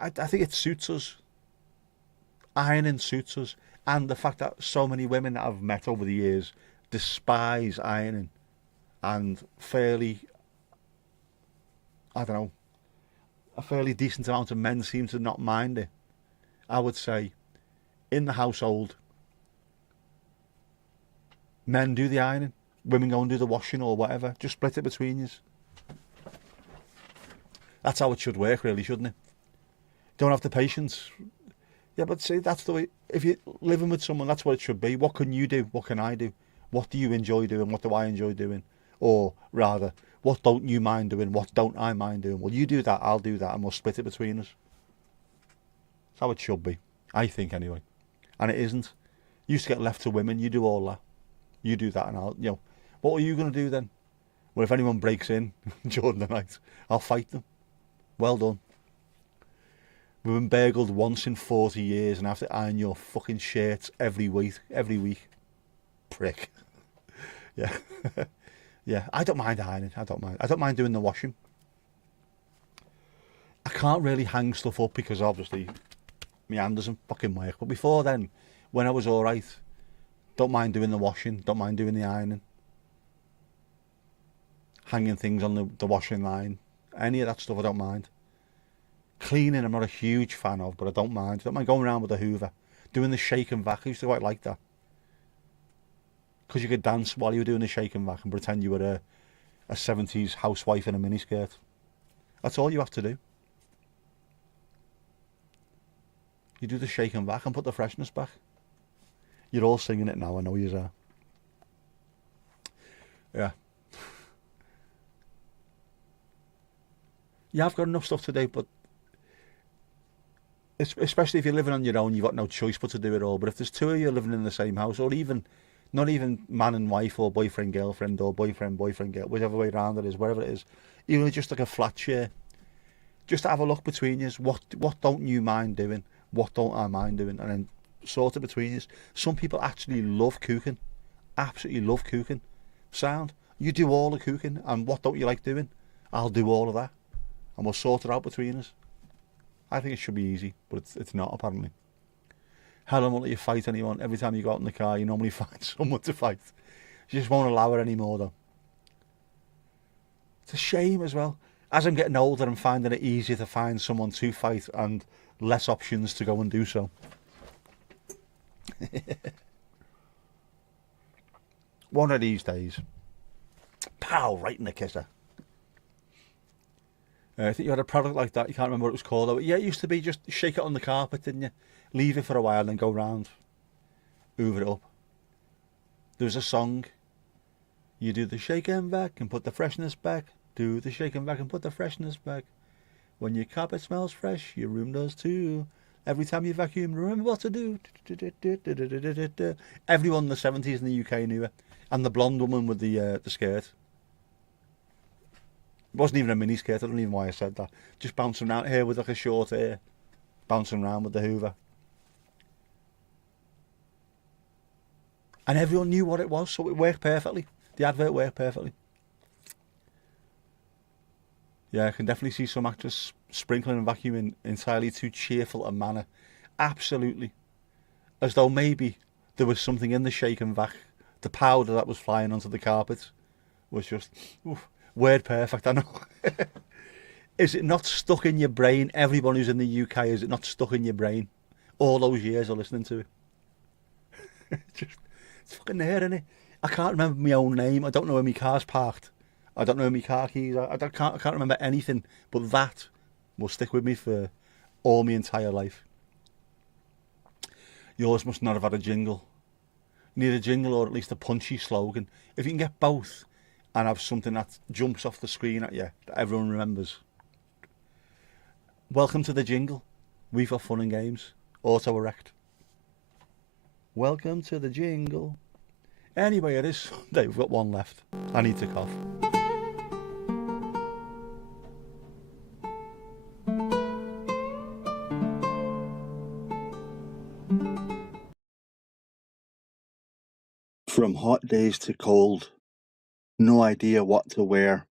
I think it suits us. Ironing suits us. And the fact that so many women that I've met over the years despise ironing. And fairly, I don't know, a fairly decent amount of men seem to not mind it. I would say, in the household, men do the ironing. Women go and do the washing or whatever. Just split it between you. That's how it should work, really, shouldn't it? Don't have the patience. Yeah, but see, that's the way. If you're living with someone, that's what it should be. What can you do? What can I do? What do you enjoy doing? What do I enjoy doing? Or rather, what don't you mind doing? What don't I mind doing? Well, you do that, I'll do that, and we'll split it between us. That's how it should be. I think, anyway. And it isn't. You used to get left to women, you do all that. You do that and I'll, what are you going to do then? Well, if anyone breaks in during the night, I'll fight them. Well done. We've been burgled once in 40 years and have to iron your fucking shirts every week. Prick. Yeah. Yeah, I don't mind ironing. I don't mind doing the washing. I can't really hang stuff up because obviously my hand doesn't fucking work. But before then, when I was alright, don't mind doing the washing, don't mind doing the ironing. Hanging things on the washing line. Any of that stuff I don't mind. Cleaning I'm not a huge fan of, but I don't mind. I don't mind going around with a hoover. Doing the shake and vac, I used to quite like that. Because you could dance while you were doing the shake and vac and pretend you were a 70s housewife in a miniskirt. That's all you have to do. You do the shake and vac and put the freshness back. You're all singing it now, I know you are. Yeah. Yeah, I've got enough stuff to do, but especially if you're living on your own, you've got no choice but to do it all. But if there's two of you living in the same house, or even not even man and wife, or boyfriend girlfriend, or boyfriend girl, whichever way around it is, wherever it is, even just like a flat share, just have a look between you. What don't you mind doing? What don't I mind doing? And then sort it between you. Some people actually love cooking, absolutely love cooking. Sound, you do all the cooking, and what don't you like doing? I'll do all of that, and we'll sort it out between us. I think it should be easy, but it's not, apparently. Helen won't let you fight anyone. Every time you go out in the car, you normally find someone to fight. She just won't allow it anymore, though. It's a shame as well. As I'm getting older, I'm finding it easier to find someone to fight and less options to go and do so. One of these days. Pow, right in the kisser. I think you had a product like that. You can't remember what it was called. Yeah, it used to be just shake it on the carpet, didn't you? Leave it for a while and then go round. Hoover it up. There was a song. You do the shake and vac and put the freshness back. Do the shake and vac and put the freshness back. When your carpet smells fresh, your room does too. Every time you vacuum, remember what to do. Everyone in the 70s in the UK knew it. And the blonde woman with the skirt. It wasn't even a mini skirt, I don't even know why I said that. Just bouncing around here with like a short hair. Bouncing around with the hoover. And everyone knew what it was, so it worked perfectly. The advert worked perfectly. Yeah, I can definitely see some actors sprinkling and vacuuming entirely too cheerful a manner. Absolutely. As though maybe there was something in the shake and vac. The powder that was flying onto the carpet was just... Oof, word perfect, I know. Is it not stuck in your brain? Everyone who's in the UK, is it not stuck in your brain? All those years of listening to it. It's fucking there, isn't it? I can't remember my own name. I don't know where my car's parked. I don't know where my car keys are. I can't remember anything. But that will stick with me for all my entire life. Yours must not have had a jingle. You need a jingle or at least a punchy slogan. If you can get both and have something that jumps off the screen at you that everyone remembers. Welcome to the jingle. We've got fun and games. Auto erect. Welcome to the jingle. Anyway, it is Sunday. We've got one left. I need to cough. From hot days to cold. No idea what to wear.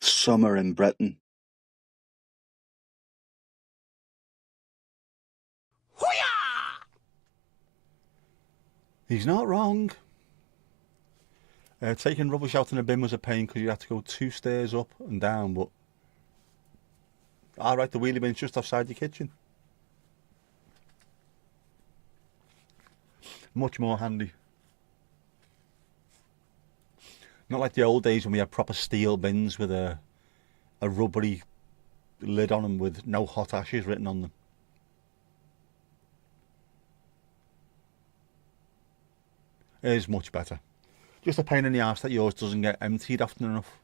Summer in Britain. He's not wrong. Taking rubbish out in a bin was a pain because you had to go 2 stairs up and down, but alright, the wheelie bin's just outside your kitchen. Much more handy. Not like the old days when we had proper steel bins with a rubbery lid on them with no hot ashes written on them. It is much better. Just a pain in the arse that yours doesn't get emptied often enough.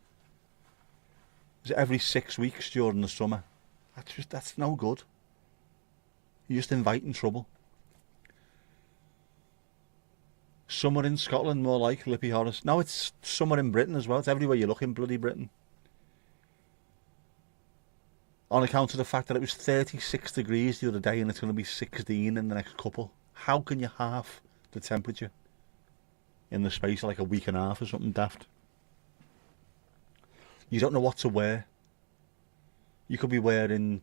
Is it every 6 weeks during the summer? That's no good. You're just inviting trouble. Somewhere in Scotland, more like Lippy Horace. No, it's somewhere in Britain as well. It's everywhere you look in bloody Britain. On account of the fact that it was 36 degrees the other day and it's going to be 16 in the next couple. How can you half the temperature in the space of like a week and a half or something daft? You don't know what to wear. You could be wearing,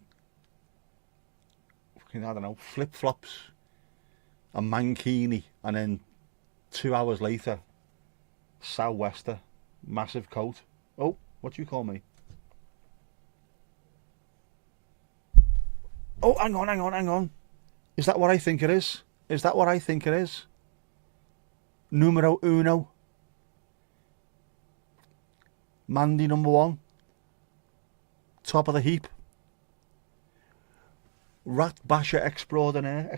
I don't know, flip-flops, a mankini, and then 2 hours later, sou'wester, massive coat. Oh, what do you call me? Oh, hang on. Is that what I think it is? Is that what I think it is? Numero uno. Mandy number one. Top of the heap. Rat basher extraordinaire.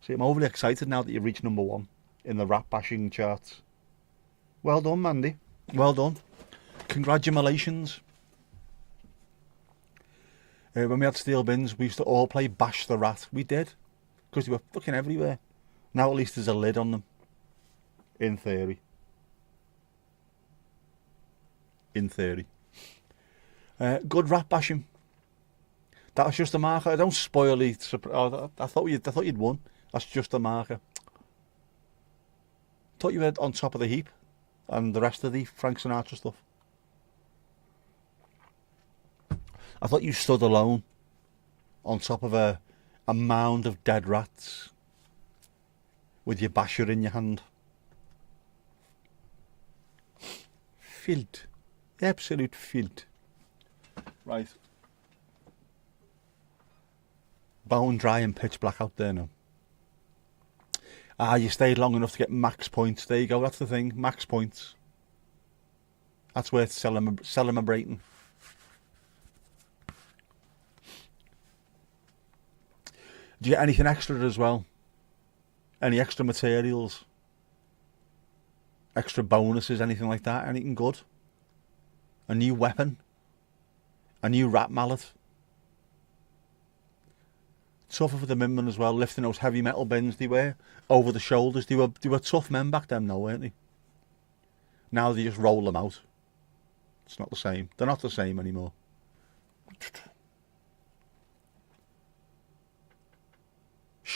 See, I'm overly excited now that you've reached number one in the rat bashing charts. Well done, Mandy. Well done. Congratulations. When we had steel bins, we used to all play Bash the Rat. We did. Because they were fucking everywhere. Now at least there's a lid on them. In theory. Good rat bashing. That was just a marker. Don't spoil it. I thought you'd won. That's just a marker. Thought you were on top of the heap. And the rest of the Frank Sinatra stuff. I thought you stood alone on top of a mound of dead rats with your basher in your hand. Filth. Absolute filth. Right. Bone dry and pitch black out there now. You stayed long enough to get max points. There you go, that's the thing. Max points. That's worth celebrating. Do you get anything extra as well? Any extra materials? Extra bonuses, anything like that? Anything good? A new weapon? A new rat mallet? Tougher for the minman as well, lifting those heavy metal bins they were over the shoulders. They were tough men back then though, weren't they? Now they just roll them out. It's not the same. They're not the same anymore.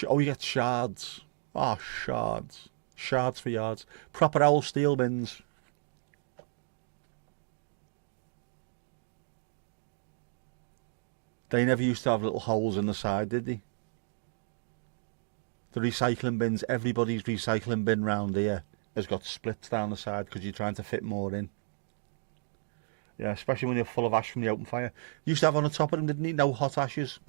Oh, you get shards. Oh, shards. Shards for yards. Proper old steel bins. They never used to have little holes in the side, did they? The recycling bins, everybody's recycling bin round here has got splits down the side because you're trying to fit more in. Yeah, especially when you're full of ash from the open fire. Used to have on the top of them, didn't he? No hot ashes.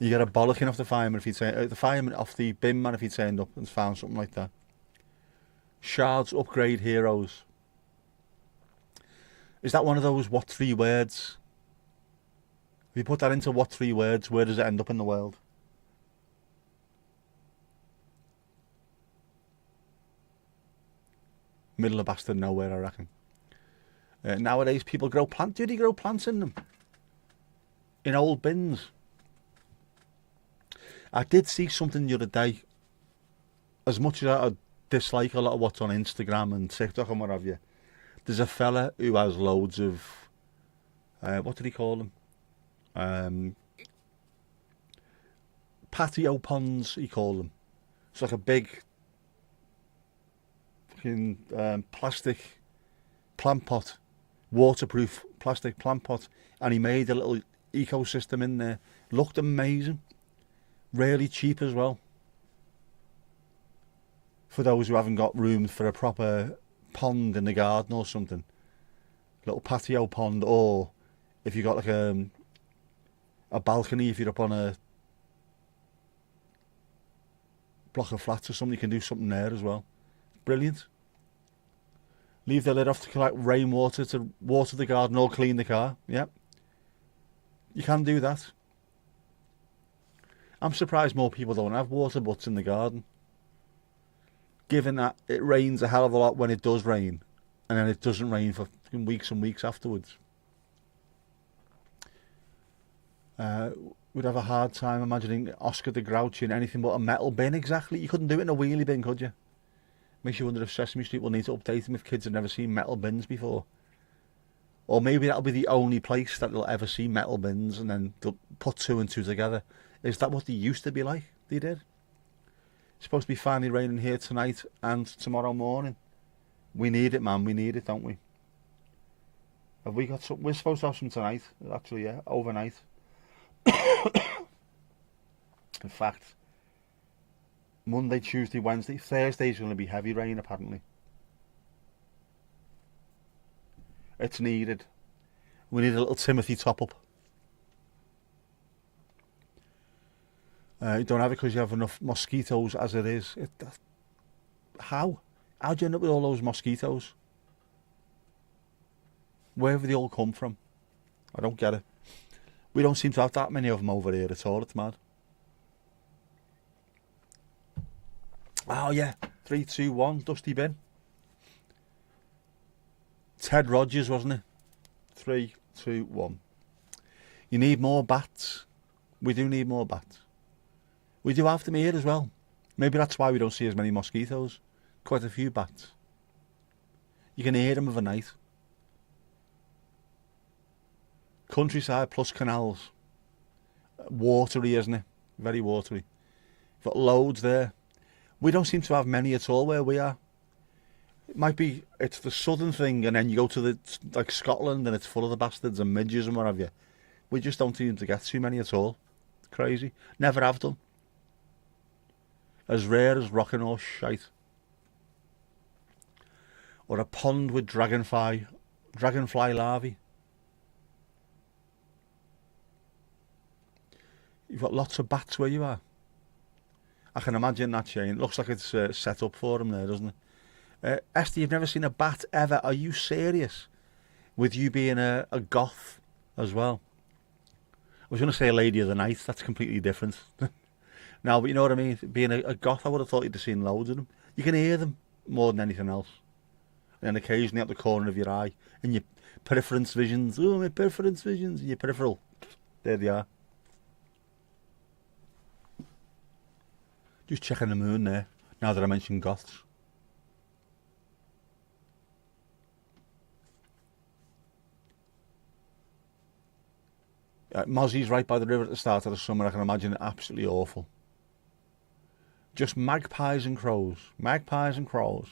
You get a bollocking off the fireman if you turn the fireman off the bin man if he turned up and found something like that. Shards upgrade heroes. Is that one of those what 3 words? If you put that into what 3 words, where does it end up in the world? Middle of bastard nowhere, I reckon. Nowadays people grow plants. Do they grow plants in them? In old bins. I did see something the other day. As much as I dislike a lot of what's on Instagram and TikTok and what have you, there's a fella who has loads of what did he call them? Patio ponds, he called them. It's like a big fucking plastic plant pot, waterproof plastic plant pot, and he made a little ecosystem in there. Looked amazing. Really cheap as well. For those who haven't got room for a proper pond in the garden or something. Little patio pond, or if you've got like a balcony, if you're up on a block of flats or something, you can do something there as well. Brilliant. Leave the lid off to collect rainwater to water the garden or clean the car. Yep. You can do that. I'm surprised more people don't have water butts in the garden. Given that it rains a hell of a lot when it does rain, and then it doesn't rain for weeks and weeks afterwards. would have a hard time imagining Oscar the Grouch in anything but a metal bin. Exactly. You couldn't do it in a wheelie bin, could you? Makes you wonder if Sesame Street will need to update them if kids have never seen metal bins before. Or maybe that'll be the only place that they'll ever see metal bins, and then they'll put two and two together. Is that what they used to be like? They did. It's supposed to be finally raining here tonight and tomorrow morning. We need it, man. We need it, don't we? Have we got some? We're supposed to have some tonight, actually, yeah, overnight. In fact, Monday, Tuesday, Wednesday, Thursday's going to be heavy rain, apparently. It's needed. We need a little Timothy top-up. You don't have it because you have enough mosquitoes as it is. How? How'd you end up with all those mosquitoes? Where have they all come from? I don't get it. We don't seem to have that many of them over here at all. It's mad. Oh yeah, 3, 2, 1, dusty bin. Ted Rogers, wasn't it? 3, 2, 1. You need more bats. We do need more bats. We do have them here as well. Maybe that's why we don't see as many mosquitoes. Quite a few bats. You can hear them of a night. Countryside plus canals. Watery, isn't it? Very watery. Got loads there. We don't seem to have many at all where we are. It might be it's the southern thing, and then you go to the like Scotland and it's full of the bastards and midges and what have you. We just don't seem to get too many at all. It's crazy. Never have done. As rare as rocking or shite. Or a pond with dragonfly larvae. You've got lots of bats where you are. I can imagine that, Shane. It looks like it's set up for them there, doesn't it? Esther, you've never seen a bat ever. Are you serious? With you being a goth as well. I was going to say a lady of the night. That's completely different. No, but you know what I mean? Being a goth, I would have thought you'd have seen loads of them. You can hear them more than anything else. And then occasionally at the corner of your eye. And your peripherance visions. Oh, my peripherance visions. Your peripheral. There they are. Just checking the moon there, now that I mentioned goths. Mozzie's right by the river at the start of the summer. I can imagine it absolutely awful. Just magpies and crows. Magpies and crows.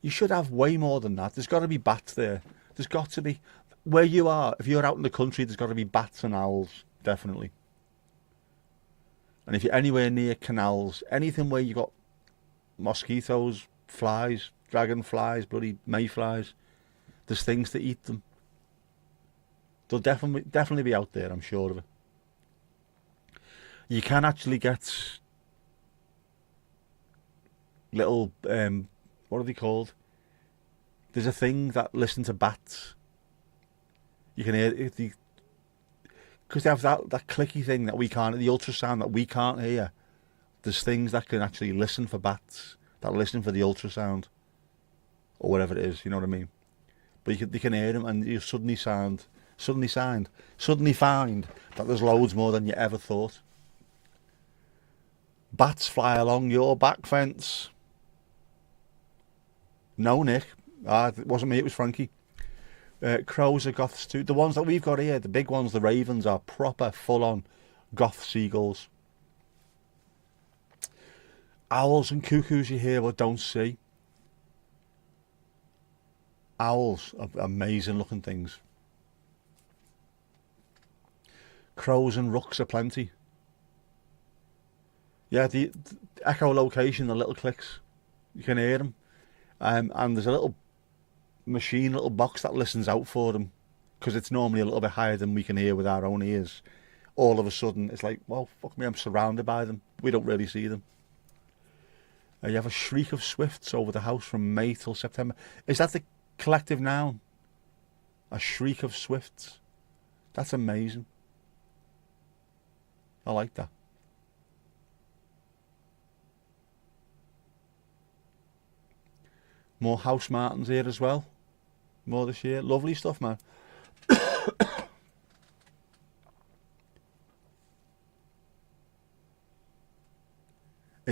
You should have way more than that. There's got to be bats there. There's got to be. Where you are, if you're out in the country, there's got to be bats and owls, definitely. And if you're anywhere near canals, anything where you've got mosquitoes, flies, dragonflies, bloody mayflies, there's things to eat them. They'll definitely be out there, I'm sure of it. You can actually get little, what are they called? There's a thing that listens to bats. You can hear the because they have that clicky thing that we can't, the ultrasound that we can't hear. There's things that can actually listen for bats, that listen for the ultrasound, or whatever it is. You know what I mean? But you can hear them, and you suddenly find that there's loads more than you ever thought. Bats fly along your back fence. No, Nick. It wasn't me. It was Frankie. Crows are goths too. The ones that we've got here, the big ones, the ravens, are proper full-on goth seagulls. Owls and cuckoos you hear but don't see. Owls are amazing looking things. Crows and rooks are plenty. Yeah, the echolocation, the little clicks, you can hear them. And there's a little machine, little box that listens out for them, because it's normally a little bit higher than we can hear with our own ears. All of a sudden, it's like, well, fuck me, I'm surrounded by them. We don't really see them. You have a shriek of swifts over the house from May till September. Is that the collective noun? A shriek of swifts. That's amazing. I like that. More house martins here as well. More this year. Lovely stuff, man.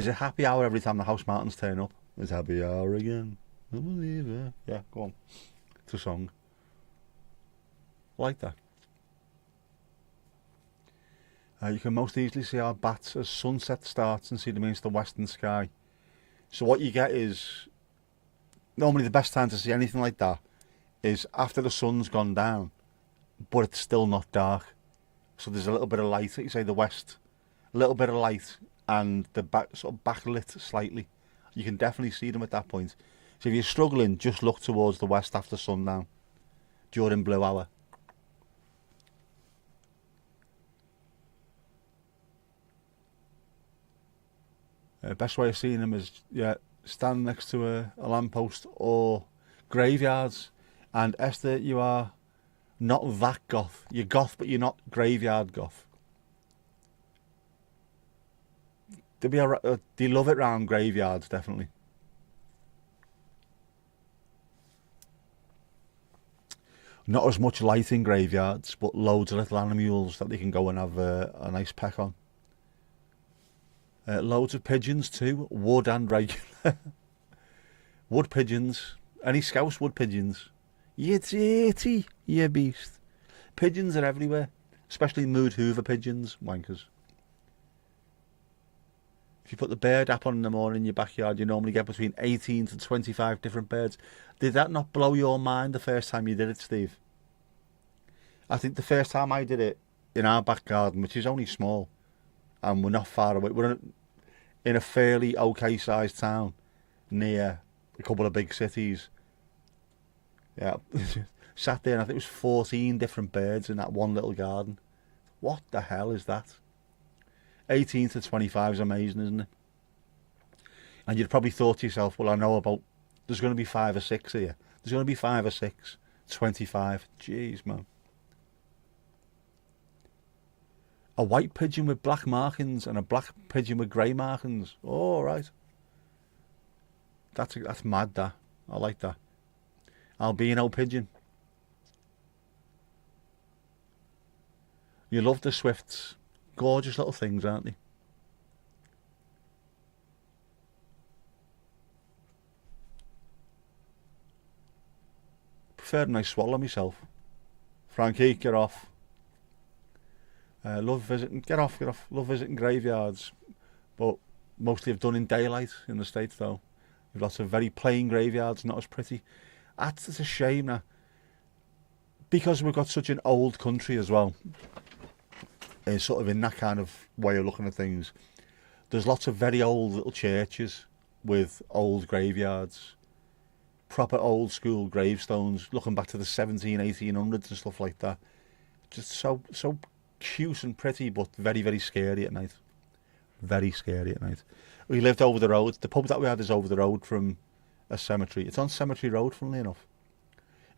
Is it happy hour every time the House Martins turn up? It's happy hour again. I believe it. Yeah, go on. It's a song. I like that. You can most easily see our bats as sunset starts and see them against the western sky. So what you get is, normally the best time to see anything like that is after the sun's gone down, but it's still not dark. So there's a little bit of light, like you say the west, a little bit of light, and the back sort of backlit slightly. You can definitely see them at that point. So if you're struggling, just look towards the west after sundown during blue hour. Best way of seeing them is, yeah, stand next to a lamppost or graveyards. And Esther, you are not that goth. You're goth, but you're not graveyard goth. They love it round graveyards, definitely. Not as much light in graveyards, but loads of little animals that they can go and have a nice peck on. Loads of pigeons too, wood and regular. Wood pigeons. Any Scouse wood pigeons? Yitty, you beast. Pigeons are everywhere, especially Mood Hoover pigeons, wankers. If you put the bird app on in the morning in your backyard, you normally get between 18 to 25 different birds. Did that not blow your mind the first time you did it, Steve? I think the first time I did it in our back garden, which is only small, and we're not far away, we're in a fairly okay sized town near a couple of big cities. Yeah, sat there and I think it was 14 different birds in that one little garden. What the hell is that? 18 to 25 is amazing, isn't it? And you'd probably thought to yourself, well, I know about, there's going to be 5 or 6 here. There's going to be 5 or 6. 25. Jeez, man. A white pigeon with black markings and a black pigeon with grey markings. Oh, right. That's mad, that. I like that. Albino pigeon. You love the swifts. Gorgeous little things, aren't they? Prefer a nice swallow myself. Frankie, get off. Love visiting, get off. Love visiting graveyards, but mostly I've done in daylight in the States though. We've lots of very plain graveyards, not as pretty. It's a shame now, because we've got such an old country as well. Sort of in that kind of way of looking at things. There's lots of very old little churches with old graveyards, proper old school gravestones, looking back to the 1800s and stuff like that. Just so cute and pretty, but very, very scary at night. Very scary at night. We lived over the road. The pub that we had is over the road from a cemetery. It's on Cemetery Road, funnily enough.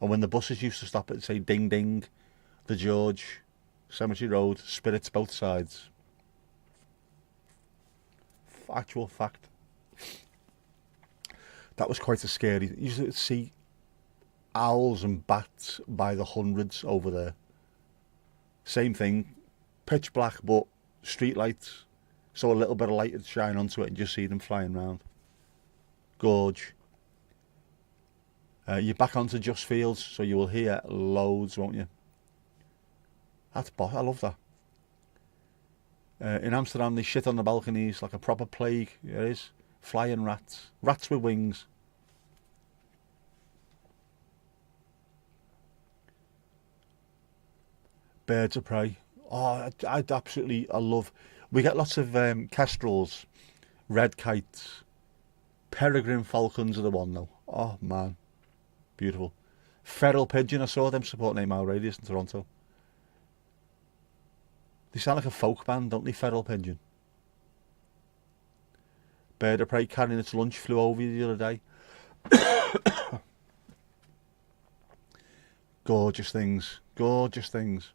And when the buses used to stop, it'd say ding ding, the George, Cemetery Road, spirits both sides. Actual fact. That was quite a scary. You used to see owls and bats by the hundreds over there. Same thing, pitch black, but street lights, so a little bit of light would shine onto it and just see them flying around. Gorge. You're back onto Just Fields, so you will hear loads, won't you? I love that. In Amsterdam, they shit on the balconies like a proper plague. It is. Flying rats. Rats with wings. Birds of prey. Oh, I love. We get lots of kestrels, red kites, peregrine falcons are the one though. Oh man, beautiful. Feral pigeon. I saw them supporting 8 Mile Radius in Toronto. They sound like a folk band, don't they? Feral pigeon. Bird of prey carrying its lunch flew over you the other day. Gorgeous things. Gorgeous things.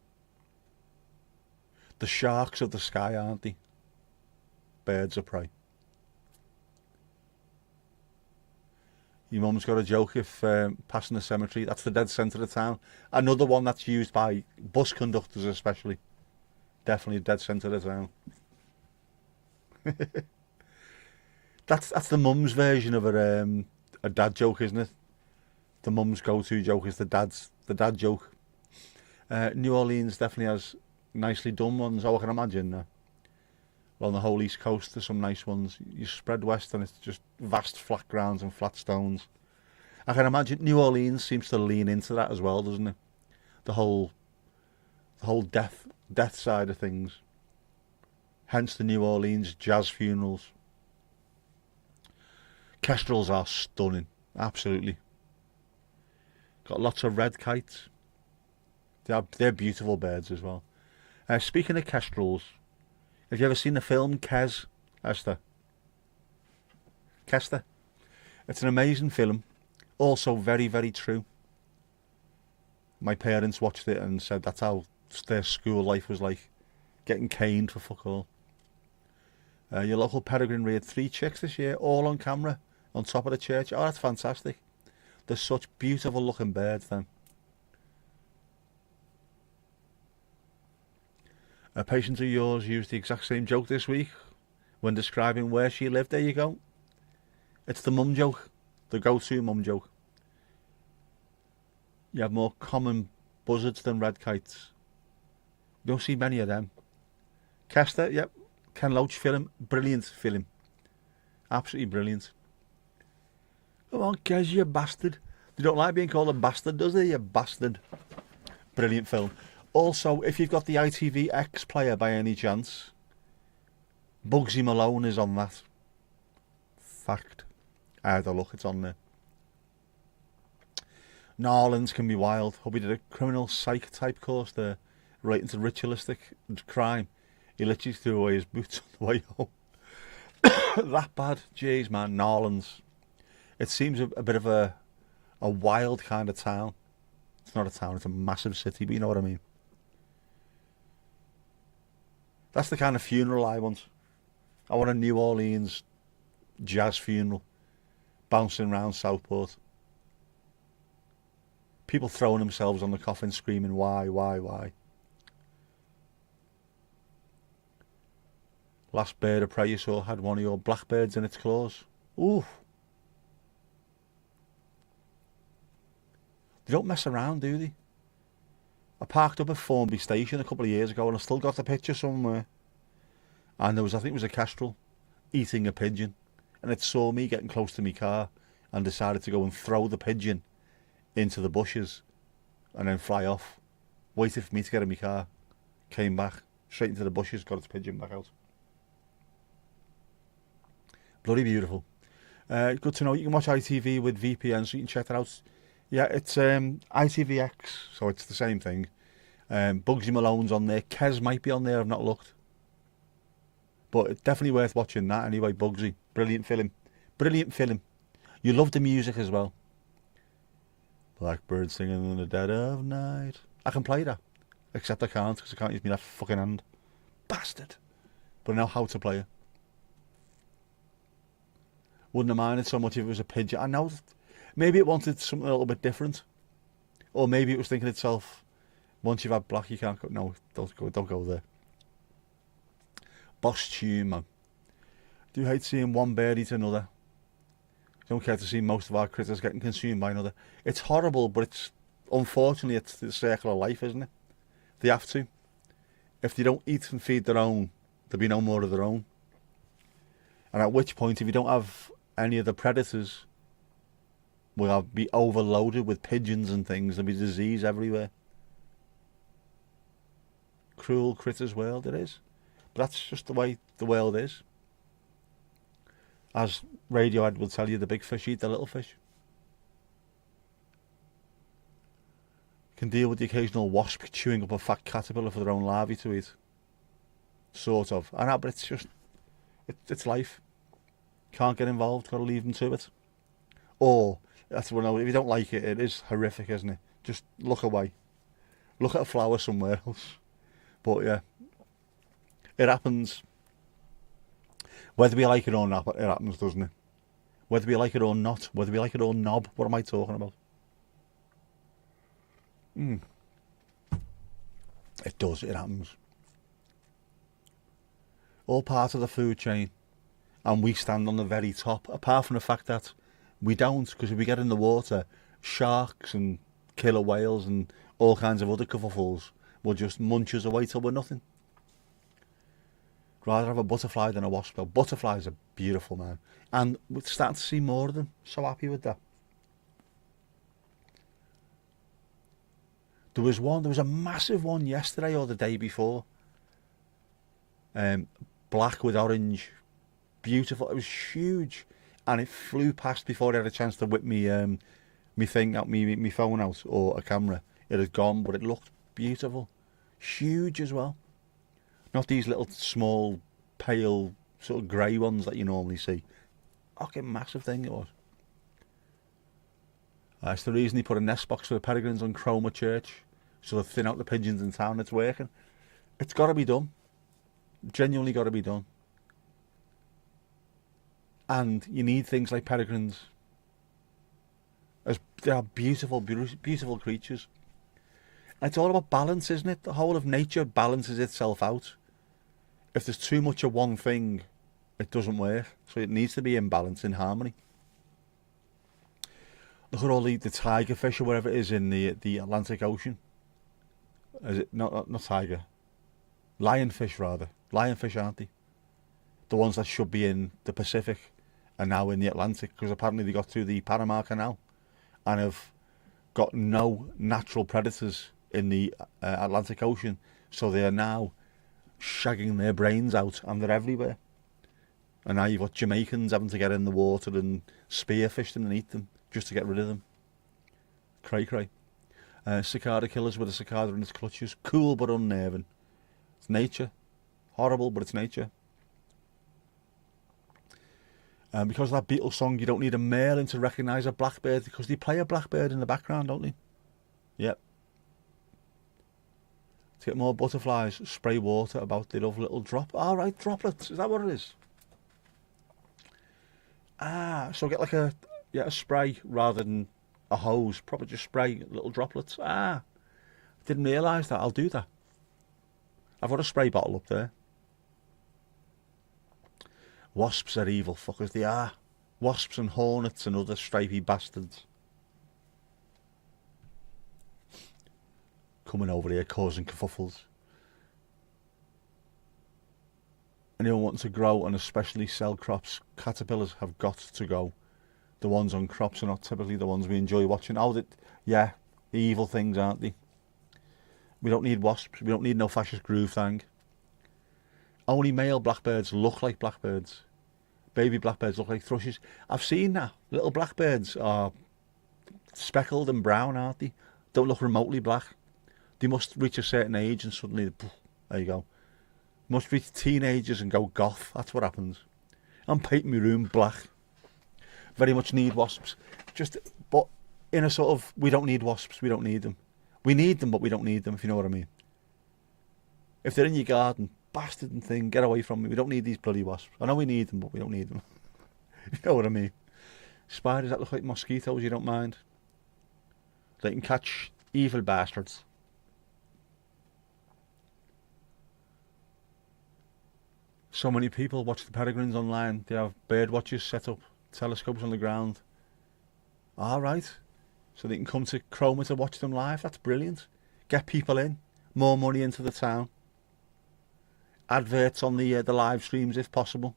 The sharks of the sky, aren't they? Birds of prey. Your mum's got a joke if passing the cemetery, that's the dead centre of town. Another one that's used by bus conductors especially. Definitely dead centre of town. That's the mum's version of a dad joke, isn't it? The mum's go-to joke is the dad joke. New Orleans definitely has nicely done ones. Oh, I can imagine. On the whole East Coast, there's some nice ones. You spread west and it's just vast flat grounds and flat stones. I can imagine New Orleans seems to lean into that as well, doesn't it? The whole death side of things. Hence the New Orleans jazz funerals. Kestrels are stunning, absolutely. Got lots of red kites. They're beautiful birds as well. Speaking of kestrels, have you ever seen the film Kes, Esther? Kester? It's an amazing film. Also very, very true. My parents watched it and said that's how their school life was like. Getting caned for fuck all. Your local Peregrine reared 3 chicks this year, all on camera, on top of the church. Oh, that's fantastic. They're such beautiful looking birds then. A patient of yours used the exact same joke this week when describing where she lived. There you go. It's the mum joke. The go-to mum joke. You have more common buzzards than red kites. You don't see many of them. Kester, yep. Ken Loach film. Brilliant film. Absolutely brilliant. Come on, Kes, you bastard. You don't like being called a bastard, does he? You bastard. Brilliant film. Also, if you've got the ITV X player by any chance, Bugsy Malone is on that. Fact. I had a look, it's on there. Narlands can be wild. Hubby did a criminal psych type course there relating to ritualistic crime. He literally threw away his boots on the way home. That bad. Jeez, man. Narlands. It seems a bit of a wild kind of town. It's not a town, it's a massive city, but you know what I mean. That's the kind of funeral I want. I want a New Orleans jazz funeral. Bouncing around Southport. People throwing themselves on the coffin screaming, why? Last bird of prey you saw had one of your blackbirds in its claws. Ooh. They don't mess around, do they? I parked up at Formby Station a couple of years ago and I still got the picture somewhere. And there was, I think it was a kestrel eating a pigeon. And it saw me getting close to my car and decided to go and throw the pigeon into the bushes and then fly off. Waited for me to get in my car. Came back, straight into the bushes, got its pigeon back out. Bloody beautiful. Good to know. You can watch ITV with VPN, so you can check that out. Yeah, it's ITVX, so it's the same thing. Bugsy Malone's on there. Kes might be on there, I've not looked. But it's definitely worth watching that anyway, Bugsy. Brilliant film. Brilliant film. You love the music as well. Blackbird singing in the dead of night. I can play that. Except I can't, because I can't use my left fucking hand. Bastard. But I know how to play it. Wouldn't have minded so much if it was a pigeon. I know. Maybe it wanted something a little bit different. Or maybe it was thinking itself, once you've had black, you can't go. No, don't go there. Boss tune, man. Do hate seeing one bird eat another. Don't care to see most of our critters getting consumed by another. It's horrible, but it's unfortunately it's the circle of life, isn't it? They have to. If they don't eat and feed their own, there'll be no more of their own. And at which point, if you don't have any of the predators, we'll be overloaded with pigeons and things. There'll be disease everywhere. Cruel critters world it is. But that's just the way the world is. As Radiohead will tell you, the big fish eat the little fish. Can deal with the occasional wasp chewing up a fat caterpillar for their own larvae to eat. Sort of. I know, but it's just... It's life. Can't get involved, gotta leave them to it. Or, that's what I know, if you don't like it, it is horrific, isn't it? Just look away. Look at a flower somewhere else. But yeah. It happens. Whether we like it or not, it happens, doesn't it? Whether we like it or not, whether we like it or knob, what am I talking about? It does, it happens. All part of the food chain. and we stand on the very top. Apart from the fact that we don't, because if we get in the water, sharks and killer whales and all kinds of other kerfuffles will just munch us away till we're nothing. Rather have a butterfly than a wasp, though. Butterflies are beautiful, man. And we're starting to see more of them. So happy with that. There was a massive one yesterday or the day before. Black with orange. Beautiful. It was huge. And it flew past before I had a chance to whip me thing out, me phone out, or a camera. It had gone, but it looked beautiful. Huge as well. Not these little small, pale, sort of grey ones that you normally see. Okay, massive thing it was. That's the reason he put a nest box for the peregrines on Cromer Church, so to thin out the pigeons in town. It's working. It's got to be done. Genuinely got to be done. And you need things like peregrines. As they are beautiful, beautiful creatures. And it's all about balance, isn't it? The whole of nature balances itself out. If there's too much of one thing, it doesn't work. So it needs to be in balance, in harmony. Look at all the tiger fish or whatever it is in the Atlantic Ocean. Is it not tiger? Lionfish rather. Lionfish, aren't they? The ones that should be in the Pacific are now in the Atlantic, because apparently they got through the Panama Canal and have got no natural predators in the Atlantic Ocean, so they are now shagging their brains out, and they're everywhere. And now you've got Jamaicans having to get in the water and spearfish them and eat them just to get rid of them. Cray cray. Cicada killers with a cicada in its clutches. Cool but unnerving. It's nature. Horrible, but it's nature. And because of that Beatles song, you don't need a male to recognise a blackbird, because they play a blackbird in the background, don't they? Yep. To get more butterflies, spray water about the little drop. Alright, droplets. Is that what it is? So get like a spray rather than a hose. Probably just spray little droplets. Didn't realise that. I'll do that. I've got a spray bottle up there. Wasps are evil fuckers, they are. Wasps and hornets and other stripy bastards. Coming over here causing kerfuffles. Anyone wanting to grow and especially sell crops, caterpillars have got to go. The ones on crops are not typically the ones we enjoy watching. The evil things, aren't they? We don't need wasps. We don't need no fascist groove thing. Only male blackbirds look like blackbirds. Baby blackbirds look like thrushes. I've seen that. Little blackbirds are speckled and brown, aren't they? Don't look remotely black. They must reach a certain age and suddenly, there you go. Must reach teenagers and go goth. That's what happens. I'm painting my room black. Very much need wasps. But in a sort of, we don't need wasps, we don't need them. We need them, but we don't need them, if you know what I mean. If they're in your garden, bastard and thing, get away from me. We don't need these bloody wasps. I know we need them, but we don't need them. You know what I mean? Spiders that look like mosquitoes, you don't mind. They can catch evil bastards. So many people watch the peregrines online. They have bird watchers set up, telescopes on the ground. Alright. So they can come to Cromer to watch them live. That's brilliant. Get people in. More money into the town. Adverts on the live streams if possible.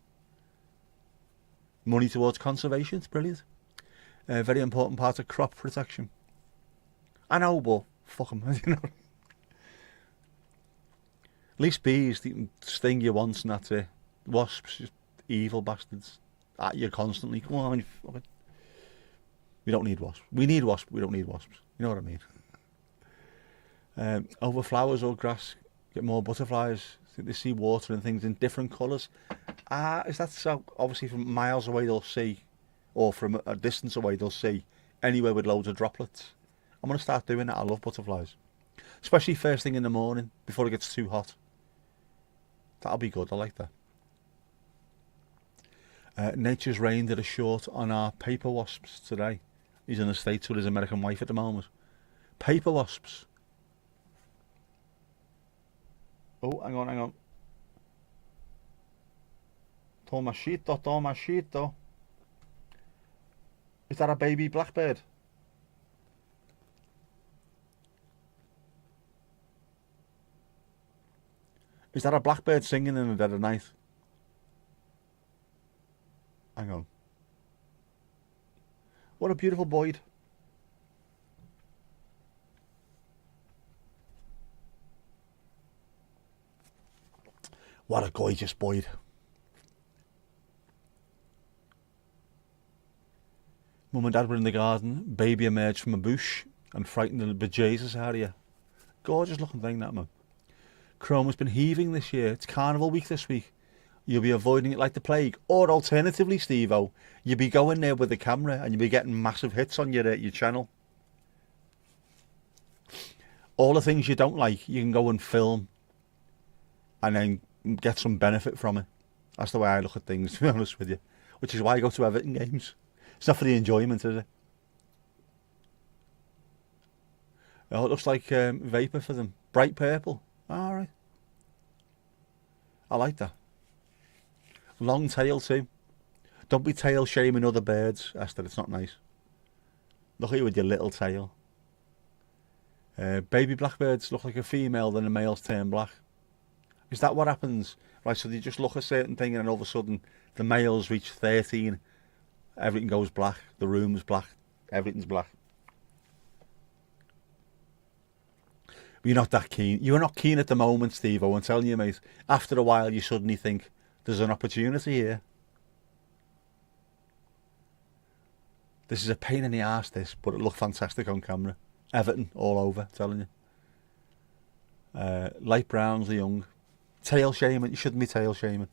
Money towards conservation. It's brilliant. Very important part of crop protection. I know, but fuck them. You know. At least bees, they can sting you once and that's it. Wasps, just evil bastards. At you constantly. Come on, you fucking... We don't need wasps. We need wasps, we don't need wasps. You know what I mean? Over flowers or grass, get more butterflies. I think they see water and things in different colours. Is that so? Obviously from miles away they'll see, or from a distance away they'll see, anywhere with loads of droplets. I'm going to start doing that. I love butterflies. Especially first thing in the morning, before it gets too hot. That'll be good, I like that. Nature's Rain did a short on our paper wasps today. He's in the States with his American wife at the moment. Paper wasps. Oh, hang on. Tomashito, Tomashito. Is that a baby blackbird? Is that a blackbird singing in the dead of night? Hang on. What a beautiful Boyd. What a gorgeous Boyd. Mum and Dad were in the garden. Baby emerged from a bush and frightened the bejesus out of you. Gorgeous looking thing, that, man. Chrome has been heaving this year. It's Carnival week this week. You'll be avoiding it like the plague. Or alternatively, Steve-O, you'll be going there with the camera and you'll be getting massive hits on your channel. All the things you don't like, you can go and film and then get some benefit from it. That's the way I look at things, to be honest with you. Which is why I go to Everton games. It's not for the enjoyment, is it? Oh, it looks like vapour for them. Bright purple. All right. I like that. Long tail too. Don't be tail shaming other birds, Esther. It's not nice. Look at you with your little tail. Baby blackbirds look like a female, then the males turn black. Is that what happens? Right, so they just look a certain thing and then all of a sudden the males reach 13. Everything goes black. The room's black. Everything's black. But you're not that keen. You're not keen at the moment, Steve-O. I'm telling you, mate. After a while, you suddenly think, there's an opportunity here. This is a pain in the arse, this, but it looked fantastic on camera. Everton all over, telling you. Light browns are young. Tail shaming. You shouldn't be tail shaming.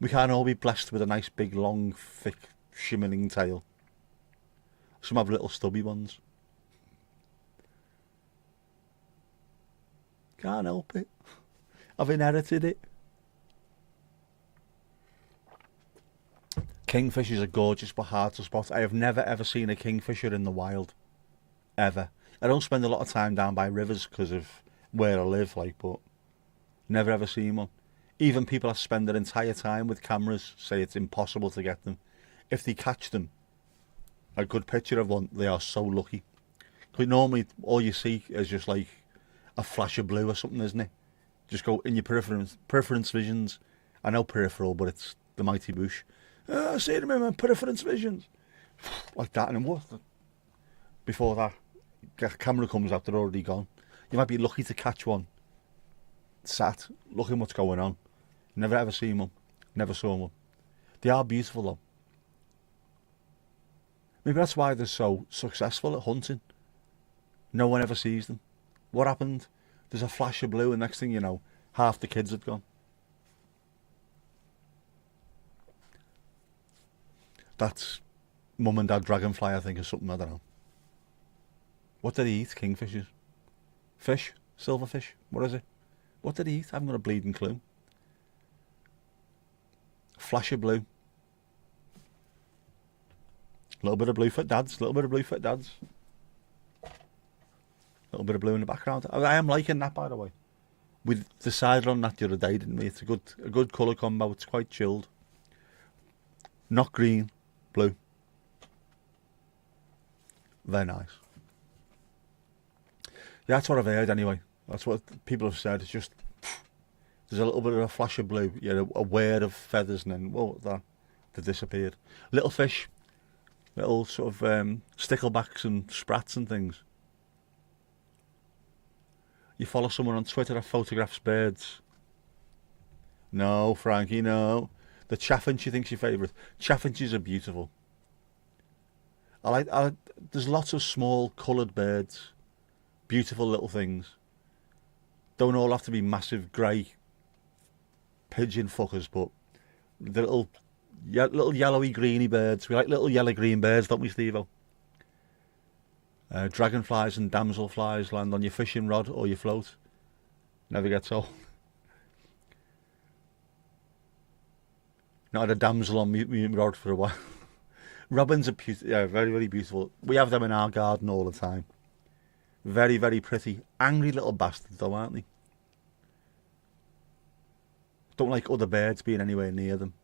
We can't all be blessed with a nice big long thick shimmering tail. Some have little stubby ones. Can't help it. I've inherited it. Kingfishers are gorgeous but hard to spot. I have never ever seen a kingfisher in the wild. Ever. I don't spend a lot of time down by rivers because of where I live, like, but never ever seen one. Even people that spend their entire time with cameras say it's impossible to get them. If they catch them, a good picture of one, they are so lucky. Because normally all you see is just like a flash of blue or something, isn't it? Just go in your preference visions. I know peripheral, but it's the mighty bush. I see them in my preference visions. Like that, and then what? Before that, the camera comes out, they're already gone. You might be lucky to catch one. Sat, looking what's going on. Never ever seen one. Never saw one. They are beautiful though. Maybe that's why they're so successful at hunting. No one ever sees them. What happened? There's a flash of blue and next thing you know, half the kids had gone. That's mum and dad dragonfly, I think, or something, I don't know. What did he eat? Kingfishers? Fish? Silverfish? What is it? What did he eat? I haven't got a bleeding clue. Flash of blue. A little bit of blue for dads. A little bit of blue for dads. A little bit of blue in the background. I am liking that, by the way. We decided on that the other day, didn't we? It's a good colour combo. It's quite chilled. Not green, blue. Very nice. Yeah, that's what I've heard anyway. That's what people have said. It's just there's a little bit of a flash of blue. You're aware of feathers, and then whoa, they disappeared. Little fish, little sort of sticklebacks and sprats and things. You follow someone on Twitter that photographs birds. No, Frankie, no. The chaffinch, you think's your favourite. Chaffinches are beautiful. There's lots of small coloured birds. Beautiful little things. Don't all have to be massive grey pigeon fuckers, but the little yellowy greeny birds. We like little yellow green birds, don't we, Steve-O? Dragonflies and damselflies land on your fishing rod or your float. Never gets old. Not had a damsel on my rod for a while. Robins are very, very beautiful. We have them in our garden all the time. Very, very pretty. Angry little bastards though, aren't they? Don't like other birds being anywhere near them.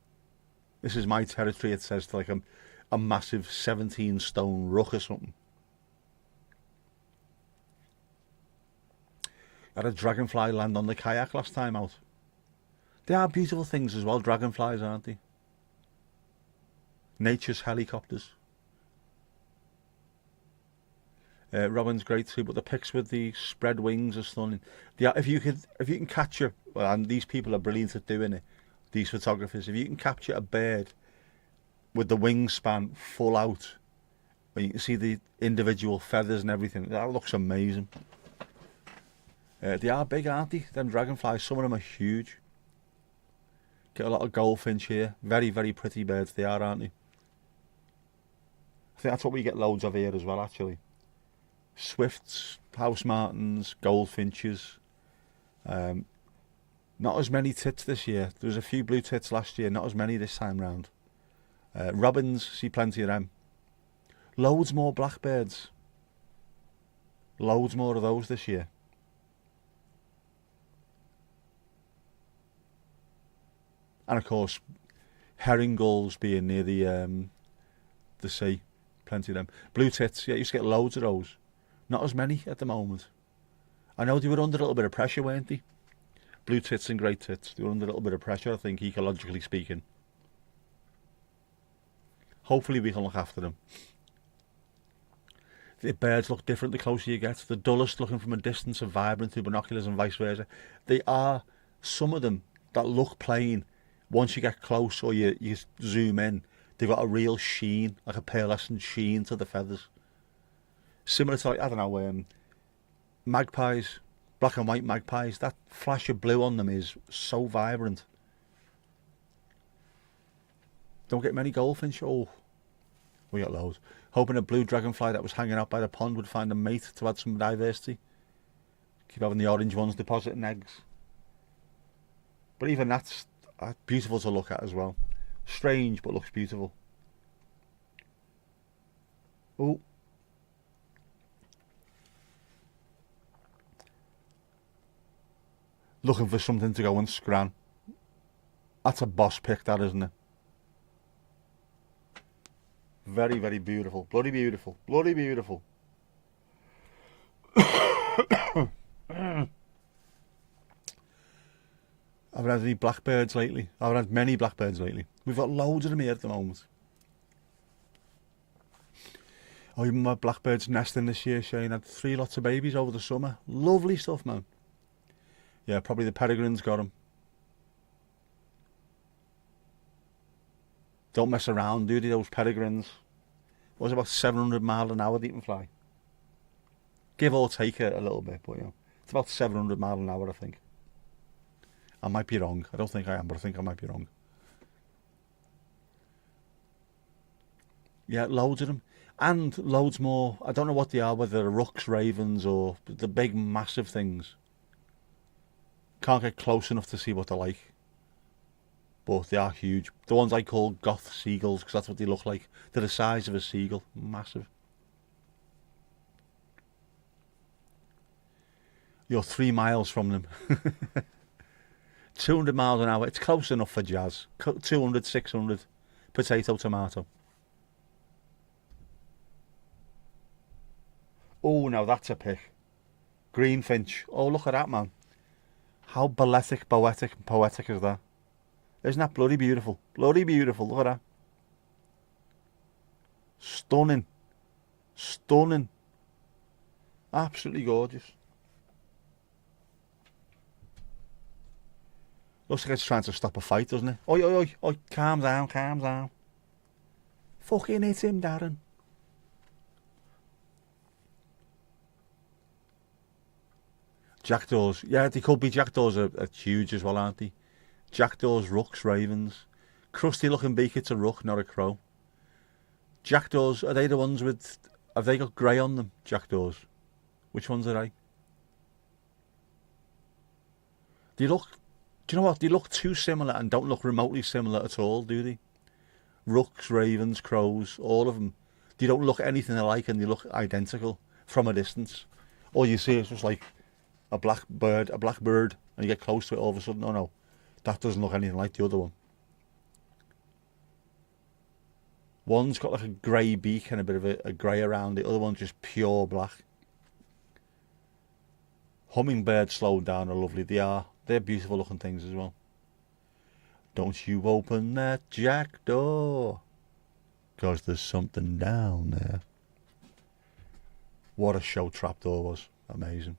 This is my territory, it says, to like a massive 17-stone rook or something. I had a dragonfly land on the kayak last time out. They are beautiful things as well, dragonflies, aren't they? Nature's helicopters. Robin's great too, but the pics with the spread wings are stunning. If you can capture, well, and these people are brilliant at doing it, these photographers, if you can capture a bird with the wingspan full out, and you can see the individual feathers and everything, that looks amazing. They are big, aren't they? Them dragonflies, some of them are huge. Get a lot of goldfinch here. Very, very pretty birds they are, aren't they? I think that's what we get loads of here as well, actually. Swifts, house martins, goldfinches. Not as many tits this year. There was a few blue tits last year, not as many this time round. Robins, see plenty of them. Loads more blackbirds. Loads more of those this year. And of course, herring gulls being near the sea, plenty of them. Blue tits, yeah, you used to get loads of those. Not as many at the moment. I know they were under a little bit of pressure, weren't they? Blue tits and great tits, they were under a little bit of pressure, I think, ecologically speaking. Hopefully we can look after them. The birds look different the closer you get. The dullest looking from a distance are vibrant through binoculars and vice versa. They are, some of them that look plain, once you get close or you zoom in, they've got a real sheen, like a pearlescent sheen to the feathers. Similar to, like, I don't know, magpies, black and white magpies, that flash of blue on them is so vibrant. Don't get many goldfinch. Oh, we got loads. Hoping a blue dragonfly that was hanging out by the pond would find a mate to add some diversity. Keep having the orange ones depositing eggs. But even that's beautiful to look at as well. Strange, but looks beautiful. Oh. Looking for something to go and scran. That's a boss pick, that, isn't it? Very, very beautiful. Bloody beautiful. Bloody beautiful. I haven't had any blackbirds lately. I haven't had many blackbirds lately. We've got loads of them here at the moment. Oh, even my blackbird's nesting this year, Shane. Had 3 lots of babies over the summer. Lovely stuff, man. Yeah, probably the peregrines got them. Don't mess around, do they, those peregrines? It was about 700 miles an hour they can fly. Give or take it a little bit, but you know, it's about 700 miles an hour, I think. I might be wrong. I don't think I am, but I think I might be wrong. Yeah, loads of them. And loads more. I don't know what they are, whether they're rooks, ravens, or the big, massive things. Can't get close enough to see what they're like. But they are huge. The ones I call goth seagulls, because that's what they look like. They're the size of a seagull. Massive. You're 3 miles from them. 200 miles an hour. It's close enough for jazz. 200, 600. Potato, tomato. Oh, now that's a pick. Greenfinch. Oh, look at that, man. How balletic, poetic, and poetic is that? Isn't that bloody beautiful? Bloody beautiful. Look at that. Stunning. Stunning. Absolutely gorgeous. Looks like it's trying to stop a fight, doesn't it? Oi, oi, oi, oi. Calm down, calm down. Fucking hit him, Darren. Jackdaws. Yeah, they could be. Jackdaws are huge as well, aren't they? Jackdaws, rooks, ravens. Crusty looking beak, it's a rook, not a crow. Jackdaws, are they the ones with... Have they got grey on them, jackdaws? Which ones are they? They look... Do you know what? They look too similar and don't look remotely similar at all, do they? Rooks, ravens, crows, all of them. They don't look anything alike and they look identical from a distance. All you see is just like a black bird, and you get close to it all of a sudden, oh no, that doesn't look anything like the other one. One's got like a grey beak and a bit of a grey around it. The other one's just pure black. Hummingbirds slowed down are lovely. They're beautiful looking things as well. Don't you open that jack door, 'cause there's something down there. What a show Trapdoor was. Amazing.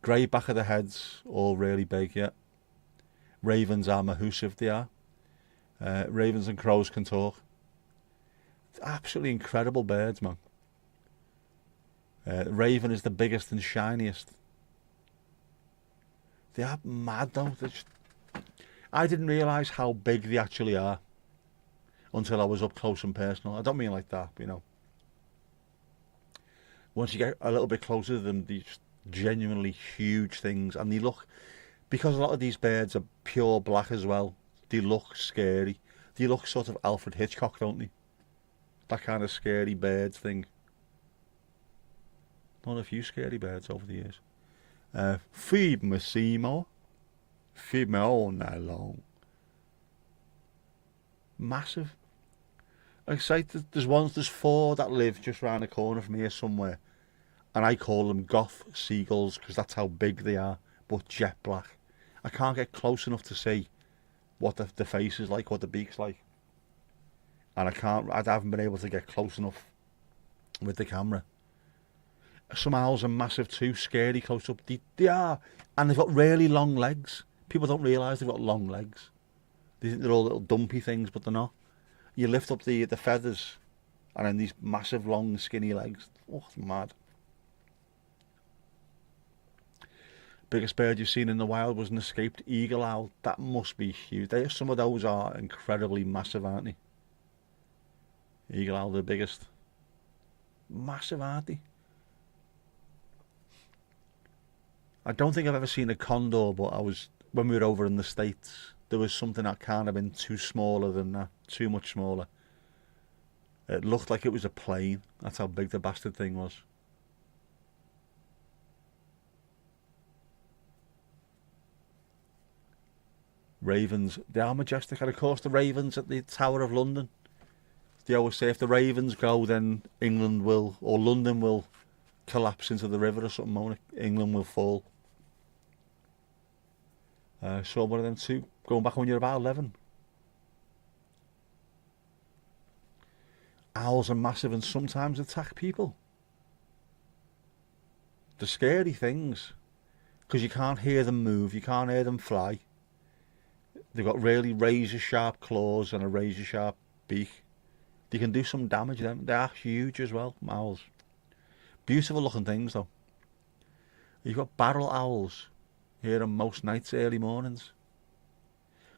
Grey back of the heads, all really big, yeah. Ravens are mahusive, they are. Ravens and crows can talk. Absolutely incredible birds, man. Raven is the biggest and shiniest. They are mad though. I didn't realise how big they actually are until I was up close and personal. I don't mean like that, you know. Once you get a little bit closer to them, they're just genuinely huge things, and they look, because a lot of these birds are pure black as well, they look scary. They look sort of Alfred Hitchcock, don't they? That kind of scary birds thing. Known a few scary birds over the years. Feed me, Seymour. Feed me all night long. Massive. Like I say, there's 4 that live just round the corner from here somewhere, and I call them goth seagulls because that's how big they are, but jet black. I can't get close enough to see what the face is like, what the beak's like, and I haven't been able to get close enough with the camera. Some owls are massive too, scary close up. They are, and they've got really long legs. People don't realise they've got long legs. They think they're all little dumpy things, but they're not. You lift up the feathers, and then these massive, long, skinny legs. Oh, it's mad. Biggest bird you've seen in the wild was an escaped eagle owl. That must be huge. Some of those are incredibly massive, aren't they? Eagle owl, the biggest. Massive, aren't they? I don't think I've ever seen a condor, but when we were over in the States, there was something that can't have been too smaller than that, too much smaller. It looked like it was a plane. That's how big the bastard thing was. Ravens, they are majestic, and of course the ravens at the Tower of London. They always say if the ravens go, then England will, or London will collapse into the river or something, won't it? England will fall. Saw one of them too, going back when you're about 11. Owls are massive and sometimes attack people. The scary things, because you can't hear them move, you can't hear them fly. They've got really razor sharp claws and a razor sharp beak. They can do some damage to them. They are huge as well, owls. Beautiful looking things though. You've got barrel owls here on most nights, early mornings.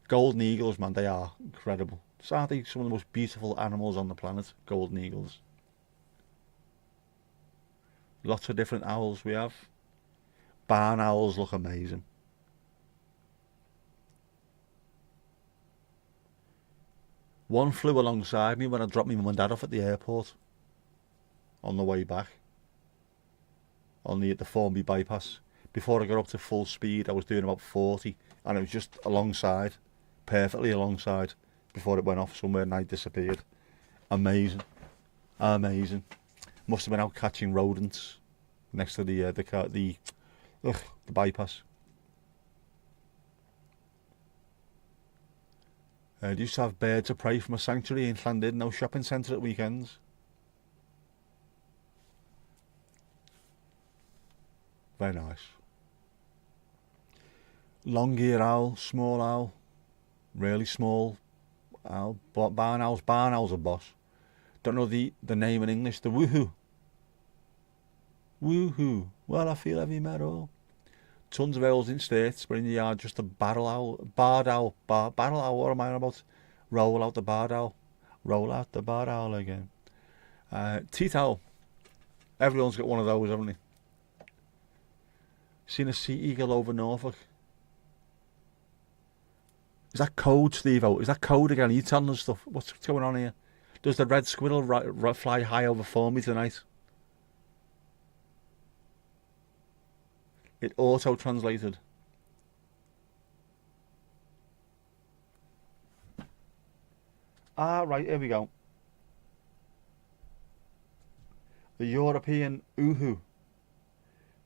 Golden eagles, man, they are incredible. So aren't they some of the most beautiful animals on the planet, golden eagles? Lots of different owls we have. Barn owls look amazing. One flew alongside me when I dropped my mum and dad off at the airport on the way back on the Formby bypass. Before I got up to full speed, I was doing about 40, and it was just alongside, perfectly alongside, before it went off somewhere and I disappeared. Amazing, amazing. Must have been out catching rodents next to the bypass. I used to have birds of prey from a sanctuary in Llandudno shopping centre at weekends. Very nice. Long-eared owl, small owl, really small owl. Barn owls are boss. Don't know the name in English. The woohoo. Woohoo. Well, I feel heavy metal. Tons of owls in states, but in the yard just a barrel owl, barred owl, barrel owl. What am I on about? Roll out the barred owl. Roll out the barred owl again. Teat owl. Everyone's got one of those, haven't they? Seen a sea eagle over Norfolk. Is that code, Steve-O? Is that code again? Are you telling us stuff? What's going on here? Does the red squirrel fly high over Formby tonight? It auto-translated. Ah, right, here we go. The European uhu.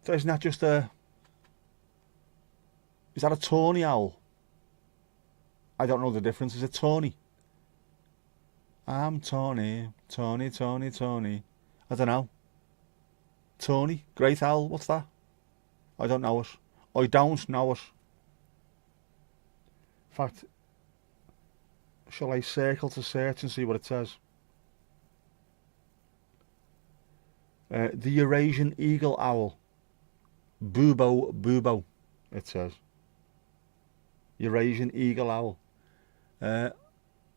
So isn't that just a... Is that a tawny owl? I don't know the difference. Is it tawny? I'm Tawny, Tawny, Tawny, Tawny. I don't know. Tawny, great owl, what's that? I don't know it. I don't know it. In fact, shall I circle to search and see what it says? The Eurasian eagle owl. Bubo, bubo, it says. Eurasian eagle owl.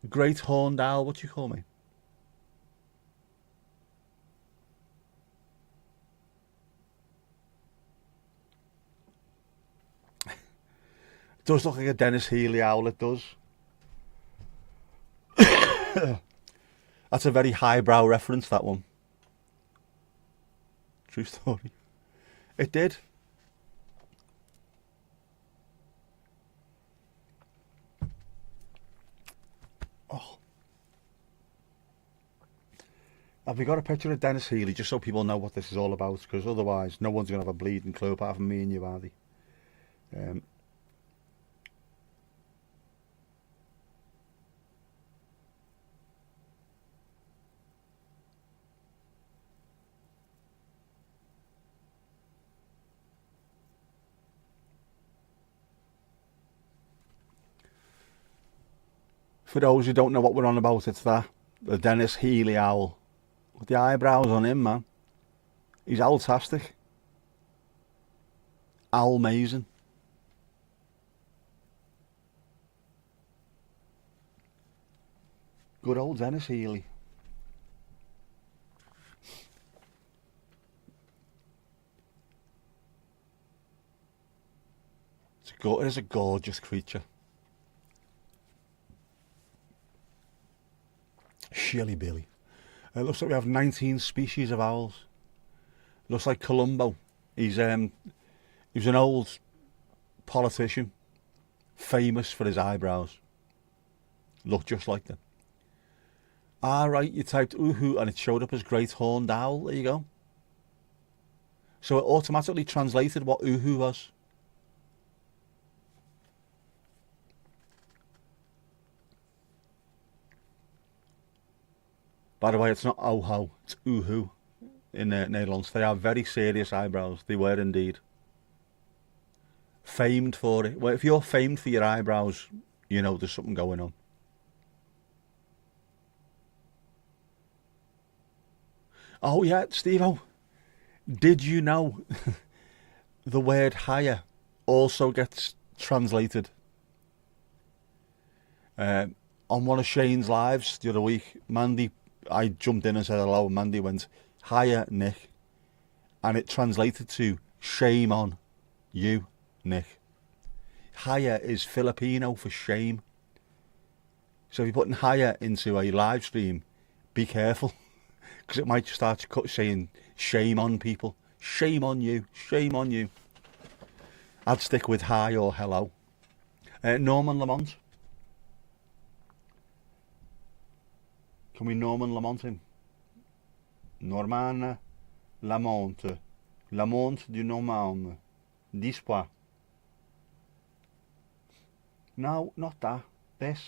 Great horned owl, what do you call me? It does look like a Dennis Healy owl, it does. That's a very highbrow reference, that one. True story. It did. Oh. Have we got a picture of Dennis Healy, just so people know what this is all about? Because otherwise, no one's going to have a bleeding clue apart from me and you, are they? For those who don't know what we're on about, it's that. The Dennis Healy owl. With the eyebrows on him, man. He's owltastic. Owl-mazing. Good old Dennis Healy. It is a gorgeous creature. Shilly Billy. It looks like we have 19 species of owls. Looks like Columbo. He was an old politician, famous for his eyebrows. Look just like them. Right, you typed uhu and it showed up as great horned owl. There you go. So it automatically translated what uhu was. By the way, it's not oho, it's uhu in Netherlands. They have very serious eyebrows. They were indeed. Famed for it. Well, if you're famed for your eyebrows, you know there's something going on. Oh yeah, Steve-o. Did you know the word higher also gets translated? On one of Shane's lives the other week, Mandy, I jumped in and said hello, and Mandy went, "Hiya, Nick." And it translated to shame on you, Nick. Hiya is Filipino for shame. So if you're putting hiya into a live stream, be careful. Because it might start saying shame on people. Shame on you, shame on you. I'd stick with hi or hello. Norman Lamont. Can we Norman Lamont him? Norman Lamont. Lamont du Norman. Dispois. No, not that. This.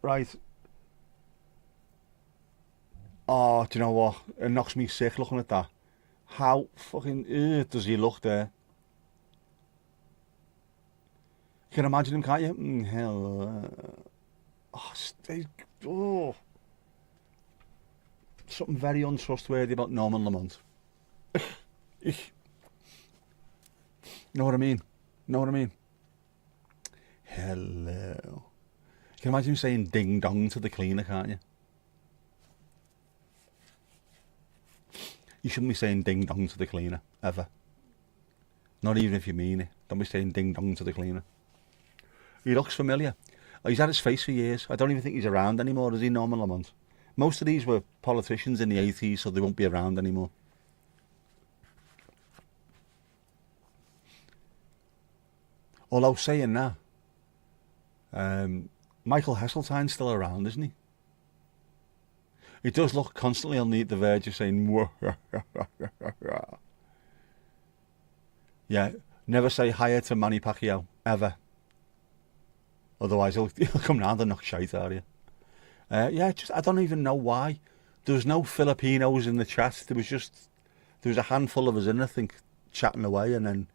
Right. Oh, do you know what? It knocks me sick looking at that. How fucking does he look there? You can imagine him, can't you? Hell. Something very untrustworthy about Norman Lamont. Know what I mean? Know what I mean? Hello. You can imagine him saying ding dong to the cleaner, can't you? You shouldn't be saying ding dong to the cleaner, ever. Not even if you mean it. Don't be saying ding dong to the cleaner. He looks familiar. Oh, he's had his face for years. I don't even think he's around anymore, is he, Norman Lamont? Most of these were politicians in the 80s, so they won't be around anymore. Although saying that, Michael Heseltine's still around, isn't he? He does look constantly on the verge of saying, "Whoa." Yeah, never say hiya to Manny Pacquiao, ever. Otherwise he'll come round and knock shite out of you. Yeah, just I don't even know why. There was no Filipinos in the chat. There was a handful of us in, I think, chatting away, and then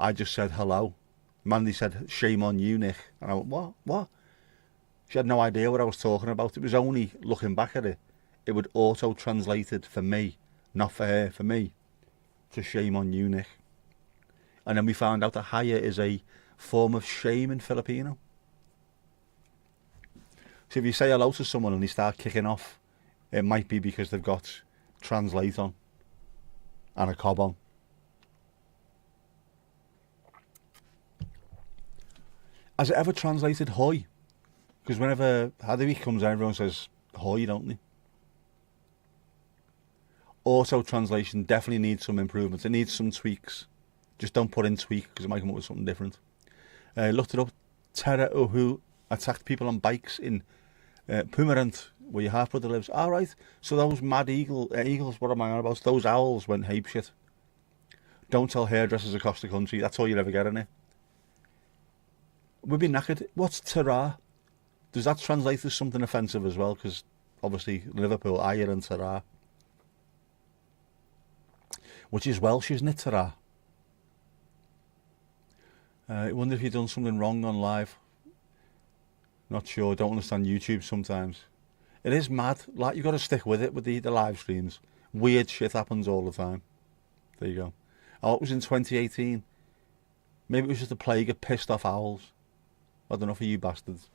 I just said hello. Mandy said, "Shame on you, Nick." And I went, "What? What?" She had no idea what I was talking about. It was only looking back at it, it would auto-translate it for me, not for her, for me, to "Shame on you, Nick." And then we found out that hiya is a form of shame in Filipino. So if you say hello to someone and they start kicking off, it might be because they've got translate on and a cob on. Has it ever translated hoy? Because whenever Hadawik comes out, everyone says hoy, don't they? Auto translation definitely needs some improvements. It needs some tweaks. Just don't put in tweak because it might come up with something different. Looked it up. Terra Uhu attacked people on bikes in Pumarant, where your half brother lives. All right. So those mad eagles, what am I on about? Those owls went ape shit. Don't tell hairdressers across the country. That's all you'll ever get in it. We'd be knackered. What's Terra? Does that translate as something offensive as well? Because obviously Liverpool, Ayer and Terra. Which is Welsh, isn't it, Terra? I wonder if you've done something wrong on live. Not sure. Don't understand YouTube sometimes. It is mad. Like, you've got to stick with it with the live streams. Weird shit happens all the time. There you go. Oh, it was in 2018. Maybe it was just a plague of pissed off owls. I don't know for you bastards.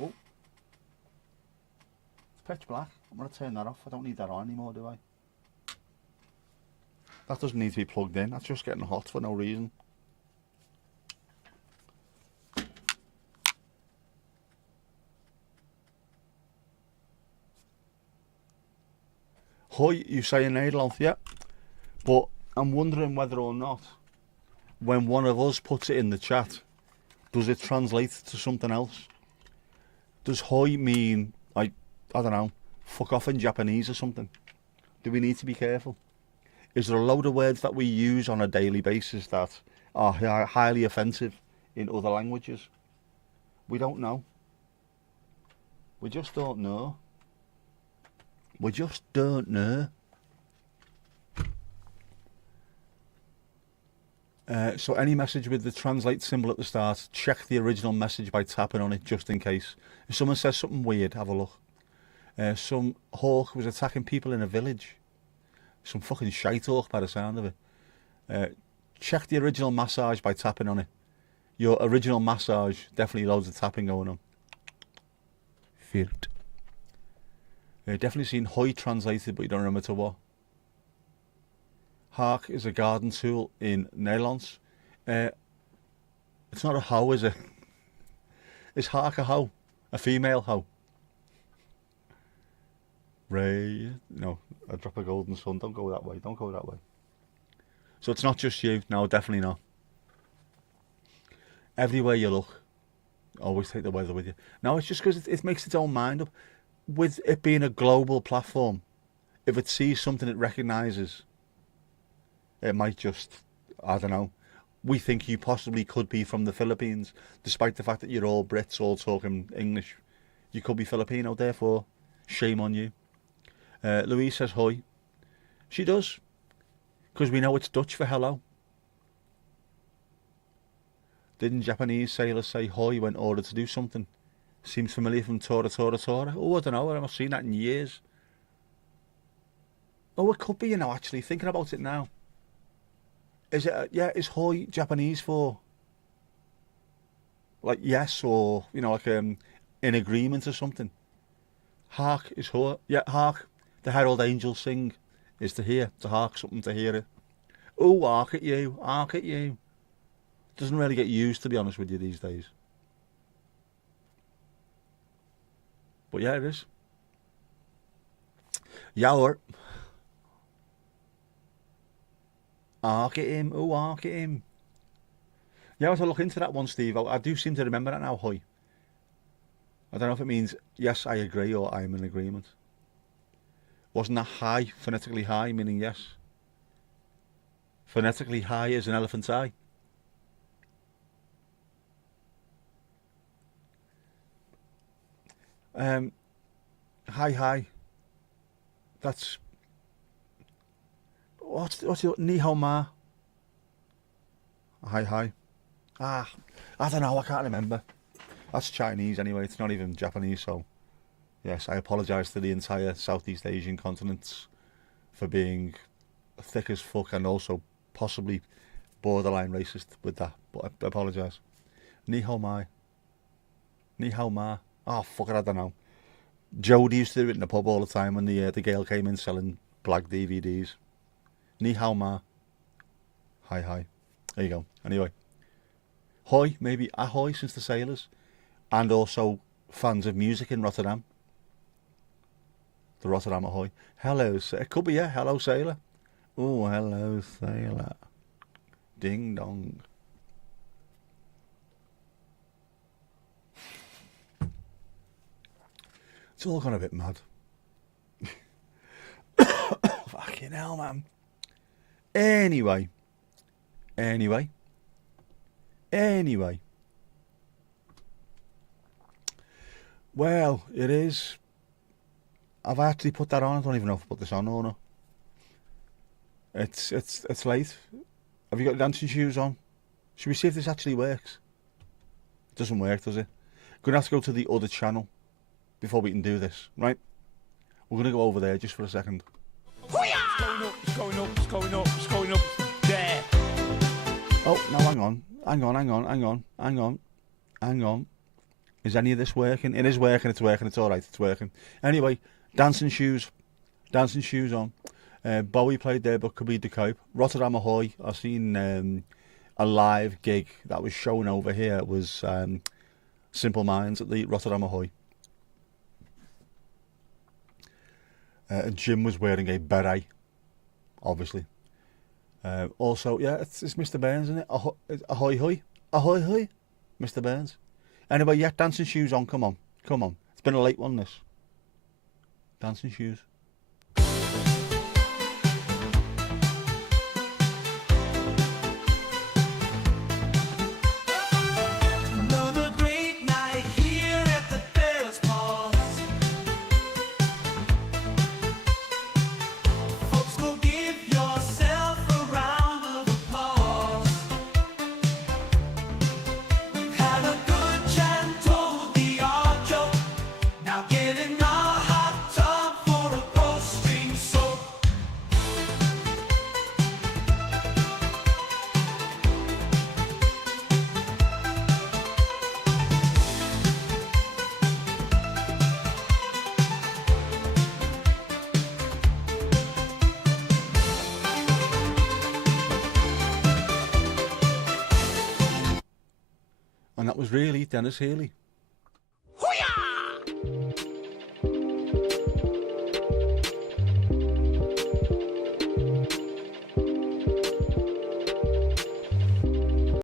Oh. It's pitch black. I'm going to turn that off. I don't need that on anymore, do I? That doesn't need to be plugged in. That's just getting hot for no reason. Hoi, you say in Nederland, yeah. But I'm wondering whether or not, when one of us puts it in the chat, does it translate to something else? Does hoi mean, like, I don't know, fuck off in Japanese or something? Do we need to be careful? Is there a load of words that we use on a daily basis that are highly offensive in other languages? We don't know. We just don't know. We just don't know. So any message with the translate symbol at the start, check the original message by tapping on it just in case. If someone says something weird, have a look. Some hawk was attacking people in a village. Some fucking shite hawk by the sound of it. Check the original massage by tapping on it. Your original massage, definitely loads of tapping going on. Field. Definitely seen hoi translated, but you don't remember to what. Hark is a garden tool in Nederlands. It's not a hoe, is it? Is hark a hoe? A female hoe? Ray, no, a drop of golden sun. Don't go that way. Don't go that way. So it's not just you. No, definitely not. Everywhere you look, always take the weather with you. No, it's just because it makes its own mind up. With it being a global platform, if it sees something it recognises, it might just, I don't know. We think you possibly could be from the Philippines, despite the fact that you're all Brits, all talking English. You could be Filipino, therefore, shame on you. Louise says hoi. She does, because we know it's Dutch for hello. Didn't Japanese sailors say hoi when ordered to do something? Seems familiar from Tora Tora Tora. Oh, I don't know, I've not seen that in years. Oh, it could be, you know, actually, thinking about it now. Is it, yeah, is hoi Japanese for, like, yes, or, you know, like, in agreement or something? Hark is hoi. Yeah, hark. The herald angels sing is to hear, to hark something, to hear it. Oh, hark at you, hark at you. Doesn't really get used, to be honest with you, these days. But yeah, it is. Yower. Hark at him, oh, hark at him. Yeah, I have to look into that one, Steve. I do seem to remember that now, hoy. I don't know if it means yes, I agree or I'm in agreement. Wasn't that high, phonetically high, meaning yes? Phonetically high is an elephant's eye. Hi, hi. That's what's your ni hao ma? Hi, hi. Ah, I don't know. I can't remember. That's Chinese anyway. It's not even Japanese. So yes, I apologise to the entire Southeast Asian continent for being thick as fuck and also possibly borderline racist with that. But I apologise. Ni hao mai. Ni hao ma. Oh fuck it, I don't know. Jodie used to do it in the pub all the time when the girl came in selling black DVDs. Ni hao ma. Hi hi. There you go. Anyway. Hoi, maybe ahoy since the sailors. And also fans of music in Rotterdam. The Rotterdam ahoy. Hello, it could be, yeah. Hello, sailor. Oh, hello, sailor. Ding dong. It's all gone a bit mad. Fucking hell, man. Anyway. Well, it is. Have I actually put that on? I don't even know if I put this on or not. It's late. Have you got dancing shoes on? Should we see if this actually works? It doesn't work, does it? Gonna have to go to the other channel before we can do this, right? We're gonna go over there just for a second. It's going up, it's going up, it's going up, it's going up. There. Oh, no, hang on. Is any of this working? It is working, it's working, it's alright, it's working. Anyway, dancing shoes on. Bowie played there, but could be the Cope. Rotterdam Ahoy, I've seen a live gig that was shown over here. It was Simple Minds at the Rotterdam Ahoy. Jim was wearing a beret, obviously. Also, yeah, it's Mr. Burns, isn't it? Ahoy, hoy. Ahoy, hoy. Mr. Burns. Anyway, yeah, dancing shoes on. Come on. It's been a late one, this. Dancing shoes. Another great night here at the Paris Pause. Folks, go give yourself a round of applause. We've had a good chat, told the odd joke. Now get in our hot tub for a post-stream soak. And that was really Dennis Healy.